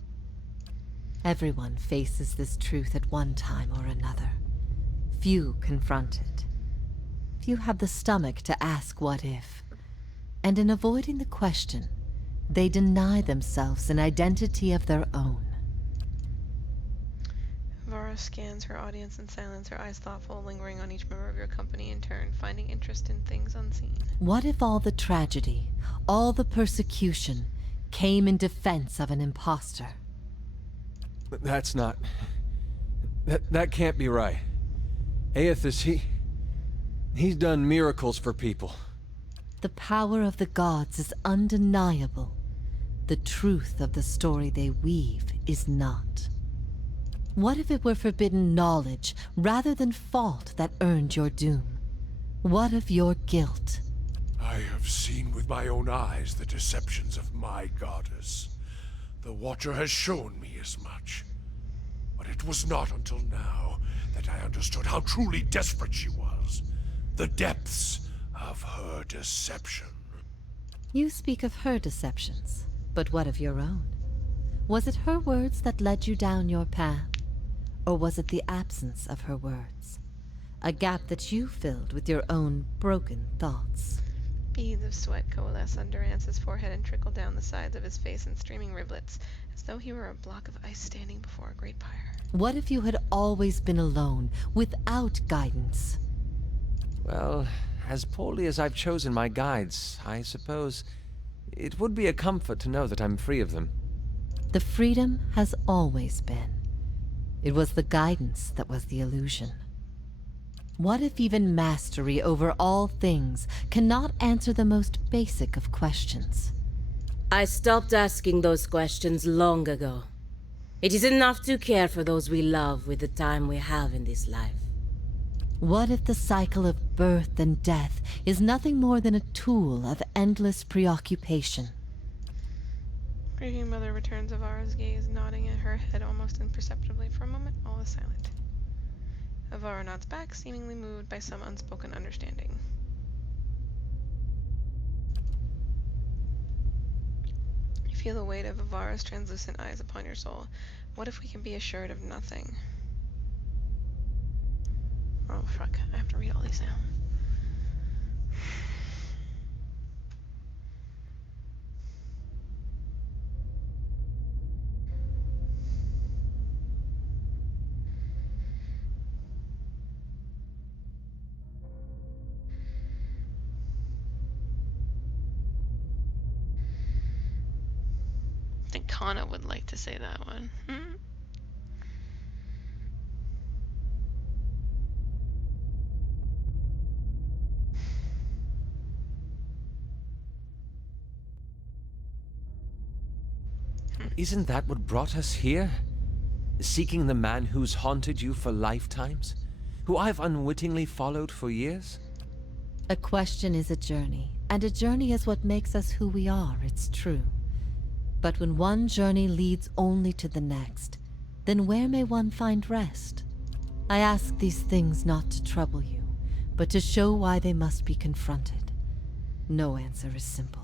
Everyone faces this truth at one time or another. Few confront it. Few have the stomach to ask what if. And in avoiding the question, they deny themselves an identity of their own. Vara scans her audience in silence, her eyes thoughtful, lingering on each member of your company in turn, finding interest in things unseen. What if all the tragedy, all the persecution, came in defense of an imposter? That's not... That can't be right. Aethys, he's done miracles for people. The power of the gods is undeniable. The truth of the story they weave is not. What if it were forbidden knowledge rather than fault that earned your doom? What of your guilt? I have seen with my own eyes the deceptions of my goddess. The Watcher has shown me as much. But it was not until now that I understood how truly desperate she was. The depths of her deception. You speak of her deceptions, but what of your own? Was it her words that led you down your path? Or was it the absence of her words? A gap that you filled with your own broken thoughts? Beads of sweat coalesce under Ance's forehead and trickle down the sides of his face in streaming rivulets, as though he were a block of ice standing before a great pyre. What if you had always been alone, without guidance? Well, as poorly as I've chosen my guides, I suppose it would be a comfort to know that I'm free of them. The freedom has always been. It was the guidance that was the illusion. What if even mastery over all things cannot answer the most basic of questions? I stopped asking those questions long ago. It is enough to care for those we love with the time we have in this life. What if the cycle of birth and death is nothing more than a tool of endless preoccupation? Grieving mother returns Avara's gaze, nodding at her head almost imperceptibly. For a moment, all is silent. Avara nods back, seemingly moved by some unspoken understanding. You feel the weight of Avara's translucent eyes upon your soul. What if we can be assured of nothing? Oh, fuck. I have to read all these now. I think Kana would like to say that one. Isn't that what brought us here? Seeking the man who's haunted you for lifetimes? Who I've unwittingly followed for years? A question is a journey, and a journey is what makes us who we are, it's true. But when one journey leads only to the next, then where may one find rest? I ask these things not to trouble you, but to show why they must be confronted. No answer is simple.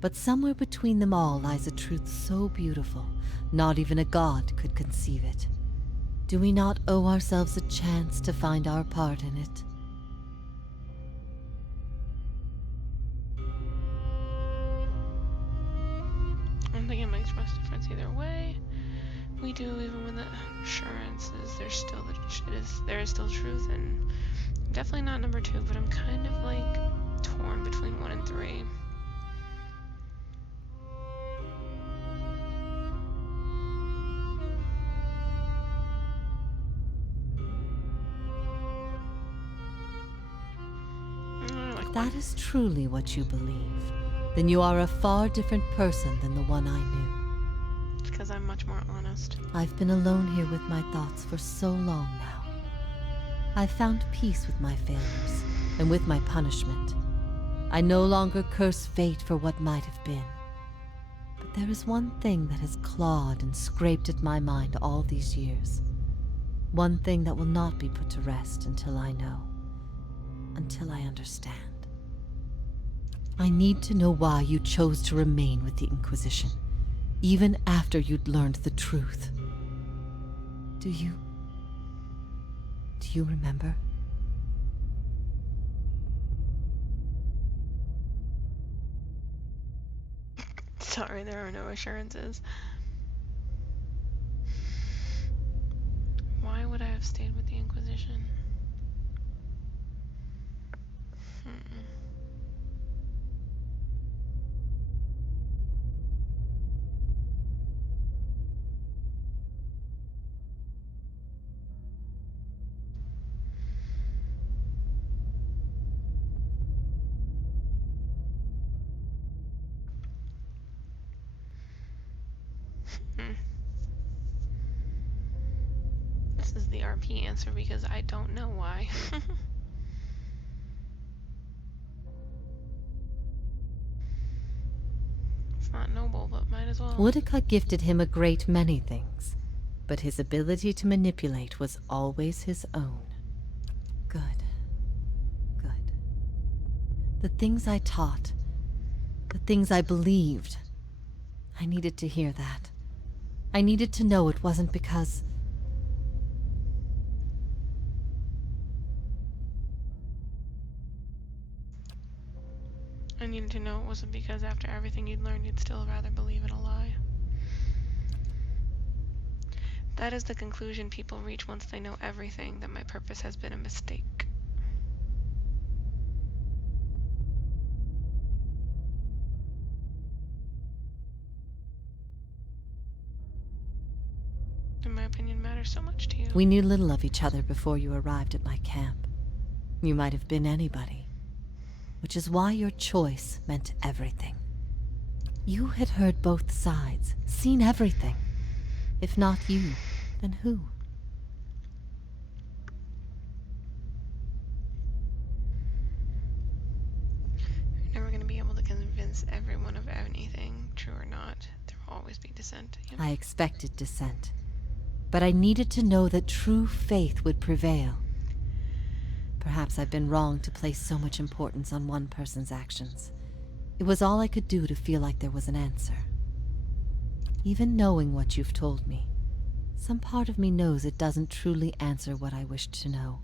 But somewhere between them all lies a truth so beautiful, not even a god could conceive it. Do we not owe ourselves a chance to find our part in it? I don't think it makes much difference either way. We do, even with the assurances, there is still truth, and definitely not number 2, but I'm kind of like torn between 1 and 3. If that is truly what you believe, then you are a far different person than the one I knew. It's because I'm much more honest. I've been alone here with my thoughts for so long now. I've found peace with my failures and with my punishment. I no longer curse fate for what might have been. But there is one thing that has clawed and scraped at my mind all these years. One thing that will not be put to rest until I know. Until I understand. I need to know why you chose to remain with the Inquisition, even after you'd learned the truth. Do you remember? Sorry, there are no assurances. Why would I have stayed with the Inquisition? This is the RP answer because I don't know why. It's not noble, but might as well. Boudica gifted him a great many things, but his ability to manipulate was always his own. Good. Good. The things I taught, the things I believed, I needed to hear that. I needed to know it wasn't because... I needed to know it wasn't because after everything you'd learned, you'd still rather believe it a lie. That is the conclusion people reach once they know everything, that my purpose has been a mistake. And my opinion matters so much to you. We knew little of each other before you arrived at my camp. You might have been anybody, which is why your choice meant everything. You had heard both sides, seen everything. If not you, then who? You're never going to be able to convince everyone of anything, true or not. There will always be dissent. Yep. I expected dissent, but I needed to know that true faith would prevail. Perhaps I've been wrong to place so much importance on one person's actions. It was all I could do to feel like there was an answer. Even knowing what you've told me, some part of me knows it doesn't truly answer what I wished to know,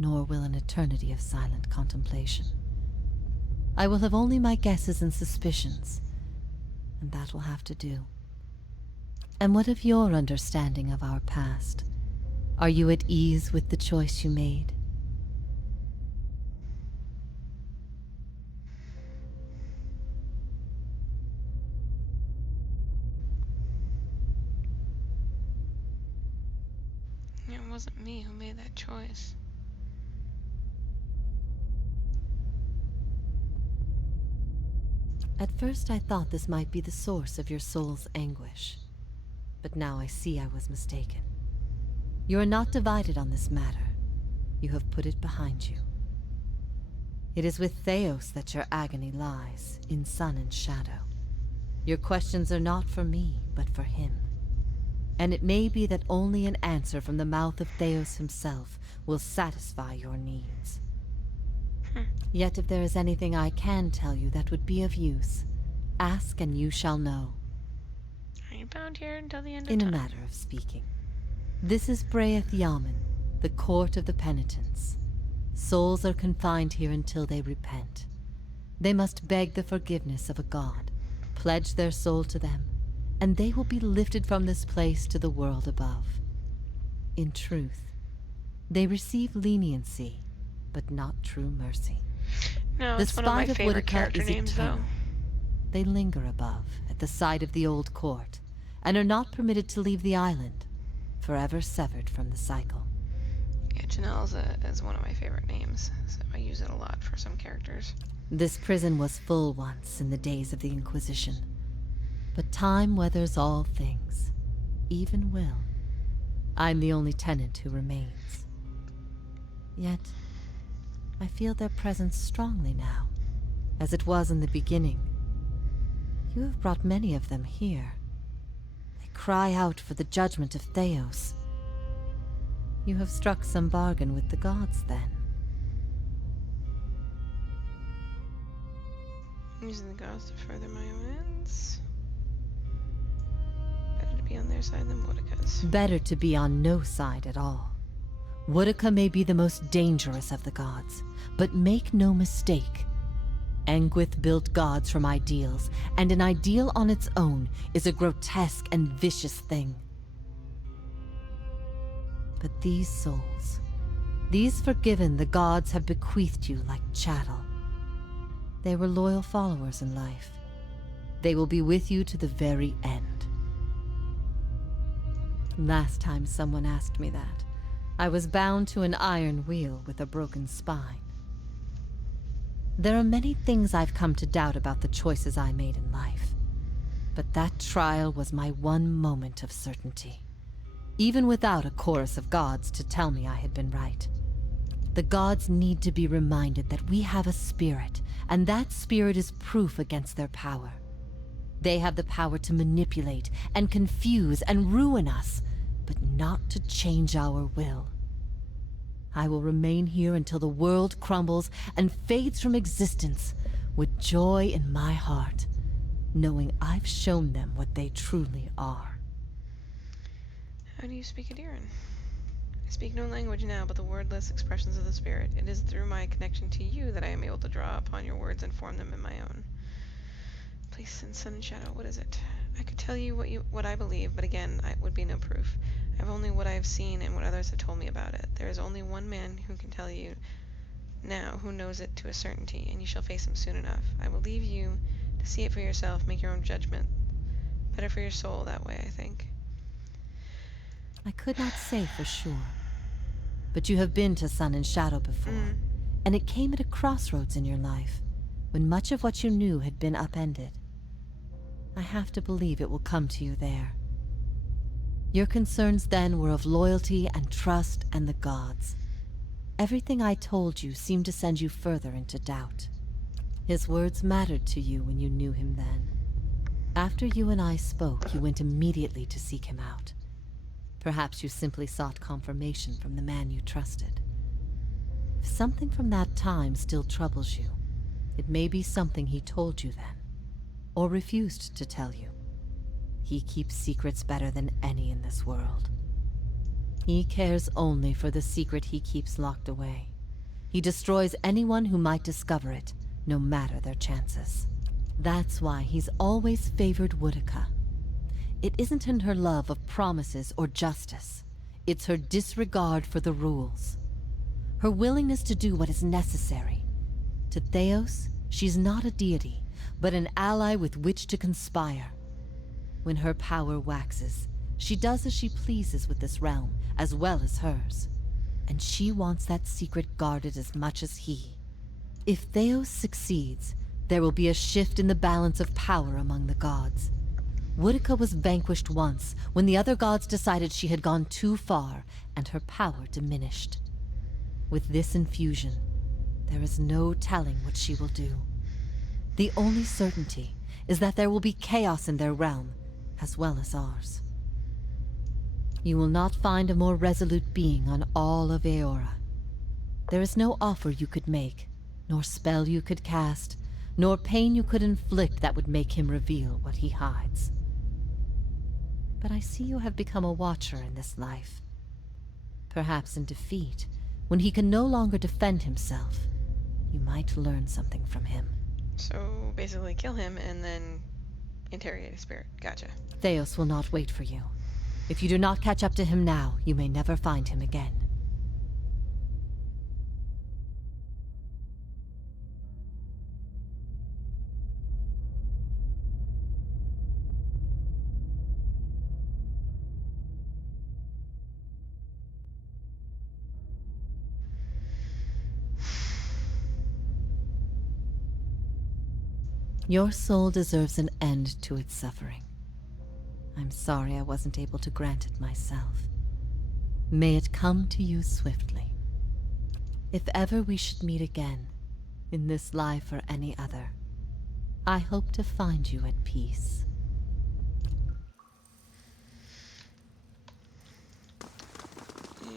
nor will an eternity of silent contemplation. I will have only my guesses and suspicions, and that will have to do. And what of your understanding of our past? Are you at ease with the choice you made? It wasn't me who made that choice. At first I thought this might be the source of your soul's anguish, but now I see I was mistaken. You are not divided on this matter. You have put it behind you. It is with Theos that your agony lies, in sun and shadow. Your questions are not for me, but for him. And it may be that only an answer from the mouth of Theos himself will satisfy your needs. Yet if there is anything I can tell you that would be of use, ask and you shall know. Are you bound here until the end of In time? a matter of speaking. This is Braeth Yamen, the court of the penitents. Souls are confined here until they repent. They must beg the forgiveness of a god, pledge their soul to them, and they will be lifted from this place to the world above. In truth, they receive leniency, but not true mercy. No, The it's one of my spite of favorite Whitaker character is names, eternal. though. They linger above, at the side of the old court, and are not permitted to leave the island, forever severed from the cycle. Yeah, Janelle is one of my favorite names, so I use it a lot for some characters. This prison was full once in the days of the Inquisition, but time weathers all things, even will. I'm the only tenant who remains. Yet, I feel their presence strongly now, as it was in the beginning. You have brought many of them here. They cry out for the judgment of Theos. You have struck some bargain with the gods, then. Using the gods to further my own ends. Better to be on their side than Boudica's. Better to be on no side at all. Boudica may be the most dangerous of the gods, but make no mistake. Engwith built gods from ideals, and an ideal on its own is a grotesque and vicious thing. But these souls, these forgiven the gods have bequeathed you like chattel. They were loyal followers in life. They will be with you to the very end. Last time someone asked me that, I was bound to an iron wheel with a broken spine. There are many things I've come to doubt about the choices I made in life, but that trial was my one moment of certainty, even without a chorus of gods to tell me I had been right. The gods need to be reminded that we have a spirit, and that spirit is proof against their power. They have the power to manipulate and confuse and ruin us, but not to change our will. I will remain here until the world crumbles and fades from existence, with joy in my heart, knowing I've shown them what they truly are. How do you speak Adiran? I speak no language now but the wordless expressions of the spirit. It is through my connection to you that I am able to draw upon your words and form them in my own. Place in sun and shadow, what is it? I could tell you what I believe, but again, it would be no proof. I have only what I have seen and what others have told me about it. There is only one man who can tell you now, who knows it to a certainty, and you shall face him soon enough. I will leave you to see it for yourself, make your own judgment. Better for your soul that way, I think. I could not say for sure. but you have been to Sun and Shadow before, and it came at a crossroads in your life, when much of what you knew had been upended. I have to believe it will come to you there. Your concerns then were of loyalty and trust and the gods. Everything I told you seemed to send you further into doubt. His words mattered to you when you knew him then. After you and I spoke, you went immediately to seek him out. Perhaps you simply sought confirmation from the man you trusted. If something from that time still troubles you, it may be something he told you then, or refused to tell you. He keeps secrets better than any in this world. He cares only for the secret he keeps locked away. He destroys anyone who might discover it, no matter their chances. That's why he's always favored Woodica. It isn't in her love of promises or justice. It's her disregard for the rules. Her willingness to do what is necessary. To Theos, she's not a deity, but an ally with which to conspire. When her power waxes, she does as she pleases with this realm, as well as hers. And she wants that secret guarded as much as he. If Theos succeeds, there will be a shift in the balance of power among the gods. Woodica was vanquished once, when the other gods decided she had gone too far, and her power diminished. With this infusion, there is no telling what she will do. The only certainty is that there will be chaos in their realm, as well as ours. You will not find a more resolute being on all of Eora. There is no offer you could make, nor spell you could cast, nor pain you could inflict that would make him reveal what he hides. But I see you have become a watcher in this life. Perhaps in defeat, when he can no longer defend himself, you might learn something from him. So basically kill him and then interrogate a spirit. Gotcha. Theos will not wait for you. If you do not catch up to him now, you may never find him again. Your soul deserves an end to its suffering. I'm sorry I wasn't able to grant it myself. May it come to you swiftly. If ever we should meet again, in this life or any other, I hope to find you at peace.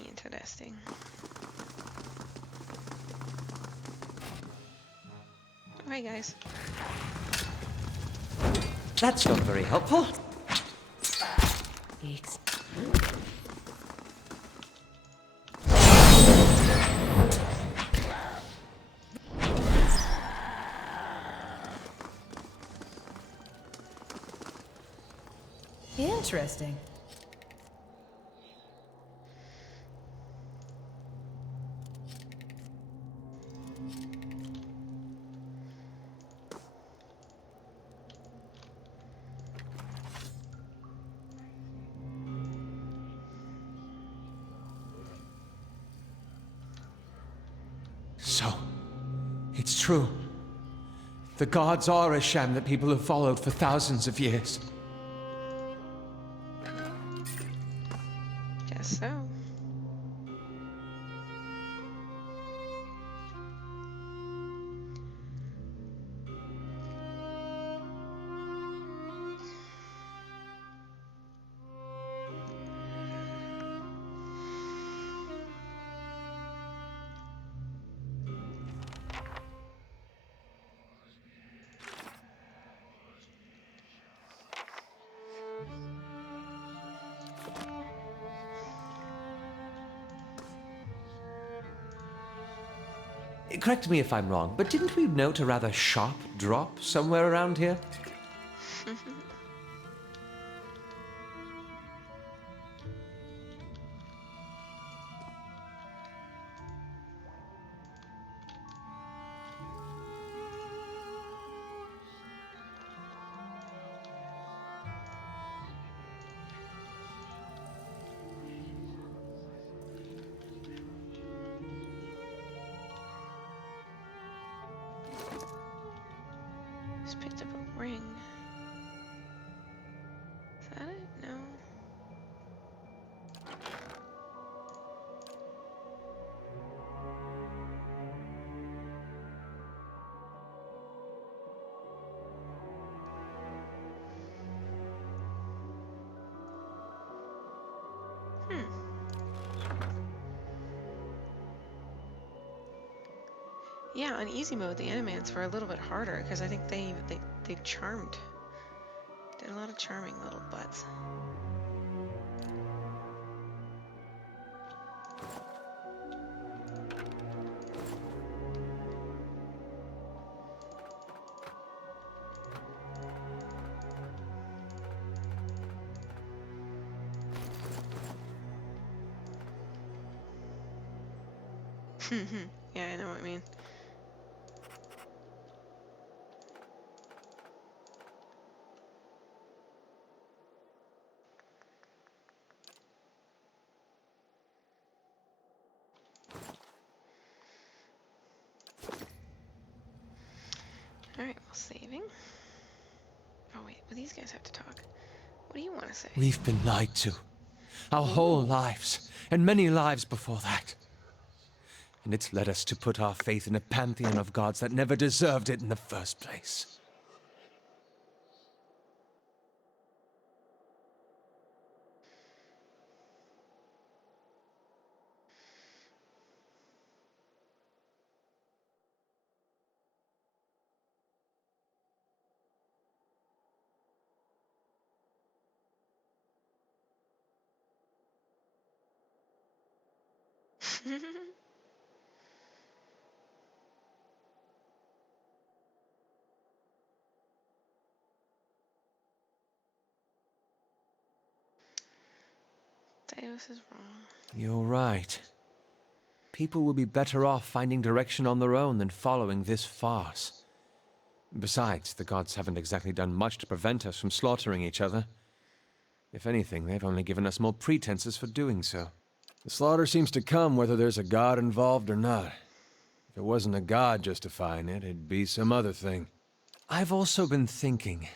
Interesting. Oh, hey guys. That's not very helpful. Interesting. So, it's true. The gods are a sham that people have followed for thousands of years. Guess so. Correct me if I'm wrong, but didn't we note a rather sharp drop somewhere around here? Hmm. Yeah, on easy mode, the Animants were a little bit harder because I think they charmed. Did a lot of charming little butts. Yeah, I know what I mean. Alright, well, saving. Oh, wait, well, these guys have to talk. What do you want to say? We've been lied to. Our whole Ooh. lives, and many lives before that. And it's led us to put our faith in a pantheon of gods that never deserved it in the first place. Deus is wrong. You're right. People will be better off finding direction on their own than following this farce. Besides, the gods haven't exactly done much to prevent us from slaughtering each other. If anything, they've only given us more pretenses for doing so. The slaughter seems to come whether there's a god involved or not. If it wasn't a god justifying it, it'd be some other thing. I've also been thinking.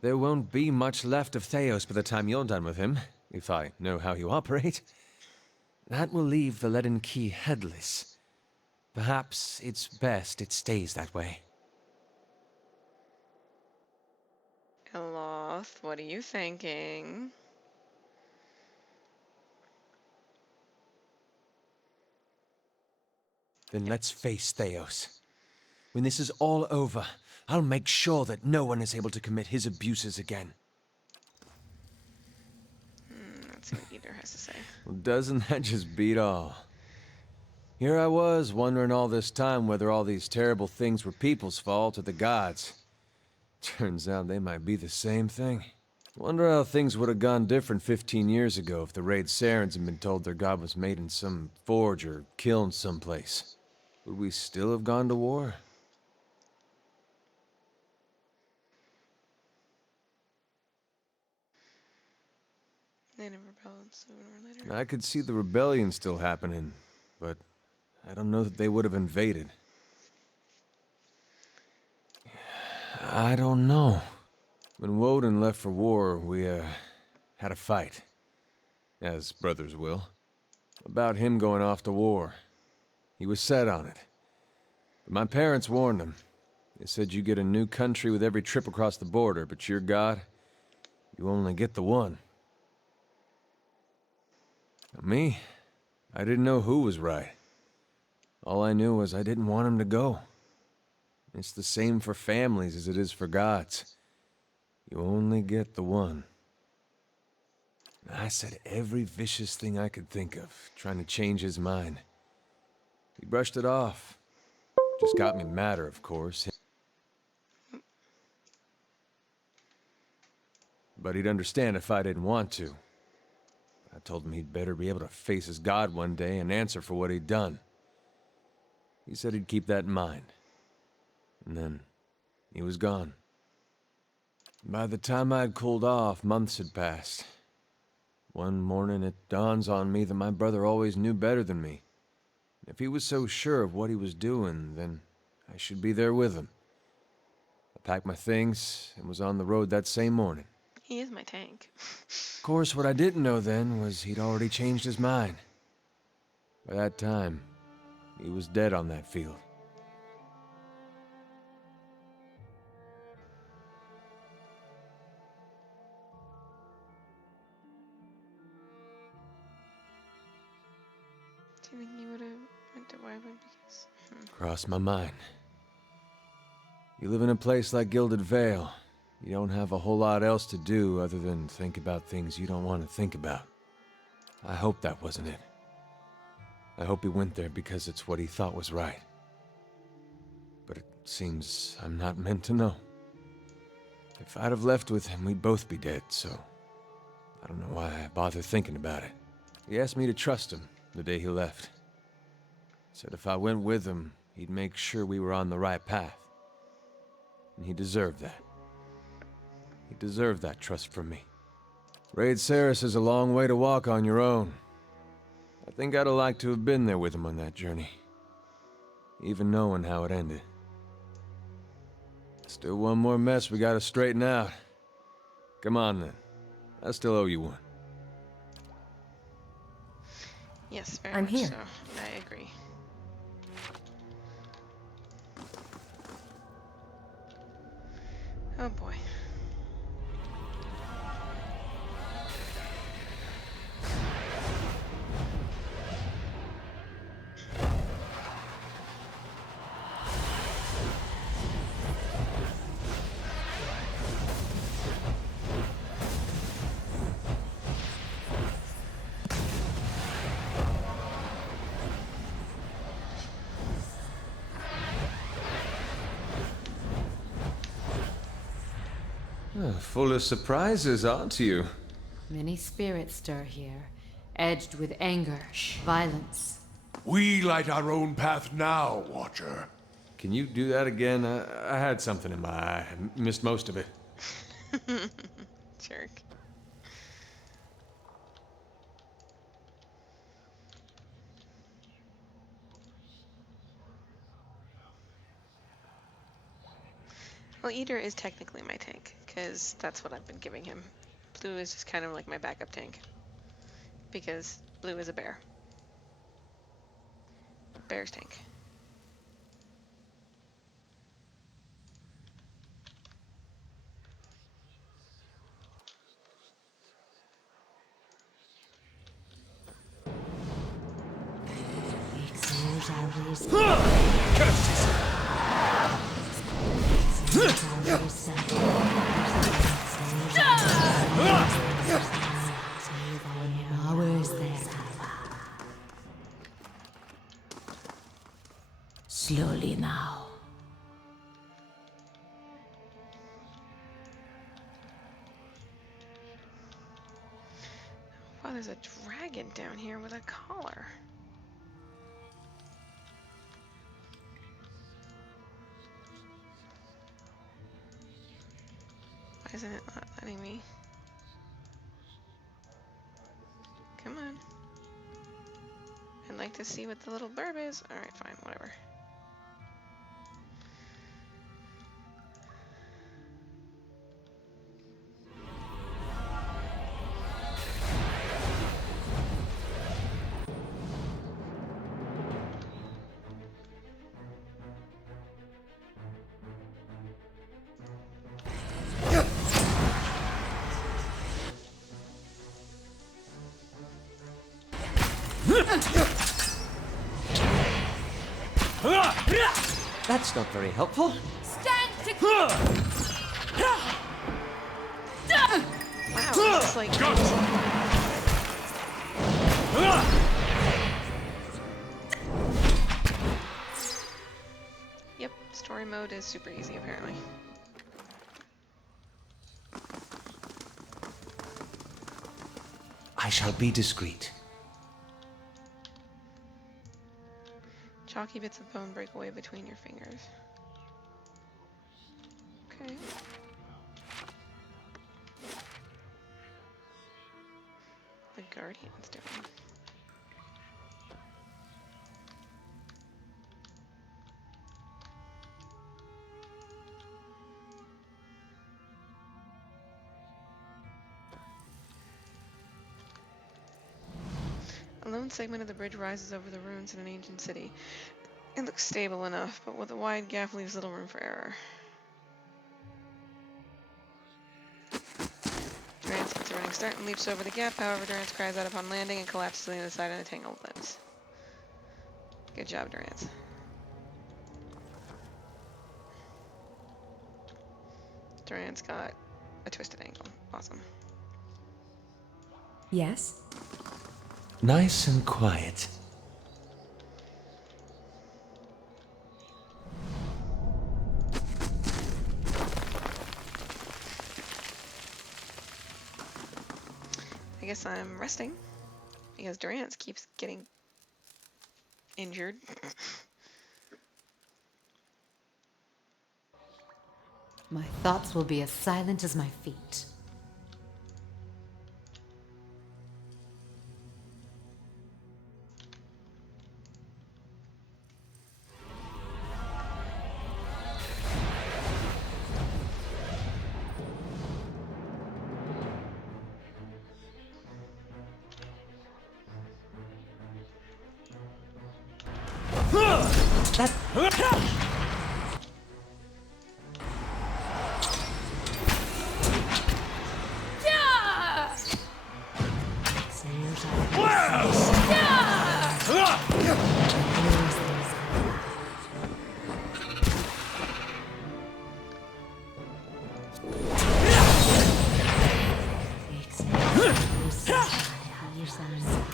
There won't be much left of Theos by the time you're done with him, if I know how you operate. That will leave the leaden key headless. Perhaps it's best it stays that way. Eloth, what are you thinking? Then let's face Theos. When this is all over, I'll make sure that no one is able to commit his abuses again. Let's see what either has to say. Well, doesn't that just beat all? Here I was, wondering all this time whether all these terrible things were people's fault or the gods. Turns out they might be the same thing. Wonder how things would have gone different 15 years ago if the Raid Sarens had been told their god was made in some forge or kiln someplace. Would we still have gone to war? They never rebelled sooner or later. I could see the rebellion still happening, but I don't know that they would have invaded. I don't know. When Woden left for war, we, had a fight. As brothers will. About him going off to war. He was set on it. But my parents warned him. They said you get a new country with every trip across the border, but your god, you only get the one. Now, me, I didn't know who was right. All I knew was I didn't want him to go. It's the same for families as it is for gods. You only get the one. I said every vicious thing I could think of, trying to change his mind. He brushed it off. Just got me madder, of course. But he'd understand if I didn't want to. I told him he'd better be able to face his god one day and answer for what he'd done. He said he'd keep that in mind. And then, he was gone. By the time I'd cooled off, months had passed. One morning it dawns on me that my brother always knew better than me. If he was so sure of what he was doing, then I should be there with him. I packed my things and was on the road that same morning. He is my tank. Of course, what I didn't know then was he'd already changed his mind. By that time, he was dead on that field. Do you think you would have went to Wywood because... Crossed my mind. You live in a place like Gilded Vale. You don't have a whole lot else to do other than think about things you don't want to think about. I hope that wasn't it. I hope he went there because it's what he thought was right. But it seems I'm not meant to know. If I'd have left with him, we'd both be dead, so... I don't know why I bother thinking about it. He asked me to trust him the day he left. Said if I went with him, he'd make sure we were on the right path. And he deserved that. He deserved that trust from me. Raid Saris is a long way to walk on your own. I think I'd have liked to have been there with him on that journey. Even knowing how it ended. Still one more mess we gotta straighten out. Come on then. I still owe you one. Yes, very I'm much here. so. I agree. Oh boy. Full of surprises, aren't you? Many spirits stir here, edged with anger, violence. We light our own path now, Watcher. Can you do that again? I had something in my eye. I missed most of it. Jerk. Well, Eater is technically my tank, because that's what I've been giving him. Blue is just kind of like my backup tank, because Blue is a bear. Bear's tank. Slowly now. Wow, there's a dragon down here with a collar. Why isn't it not letting me? Come on. I'd like to see what the little burb is. Alright, fine, whatever. That's not very helpful. Wow, it's like... Yep, story mode is super easy apparently. I shall be discreet. Chalky bits of bone break away between your fingers. Okay. The Guardian's doing. A lone segment of the bridge rises over the ruins in an ancient city. It looks stable enough, but with a wide gap leaves little room for error. Durance gets a running start and leaps over the gap. However, Durance cries out upon landing and collapses on the other side in a tangled limbs. Good job, Durant. Durant's got a twisted ankle. Awesome. Yes? Nice and quiet. I guess I'm resting because Durant keeps getting injured. My thoughts will be as silent as my feet.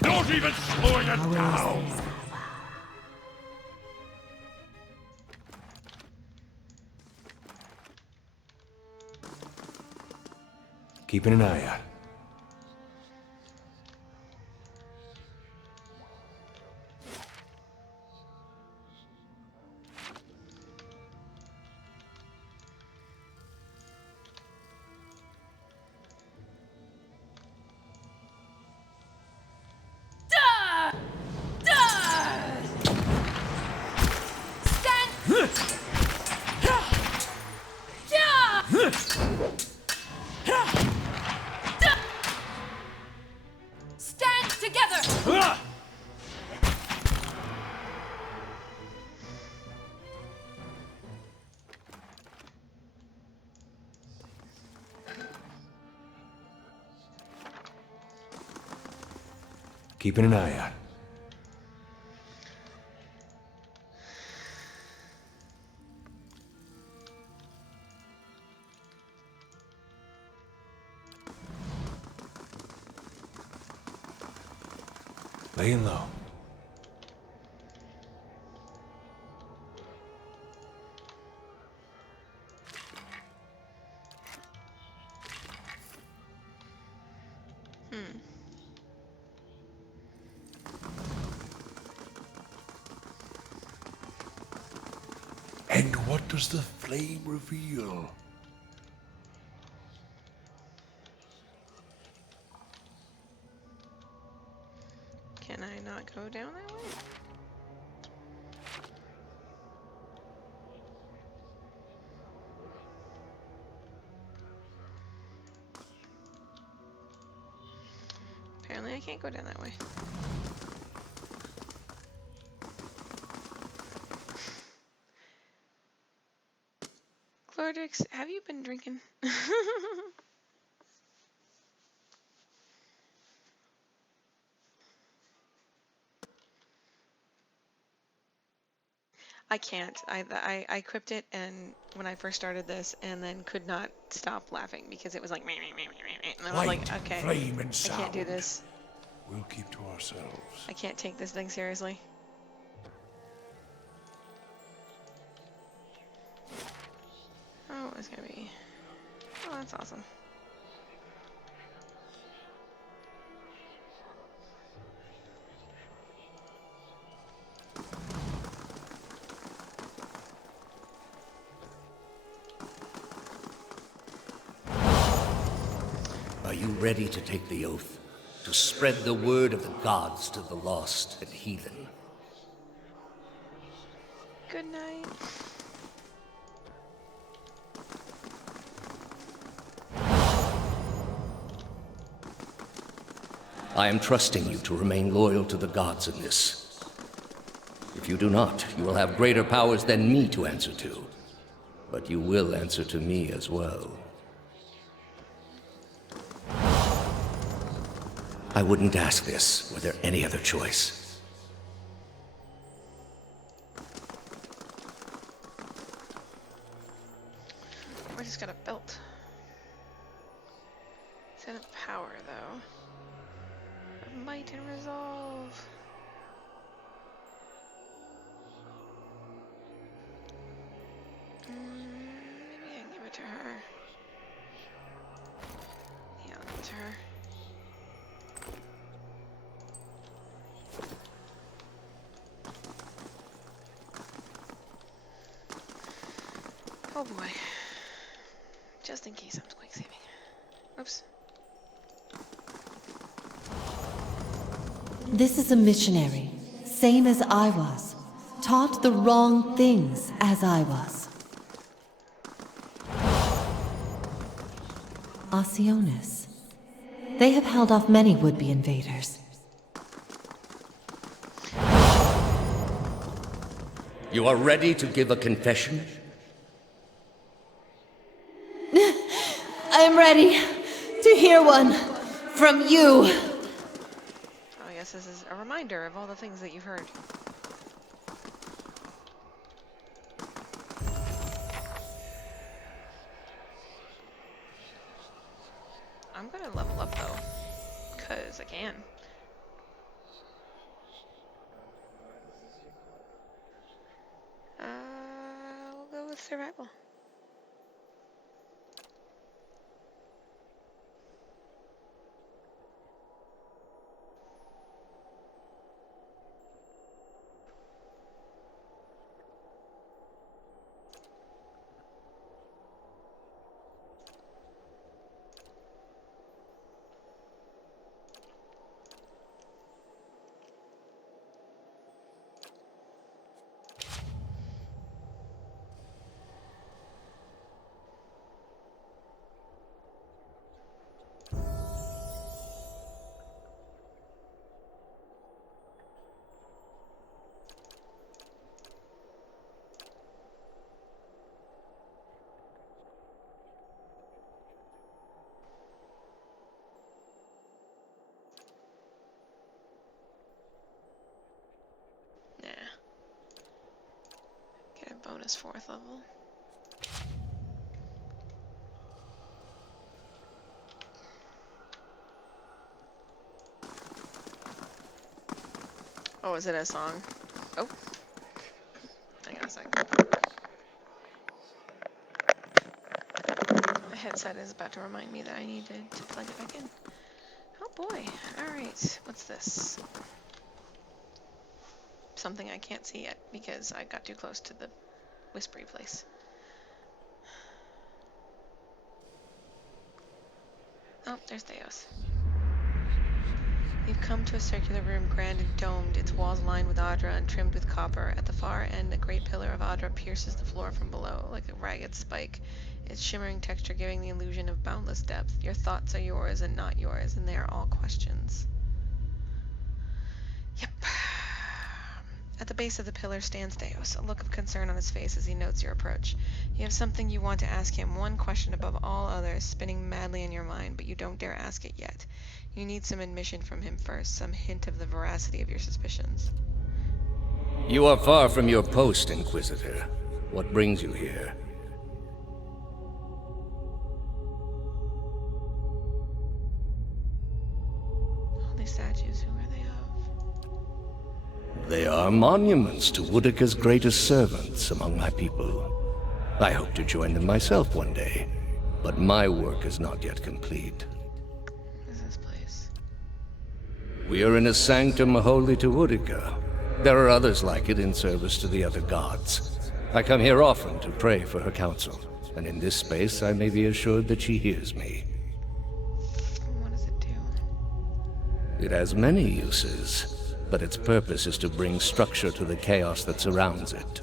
Not even slowing it down! Keeping an eye out. Stand together! Keeping an eye out. Laying low. And what does the flame reveal? Can I not go down that way? Apparently I can't go down that way. Clordix, have you been drinking? I can't. I equipped it and when I first started this and then could not stop laughing because it was like meh, meh, meh, meh, meh, meh. And I was Light, like, okay, flame, and I sound. can't do this. We'll keep to ourselves. I can't take this thing seriously. Oh, it's gonna be. Oh, that's awesome. Are you ready to take the oath? To spread the word of the gods to the lost and heathen? Good night. I am trusting you to remain loyal to the gods in this. If you do not, you will have greater powers than me to answer to. But you will answer to me as well. I wouldn't ask this were there any other choice. can resolve. Maybe I can give it to her. Yeah, I'll give it to her. Oh boy. Just in case I'm quick saving. Oops. This is a missionary, same as I was, taught the wrong things as I was. Oceanus. They have held off many would-be invaders. You are ready to give a confession? I am ready to hear one from you. Oh, I guess this is a reminder of all the things that you've heard. I'm gonna level up though, because I can. We'll go with survival. Nah. Get a bonus 4th level. Oh, is it a song? Oh. Hang on a sec. My headset is about to remind me that I need to plug it back in. Oh boy. Alright. What's this? Something I can't see yet because I got too close to the whispery place. Oh, there's Theos. You've come to a circular room, grand and domed, its walls lined with Adra and trimmed with copper. At the far end, a great pillar of Adra pierces the floor from below, like a ragged spike, its shimmering texture giving the illusion of boundless depth. Your thoughts are yours and not yours, and they are all questions. Yep. At the base of the pillar stands Theos, a look of concern on his face as he notes your approach. You have something you want to ask him, one question above all others, spinning madly in your mind, but you don't dare ask it yet. You need some admission from him first, some hint of the veracity of your suspicions. You are far from your post, Inquisitor. What brings you here? All these statues, who are they of? They are monuments to Woodica's greatest servants among my people. I hope to join them myself one day, but my work is not yet complete. What is this place? We are in a sanctum holy to Woodica. There are others like it in service to the other gods. I come here often to pray for her counsel, and in this space I may be assured that she hears me. What does it do? It has many uses, but its purpose is to bring structure to the chaos that surrounds it.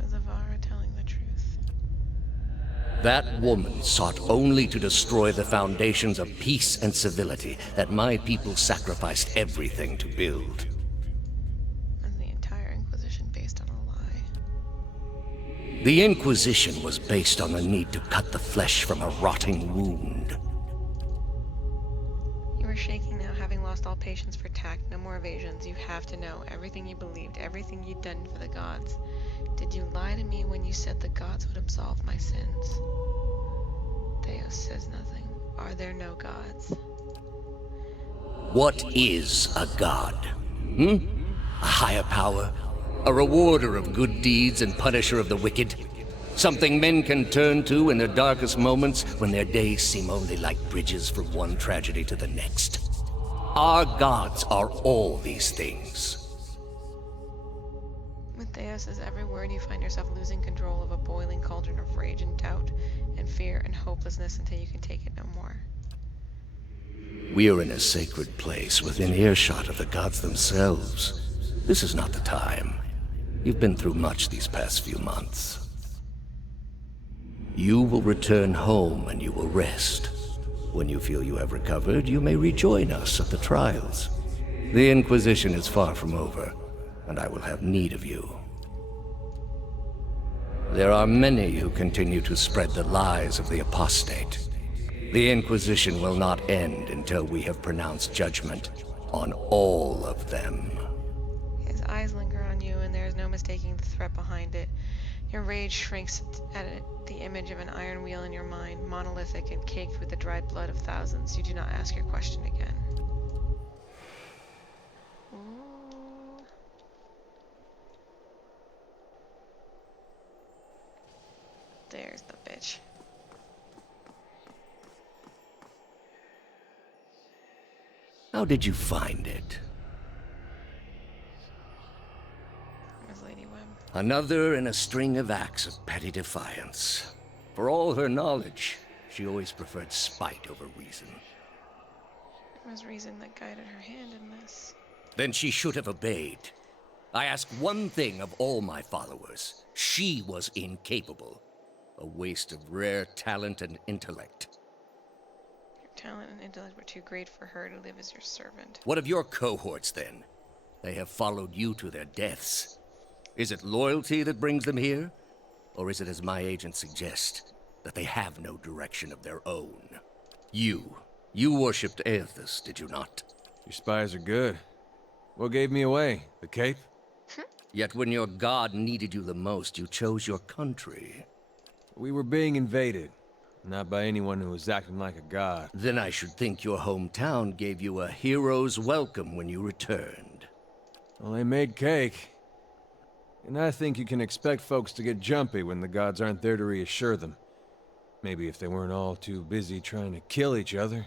Was Avara telling the truth? That woman sought only to destroy the foundations of peace and civility that my people sacrificed everything to build. And the entire Inquisition based on a lie. The Inquisition was based on the need to cut the flesh from a rotting wound. You are shaking now, having lost all patience for tact. No more evasions. You have to know everything you believed, everything you'd done for the gods. Did you lie to me when you said the gods would absolve my sins? Theos says nothing. Are there no gods? What is a god? Hmm? A higher power? A rewarder of good deeds and punisher of the wicked? Something men can turn to in their darkest moments when their days seem only like bridges from one tragedy to the next. Our gods are all these things. With Theos as every word, you find yourself losing control of a boiling cauldron of rage and doubt and fear and hopelessness until you can take it no more. We are in a sacred place within earshot of the gods themselves. This is not the time. You've been through much these past few months. You will return home and you will rest. When you feel you have recovered, you may rejoin us at the trials. The Inquisition is far from over, and I will have need of you. There are many who continue to spread the lies of the apostate. The Inquisition will not end until we have pronounced judgment on all of them. His eyes linger on you, and there is no mistaking the threat behind it. Your rage shrinks at the image of an iron wheel in your mind, monolithic and caked with the dried blood of thousands. You do not ask your question again. Ooh. There's the bitch. How did you find it? There's Lady Webb. Another in a string of acts of petty defiance. For all her knowledge, she always preferred spite over reason. It was reason that guided her hand in this. Then she should have obeyed. I ask one thing of all my followers. She was incapable. A waste of rare talent and intellect. Your talent and intellect were too great for her to live as your servant. What of your cohorts, then? They have followed you to their deaths. Is it loyalty that brings them here? Or is it, as my agents suggest, that they have no direction of their own? You worshipped Aethys, did you not? Your spies are good. What gave me away? The cape? Yet when your god needed you the most, you chose your country. We were being invaded. Not by anyone who was acting like a god. Then I should think your hometown gave you a hero's welcome when you returned. Well, they made cake. And I think you can expect folks to get jumpy when the gods aren't there to reassure them. Maybe if they weren't all too busy trying to kill each other.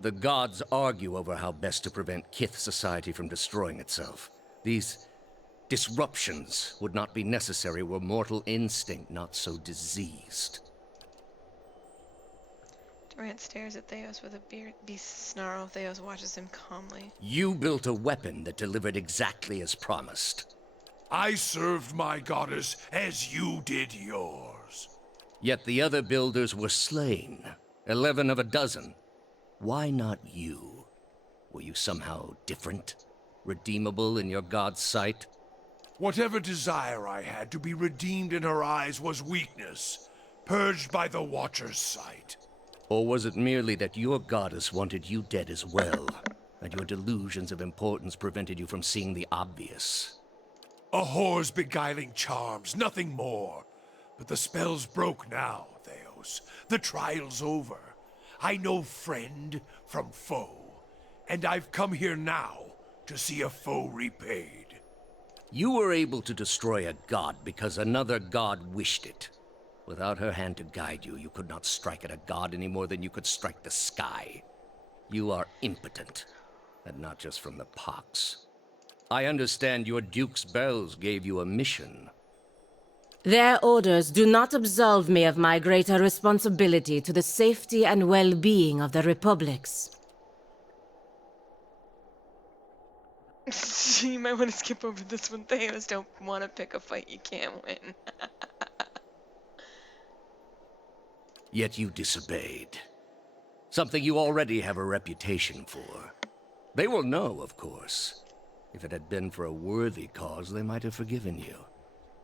The gods argue over how best to prevent Kith society from destroying itself. These disruptions would not be necessary were mortal instinct not so diseased. Durant stares at Theos with a beast's snarl. Theos watches him calmly. You built a weapon that delivered exactly as promised. I served my goddess as you did yours. Yet the other builders were slain. 11 of a dozen. Why not you? Were you somehow different? Redeemable in your god's sight? Whatever desire I had to be redeemed in her eyes was weakness, purged by the Watcher's sight. Or was it merely that your goddess wanted you dead as well, and your delusions of importance prevented you from seeing the obvious? A whore's beguiling charms, nothing more. But the spell's broke now, Theos. The trial's over. I know friend from foe, and I've come here now to see a foe repaid. You were able to destroy a god because another god wished it. Without her hand to guide you, you could not strike at a god any more than you could strike the sky. You are impotent, and not just from the pox. I understand your Duke's bells gave you a mission. Their orders do not absolve me of my greater responsibility to the safety and well-being of the Republics. You might want to skip over this one. Theos don't want to pick a fight you can't win. Yet you disobeyed. Something you already have a reputation for. They will know, of course. If it had been for a worthy cause, they might have forgiven you.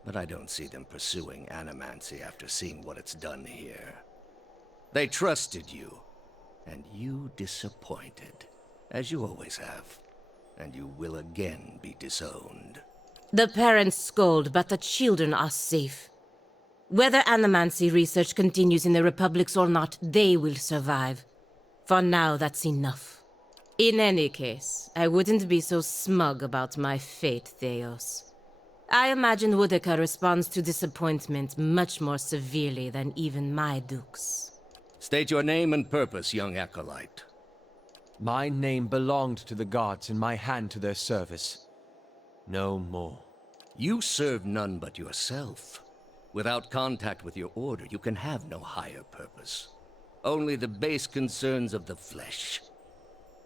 But I don't see them pursuing animancy after seeing what it's done here. They trusted you, and you disappointed, as you always have. And you will again be disowned. The parents scold, but the children are safe. Whether animancy research continues in the Republics or not, they will survive. For now, that's enough. In any case, I wouldn't be so smug about my fate, Theos. I imagine Woodica responds to disappointment much more severely than even my dukes. State your name and purpose, young acolyte. My name belonged to the gods and my hand to their service. No more. You serve none but yourself. Without contact with your order, you can have no higher purpose. Only the base concerns of the flesh.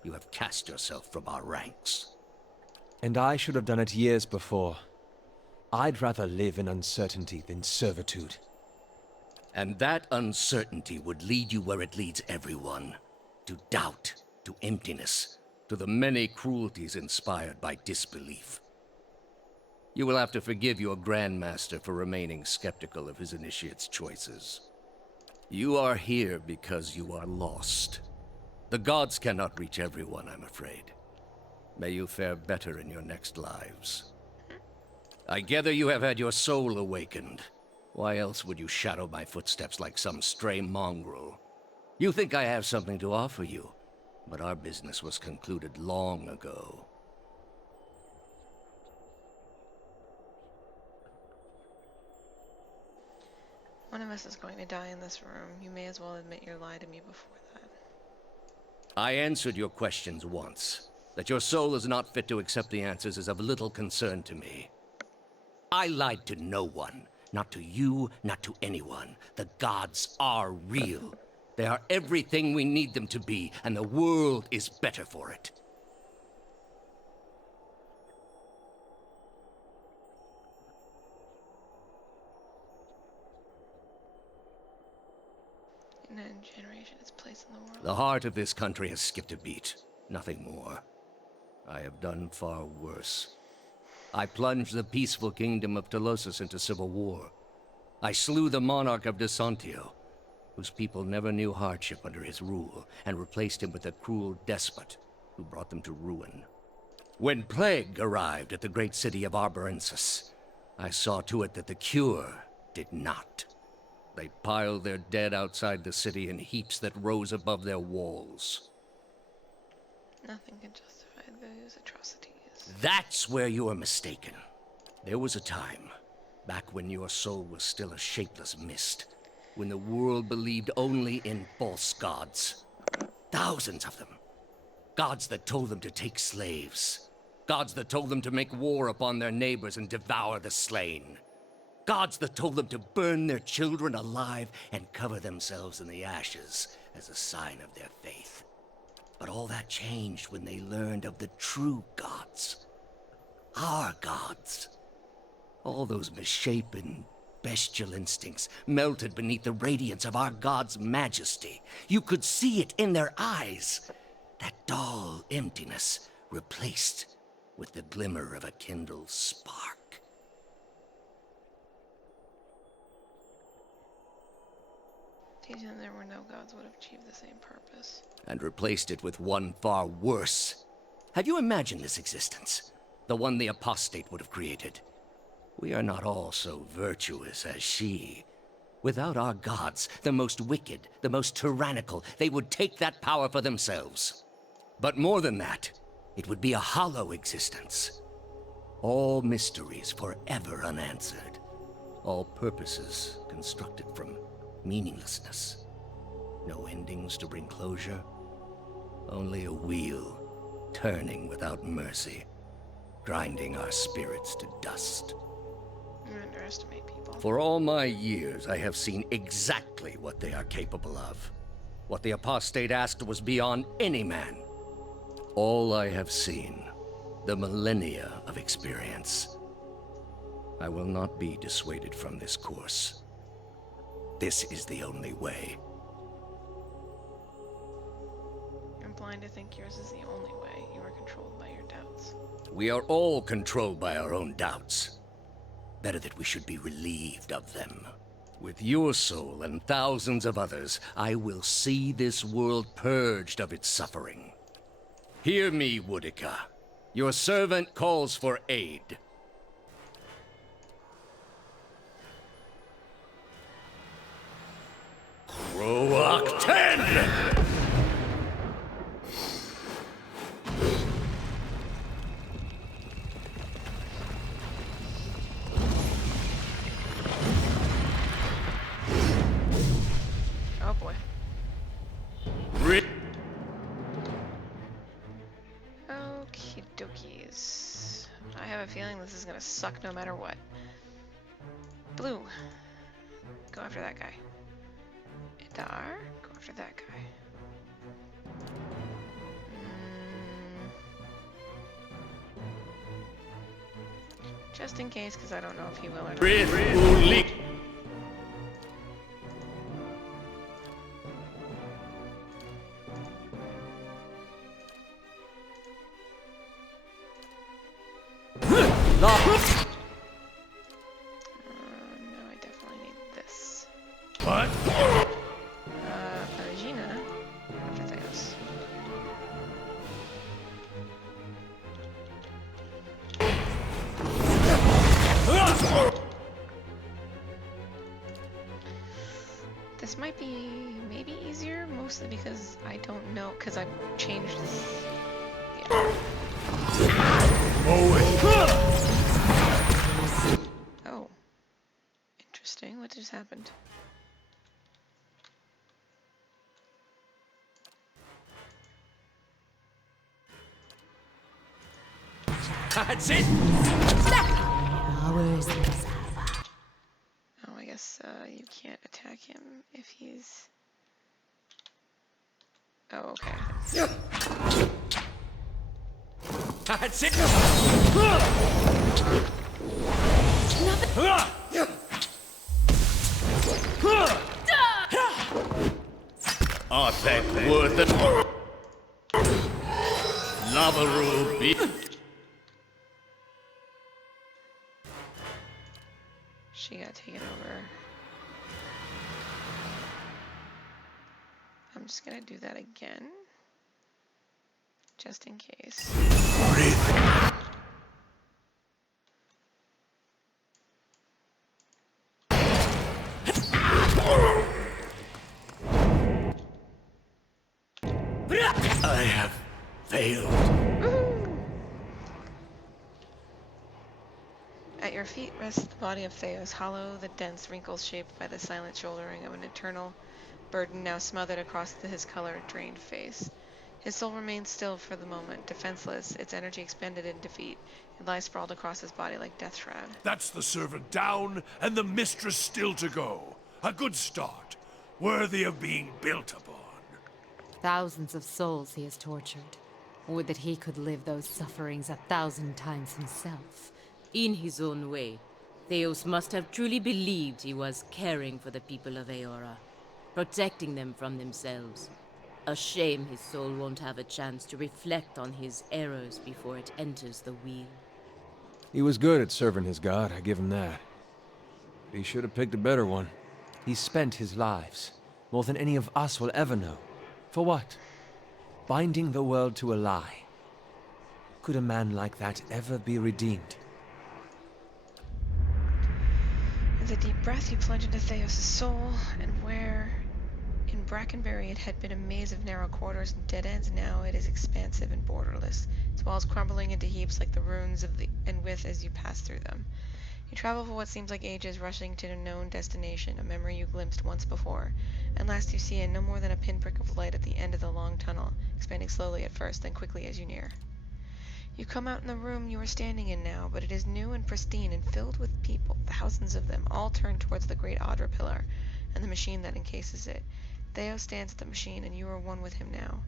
You have cast yourself from our ranks. And I should have done it years before. I'd rather live in uncertainty than servitude. And that uncertainty would lead you where it leads everyone. To doubt, to emptiness, to the many cruelties inspired by disbelief. You will have to forgive your Grandmaster for remaining skeptical of his initiate's choices. You are here because you are lost. The gods cannot reach everyone, I'm afraid. May you fare better in your next lives. I gather you have had your soul awakened. Why else would you shadow my footsteps like some stray mongrel? You think I have something to offer you, but our business was concluded long ago. One of us is going to die in this room. You may as well admit your lie to me before that. I answered your questions once. That your soul is not fit to accept the answers is of little concern to me. I lied to no one. Not to you, not to anyone. The gods are real. They are everything we need them to be, and the world is better for it. In a generation, its place in the world. The heart of this country has skipped a beat. Nothing more. I have done far worse. I plunged the peaceful kingdom of Telosus into civil war. I slew the monarch of Desantio, whose people never knew hardship under his rule, and replaced him with a cruel despot who brought them to ruin. When plague arrived at the great city of Arborensis, I saw to it that the cure did not. They piled their dead outside the city in heaps that rose above their walls. Nothing can justify those atrocities. That's where you are mistaken. There was a time, back when your soul was still a shapeless mist, when the world believed only in false gods. Thousands of them. Gods that told them to take slaves. Gods that told them to make war upon their neighbors and devour the slain. Gods that told them to burn their children alive and cover themselves in the ashes as a sign of their faith. But all that changed when they learned of the true gods. Our gods. All those misshapen, bestial instincts melted beneath the radiance of our God's majesty. You could see it in their eyes. That dull emptiness replaced with the glimmer of a kindled spark. Teaching them there were no gods would have achieved the same purpose. And replaced it with one far worse. Have you imagined this existence? The one the apostate would have created. We are not all so virtuous as she. Without our gods, the most wicked, the most tyrannical, they would take that power for themselves. But more than that, it would be a hollow existence. All mysteries forever unanswered. All purposes constructed from meaninglessness. No endings to bring closure. Only a wheel, turning without mercy, grinding our spirits to dust. You underestimate people. For all my years, I have seen exactly what they are capable of. What the apostate asked was beyond any man. All I have seen, the millennia of experience. I will not be dissuaded from this course. This is the only way. You're blind to think yours is the only way. You are controlled by your doubts. We are all controlled by our own doubts. Better that we should be relieved of them. With your soul and thousands of others, I will see this world purged of its suffering. Hear me, Woodica. Your servant calls for aid. Roak 10! Okie dokies. I have a feeling this is gonna suck no matter what. Blue. Go after that guy. Idar. Go after that guy. Just in case, because I don't know if he will or not. No, I definitely need this. What? Regina. After Theos. This might be maybe easier, mostly because I don't know, because I've changed this. Yeah. Oh. Interesting. What just happened? That's it! Oh, I guess you can't attack him if he's... Oh, okay. That's it! Art that worth it? Lava ruby. She got taken over. I'm just gonna do that again. Just in case. I have failed. At your feet rests the body of Theos, hollow, the dense wrinkles shaped by the silent shouldering of an eternal burden now smothered across his color-drained face. His soul remains still for the moment, defenseless, its energy expended in defeat. It lies sprawled across his body like death shroud. That's the servant down, and the mistress still to go. A good start, worthy of being built upon. Thousands of souls he has tortured. Would that he could live those sufferings 1,000 times himself. In his own way, Theos must have truly believed he was caring for the people of Aora, protecting them from themselves. A shame his soul won't have a chance to reflect on his errors before it enters the wheel. He was good at serving his god, I give him that. He should have picked a better one. He spent his lives, more than any of us will ever know. For what? Binding the world to a lie. Could a man like that ever be redeemed? With a deep breath, you plunge into Theos' soul, and where in Brackenberry it had been a maze of narrow corridors and dead ends, now it is expansive and borderless, its walls crumbling into heaps like the ruins of the and width as you pass through them. You travel for what seems like ages, rushing to a known destination, a memory you glimpsed once before, and last you see it no more than a pinprick of light at the end of the long tunnel, expanding slowly at first, then quickly as you near. You come out in the room you are standing in now, but it is new and pristine and filled with people, thousands of them, all turned towards the great Audra pillar and the machine that encases it. Theo stands at the machine, and you are one with him now.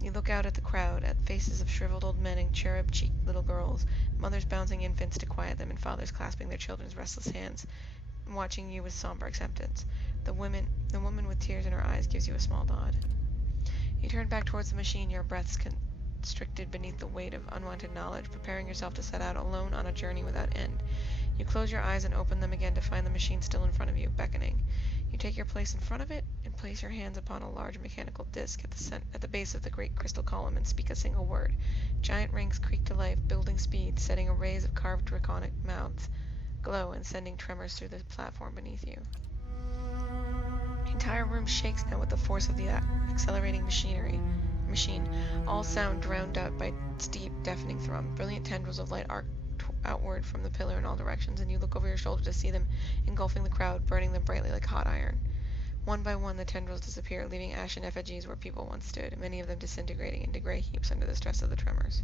You look out at the crowd, at faces of shriveled old men and cherub-cheeked little girls, mothers bouncing infants to quiet them, and fathers clasping their children's restless hands, watching you with somber acceptance. The woman with tears in her eyes gives you a small nod. You turn back towards the machine, your breaths constricted beneath the weight of unwanted knowledge, preparing yourself to set out alone on a journey without end. You close your eyes and open them again to find the machine still in front of you, beckoning. You take your place in front of it and place your hands upon a large mechanical disc at the base of the great crystal column and speak a single word. Giant rings creak to life, building speed, setting arrays of carved draconic mouths glow and sending tremors through the platform beneath you. The entire room shakes now with the force of the accelerating machine, all sound drowned out by its deep, deafening thrum. Brilliant tendrils of light arc outward from the pillar in all directions, and you look over your shoulder to see them engulfing the crowd, burning them brightly like hot iron. One by one, the tendrils disappear, leaving ashen effigies where people once stood, many of them disintegrating into gray heaps under the stress of the tremors.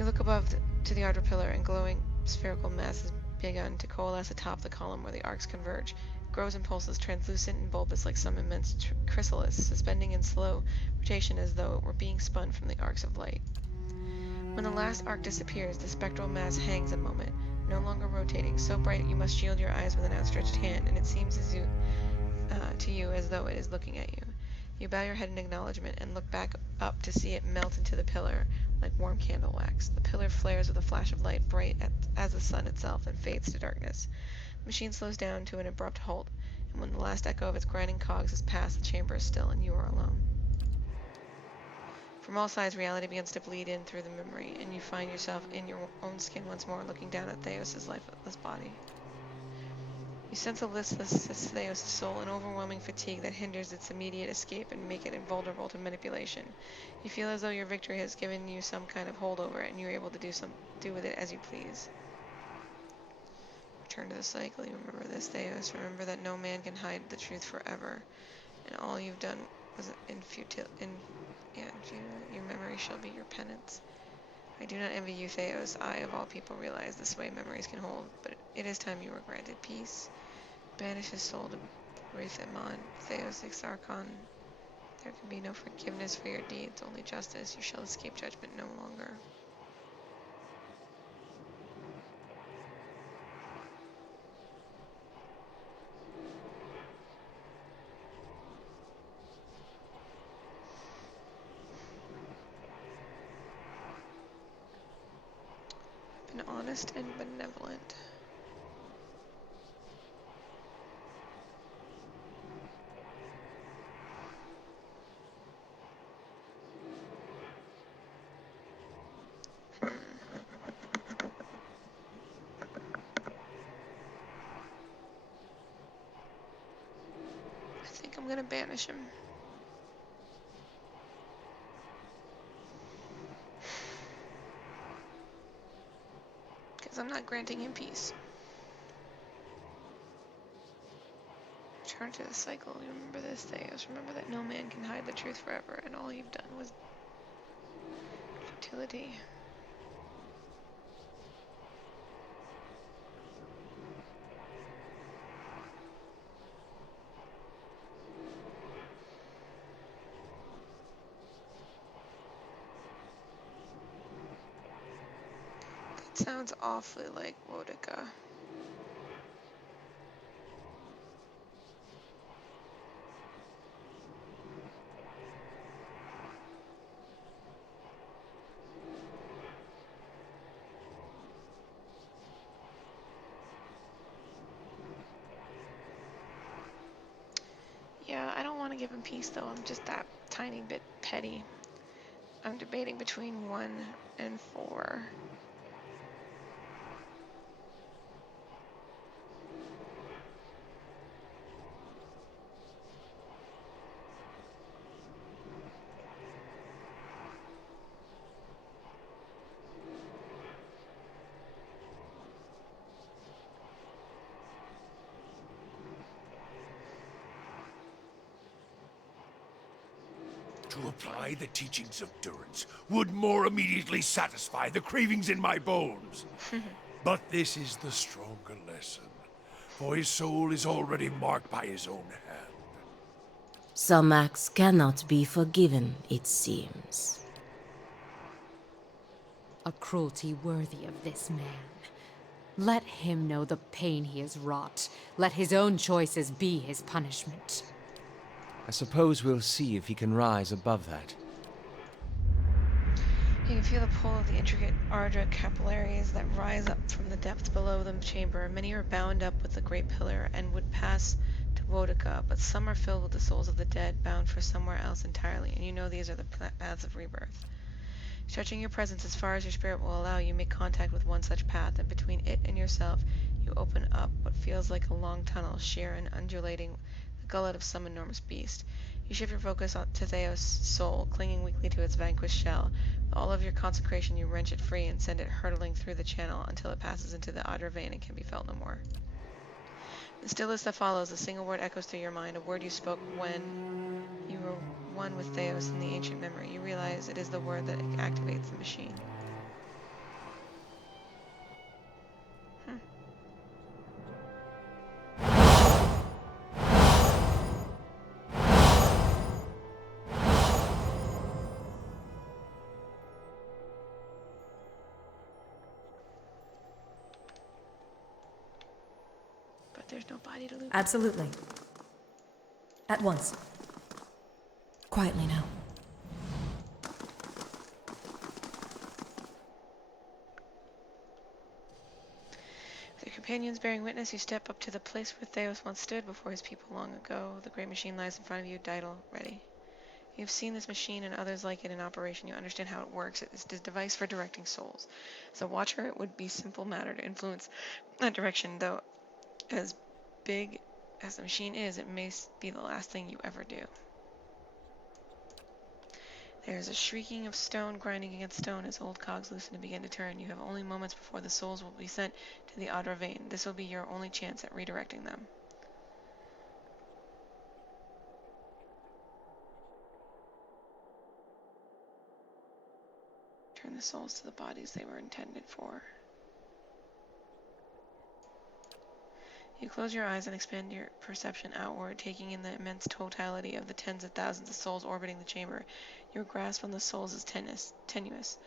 You look above to the outer pillar, and glowing spherical mass has begun to coalesce atop the column where the arcs converge. It grows and pulses, translucent and bulbous like some immense chrysalis, suspending in slow rotation as though it were being spun from the arcs of light. When the last arc disappears, the spectral mass hangs a moment, no longer rotating, so bright you must shield your eyes with an outstretched hand, and it seems to you as though it is looking at you. You bow your head in acknowledgement and look back up to see it melt into the pillar like warm candle wax. The pillar flares with a flash of light, bright as the sun itself, and fades to darkness. The machine slows down to an abrupt halt, and when the last echo of its grinding cogs has passed, the chamber is still, and you are alone. From all sides, reality begins to bleed in through the memory, and you find yourself in your own skin once more, looking down at Theos' lifeless body. You sense a listless Theos soul, an overwhelming fatigue that hinders its immediate escape and make it invulnerable to manipulation. You feel as though your victory has given you some kind of hold over it, and you're able to do with it as you please. Return to the cycle. You remember this, Theos. Remember that no man can hide the truth forever, and all you've done was your memory shall be your penance. I do not envy you, Theos. I, of all people, realize the sway memories can hold, but it is time you were granted peace. Banish his soul to Rithimon, Theos Exarchon. There can be no forgiveness for your deeds, only justice. You shall escape judgment no longer. I've been honest and benevolent. I think I'm gonna banish him. Because I'm not granting him peace. Return to the cycle. You remember this, Theos. Remember that no man can hide the truth forever, and all you've done was futility. That sounds awfully like Wodica. Yeah, I don't want to give him peace though. I'm just that tiny bit petty. I'm debating between 1 and 4. To apply the teachings of Durance would more immediately satisfy the cravings in my bones. But this is the stronger lesson, for his soul is already marked by his own hand. Some acts cannot be forgiven, it seems. A cruelty worthy of this man. Let him know the pain he has wrought. Let his own choices be his punishment. I suppose we'll see if he can rise above that. You can feel the pull of the intricate ardra capillaries that rise up from the depths below the chamber. Many are bound up with the great pillar and would pass to Wodica, but some are filled with the souls of the dead, bound for somewhere else entirely, and you know these are the paths of rebirth. Stretching your presence as far as your spirit will allow, you make contact with one such path, and between it and yourself, you open up what feels like a long tunnel, sheer and undulating, the gullet of some enormous beast. You shift your focus to Theos' soul, clinging weakly to its vanquished shell. With all of your consecration, you wrench it free and send it hurtling through the channel until it passes into the Adra vein and can be felt no more. The stillness that follows, a single word echoes through your mind, a word you spoke when you were one with Theos in the ancient memory. You realize it is the word that activates the machine. there's no body to loot. Absolutely. At once. Quietly now. With your companions bearing witness, you step up to the place where Theos once stood before his people long ago. The great machine lies in front of you, Didal, ready. You've seen this machine and others like it in operation. You understand how it works. It is a device for directing souls. As a watcher, it would be a simple matter to influence that direction, though as big as the machine is, it may be the last thing you ever do. There is a shrieking of stone grinding against stone as old cogs loosen and begin to turn. You have only moments before the souls will be sent to the Adra vein. This will be your only chance at redirecting them. Turn the souls to the bodies they were intended for. You close your eyes and expand your perception outward, taking in the immense totality of the tens of thousands of souls orbiting the chamber. Your grasp on the souls is tenuous.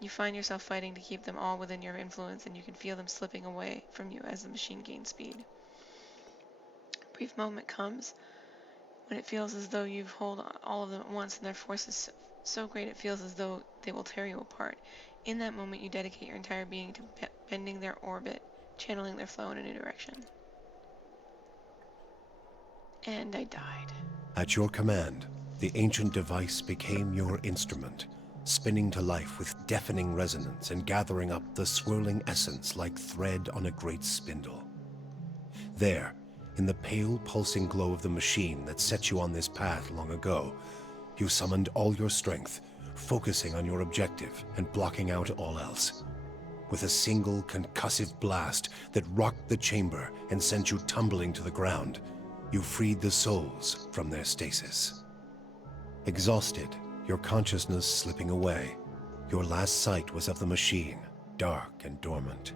You find yourself fighting to keep them all within your influence, and you can feel them slipping away from you as the machine gains speed. A brief moment comes when it feels as though you've held all of them at once, and their force is so great it feels as though they will tear you apart. In that moment, you dedicate your entire being to bending their orbit, channeling their flow in a new direction. And I died. At your command, the ancient device became your instrument, spinning to life with deafening resonance and gathering up the swirling essence like thread on a great spindle. There, in the pale, pulsing glow of the machine that set you on this path long ago, you summoned all your strength, focusing on your objective and blocking out all else. With a single concussive blast that rocked the chamber and sent you tumbling to the ground, you freed the souls from their stasis. Exhausted, your consciousness slipping away, your last sight was of the machine, dark and dormant.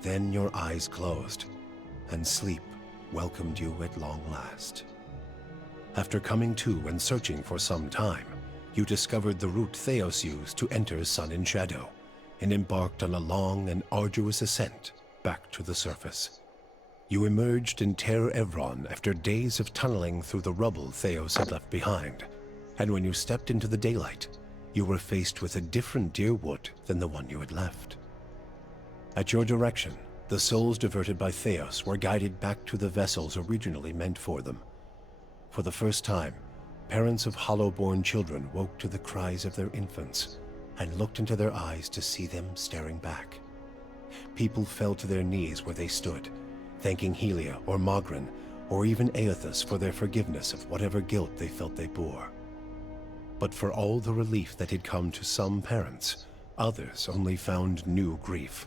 Then your eyes closed, and sleep welcomed you at long last. After coming to and searching for some time, you discovered the route Theos used to enter Sun and Shadow, and embarked on a long and arduous ascent back to the surface. You emerged in Ter Evron after days of tunneling through the rubble Theos had left behind, and when you stepped into the daylight, you were faced with a different Deerwood than the one you had left. At your direction, the souls diverted by Theos were guided back to the vessels originally meant for them. For the first time, parents of hollow-born children woke to the cries of their infants and looked into their eyes to see them staring back. People fell to their knees where they stood, thanking Helia or Mogren or even Aethys for their forgiveness of whatever guilt they felt they bore. But for all the relief that had come to some parents, others only found new grief.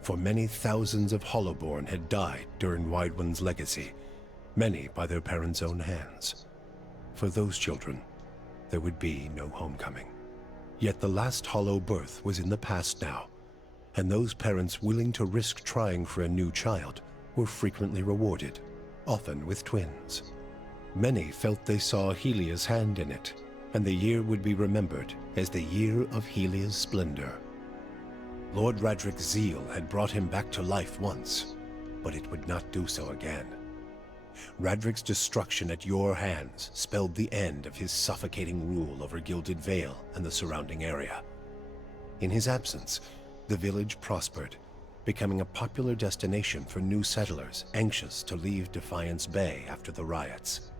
For many thousands of Hollowborn had died during Widewind's legacy, many by their parents' own hands. For those children, there would be no homecoming. Yet the last Hollow birth was in the past now, and those parents willing to risk trying for a new child were frequently rewarded, often with twins. Many felt they saw Helia's hand in it, and the year would be remembered as the year of Helia's splendor. Lord Radric's zeal had brought him back to life once, but it would not do so again. Radric's destruction at your hands spelled the end of his suffocating rule over Gilded Vale and the surrounding area. In his absence, the village prospered, becoming a popular destination for new settlers anxious to leave Defiance Bay after the riots.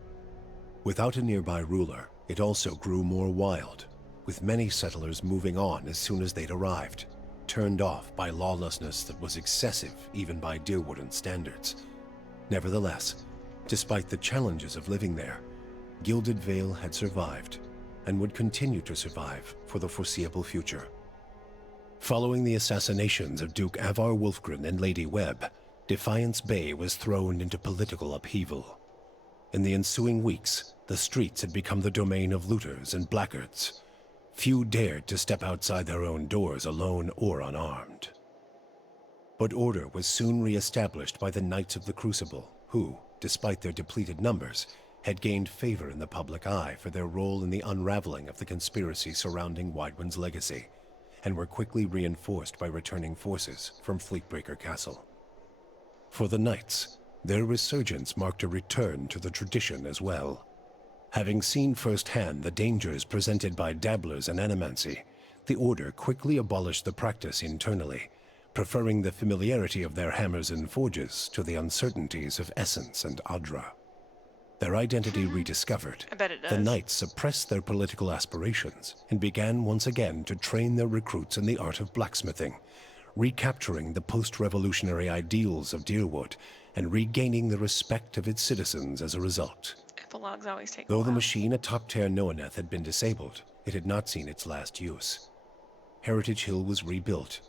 Without a nearby ruler, it also grew more wild, with many settlers moving on as soon as they'd arrived, turned off by lawlessness that was excessive even by Deerwooden standards. Nevertheless, despite the challenges of living there, Gilded Vale had survived, and would continue to survive for the foreseeable future. Following the assassinations of Duke Avar Wolfgren and Lady Webb, Defiance Bay was thrown into political upheaval. In the ensuing weeks, the streets had become the domain of looters and blackguards. Few dared to step outside their own doors alone or unarmed. But order was soon re-established by the Knights of the Crucible, who, despite their depleted numbers, had gained favor in the public eye for their role in the unraveling of the conspiracy surrounding Widewind's legacy, and were quickly reinforced by returning forces from Fleetbreaker Castle. For the Knights, Their resurgence marked a return to the tradition as well. Having seen firsthand the dangers presented by dabblers in animancy, the Order quickly abolished the practice internally, preferring the familiarity of their hammers and forges to the uncertainties of Essence and Adra. Their identity rediscovered, I bet it the does. Knights suppressed their political aspirations and began once again to train their recruits in the art of blacksmithing, recapturing the post-revolutionary ideals of Deerwood and regaining the respect of its citizens as a result. Epilogues always take a Though while. the machine atop Ter Noaneth had been disabled, it had not seen its last use. Heritage Hill was rebuilt,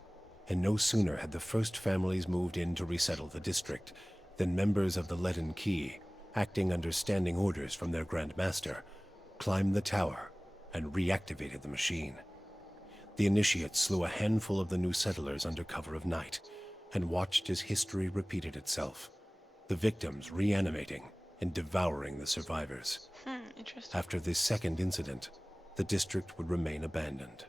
and no sooner had the first families moved in to resettle the district than members of the Leaden Key, acting under standing orders from their Grand Master, climbed the tower and reactivated the machine. The initiates slew a handful of the new settlers under cover of night and watched as history repeated itself, the victims reanimating and devouring the survivors. Interesting. After this second incident, the district would remain abandoned.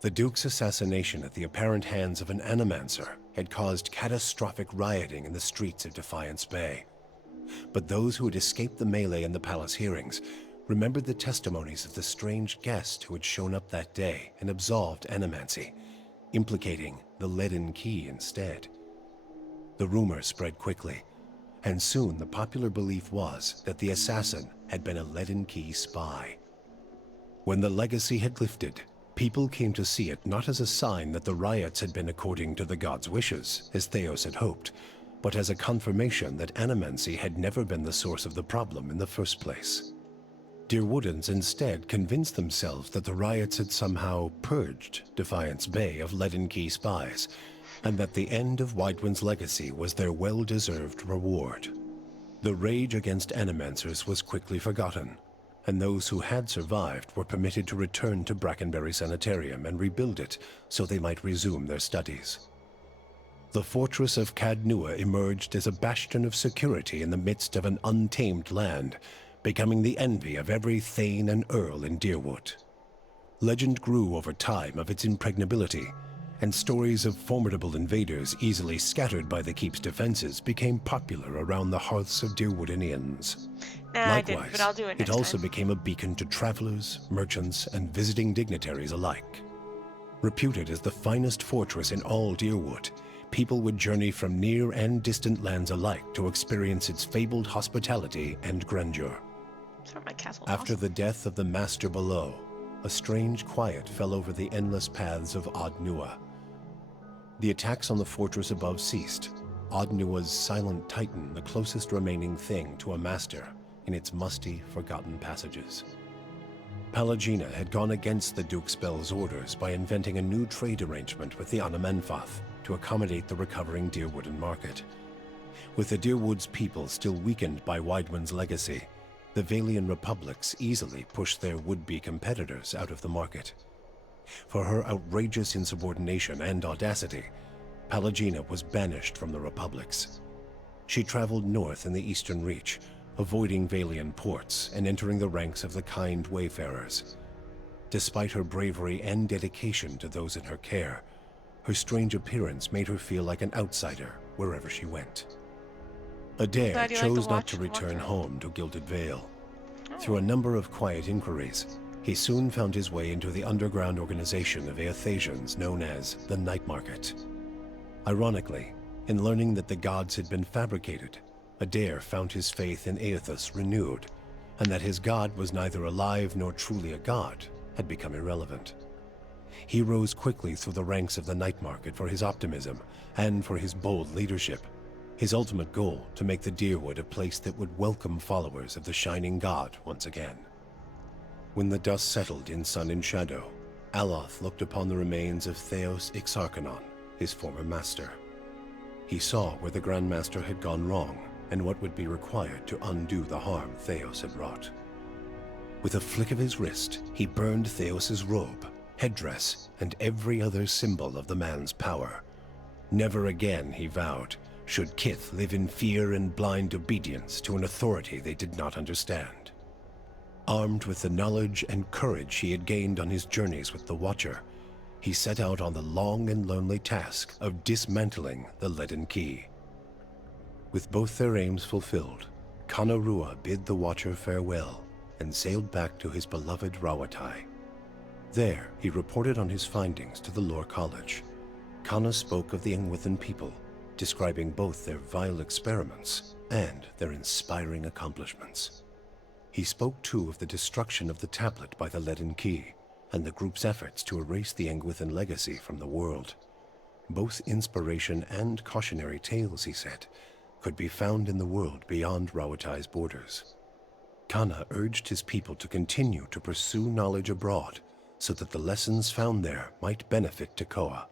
The Duke's assassination at the apparent hands of an animancer had caused catastrophic rioting in the streets of Defiance Bay. But those who had escaped the melee in the palace hearings remembered the testimonies of the strange guest who had shown up that day and absolved animancy, implicating the Leaden Key instead. The rumor spread quickly, and soon the popular belief was that the assassin had been a Leaden Key spy. When the legacy had lifted, people came to see it not as a sign that the riots had been according to the god's wishes, as Theos had hoped, but as a confirmation that animancy had never been the source of the problem in the first place. Deerwoodans instead convinced themselves that the riots had somehow purged Defiance Bay of Leaden Key spies, and that the end of Widewind's legacy was their well-deserved reward. The rage against animancers was quickly forgotten, and those who had survived were permitted to return to Brackenberry Sanitarium and rebuild it so they might resume their studies. The fortress of Cadnua emerged as a bastion of security in the midst of an untamed land, becoming the envy of every thane and earl in Deerwood. Legend grew over time of its impregnability, and stories of formidable invaders easily scattered by the keep's defenses became popular around the hearths of Deerwoodinians. Nah, I didn't, Likewise, but I'll do it next also time. became a beacon to travelers, merchants, and visiting dignitaries alike. Reputed as the finest fortress in all Deerwood, people would journey from near and distant lands alike to experience its fabled hospitality and grandeur. My castle. After the death of the Master below, a strange quiet fell over the endless paths of Adnua. The attacks on the fortress above ceased, Adnua's silent titan the closest remaining thing to a master in its musty, forgotten passages. Palagina had gone against the Duke's Bell's orders by inventing a new trade arrangement with the Anamenfath to accommodate the recovering Deerwooden market. With the Deerwood's people still weakened by Widewind's legacy, the Valian republics easily pushed their would-be competitors out of the market. For her outrageous insubordination and audacity, Palagina was banished from the republics. She traveled north in the Eastern Reach, avoiding Valian ports and entering the ranks of the kind wayfarers. Despite her bravery and dedication to those in her care, her strange appearance made her feel like an outsider wherever she went. Adair chose not to return home to Gilded Vale. Through a number of quiet inquiries, he soon found his way into the underground organization of Aethasians known as the Night Market. Ironically, in learning that the gods had been fabricated, Adair found his faith in Aethus renewed, and that his god was neither alive nor truly a god had become irrelevant. He rose quickly through the ranks of the Night Market for his optimism and for his bold leadership, his ultimate goal to make the Deerwood a place that would welcome followers of the Shining God once again. When the dust settled in Sun and Shadow, Aloth looked upon the remains of Theos Ixarchanon, his former master. He saw where the Grand Master had gone wrong and what would be required to undo the harm Theos had wrought. With a flick of his wrist, he burned Theos's robe, headdress, and every other symbol of the man's power. Never again, he vowed, should Kith live in fear and blind obedience to an authority they did not understand. Armed with the knowledge and courage he had gained on his journeys with the Watcher, he set out on the long and lonely task of dismantling the Leaden Key. With both their aims fulfilled, Kanarua bid the Watcher farewell and sailed back to his beloved Rawatai. There, he reported on his findings to the Lore College. Kana spoke of the Engwithan people, describing both their vile experiments and their inspiring accomplishments. He spoke too of the destruction of the tablet by the Leaden Key, and the group's efforts to erase the Engwithan legacy from the world. Both inspiration and cautionary tales, he said, could be found in the world beyond Rawatai's borders. Kana urged his people to continue to pursue knowledge abroad, so that the lessons found there might benefit Tekoa.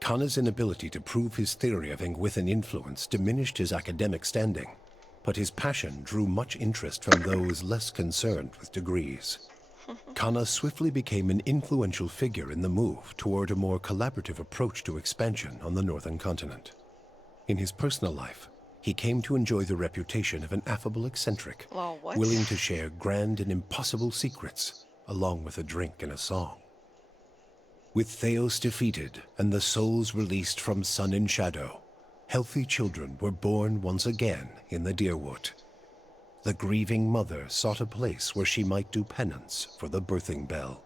Kana's inability to prove his theory of Engwithan influence diminished his academic standing, but his passion drew much interest from those less concerned with degrees. Kana swiftly became an influential figure in the move toward a more collaborative approach to expansion on the northern continent. In his personal life, he came to enjoy the reputation of an affable eccentric, willing to share grand and impossible secrets, along with a drink and a song. With Theos defeated and the souls released from Sun and Shadow, healthy children were born once again in the Deerwood. The grieving mother sought a place where she might do penance for the birthing bell.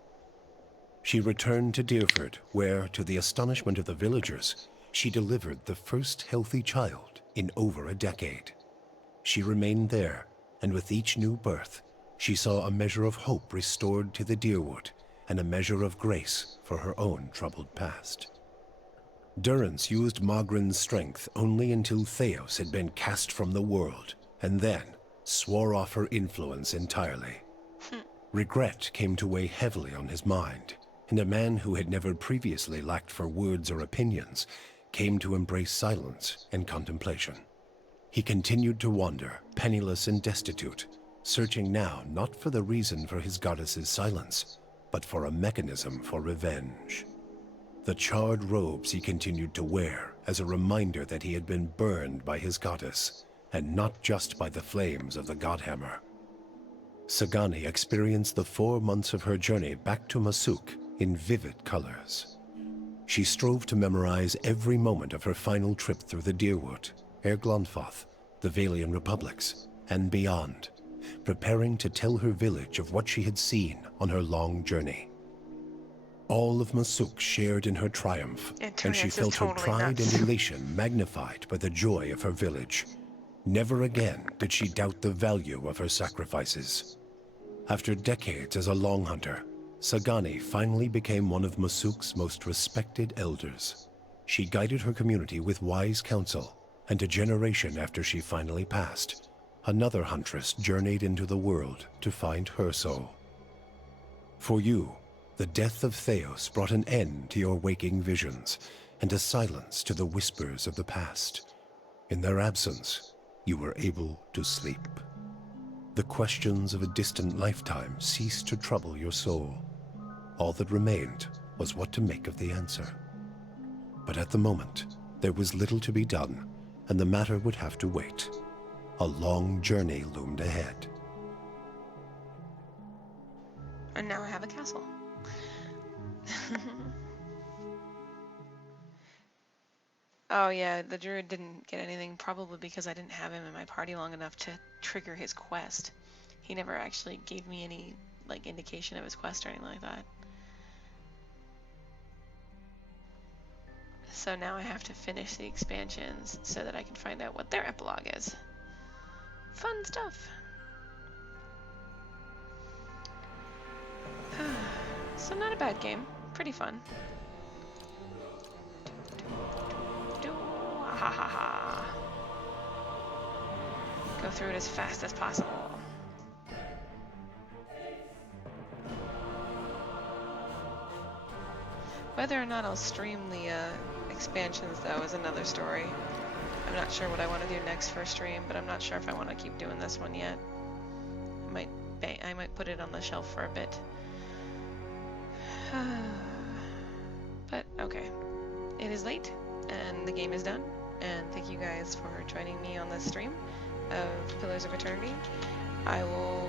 She returned to Deerford, where, to the astonishment of the villagers, she delivered the first healthy child in over a decade. She remained there, and with each new birth, she saw a measure of hope restored to the Deerwood, and a measure of grace for her own troubled past. Durrance used Magrin's strength only until Theos had been cast from the world, and then swore off her influence entirely. Regret came to weigh heavily on his mind, and a man who had never previously lacked for words or opinions came to embrace silence and contemplation. He continued to wander, penniless and destitute, searching now not for the reason for his goddess's silence, but for a mechanism for revenge. The charred robes he continued to wear as a reminder that he had been burned by his goddess, and not just by the flames of the Godhammer. Sagani experienced the 4 months of her journey back to Masuk in vivid colors. She strove to memorize every moment of her final trip through the Deerwood, Erglonfoth, the Valian Republics, and beyond, preparing to tell her village of what she had seen on her long journey. All of Masuk shared in her triumph, and she felt her pride and elation magnified by the joy of her village. Never again did she doubt the value of her sacrifices. After decades as a long hunter, Sagani finally became one of Masuk's most respected elders. She guided her community with wise counsel, and a generation after she finally passed, another huntress journeyed into the world to find her soul. For you, the death of Theos brought an end to your waking visions, and a silence to the whispers of the past. In their absence, you were able to sleep. The questions of a distant lifetime ceased to trouble your soul. All that remained was what to make of the answer. But at the moment, there was little to be done, and the matter would have to wait. A long journey loomed ahead. And now I have a castle. Oh yeah, the druid didn't get anything, probably because I didn't have him in my party long enough to trigger his quest. He never actually gave me any, like, indication of his quest or anything like that. So now I have to finish the expansions so that I can find out what their epilogue is. Fun stuff! So not a bad game. Pretty fun. Ha ha ha. Go through it as fast as possible. Whether or not I'll stream the expansions, though, is another story. I'm not sure what I want to do next for a stream, but I'm not sure if I want to keep doing this one yet. I might put it on the shelf for a bit. But okay, it is late and the game is done, and thank you guys for joining me on this stream of Pillars of Eternity. I will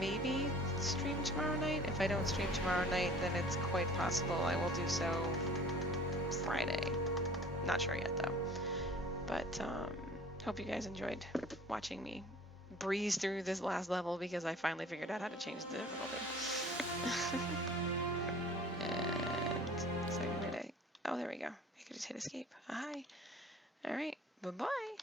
maybe stream tomorrow night. If I don't stream tomorrow night, then it's quite possible I will do so Friday. Not sure yet though. But hope you guys enjoyed watching me breeze through this last level because I finally figured out how to change the difficulty. And so oh, there we go. I could just hit escape. Hi. All right. Bye-bye.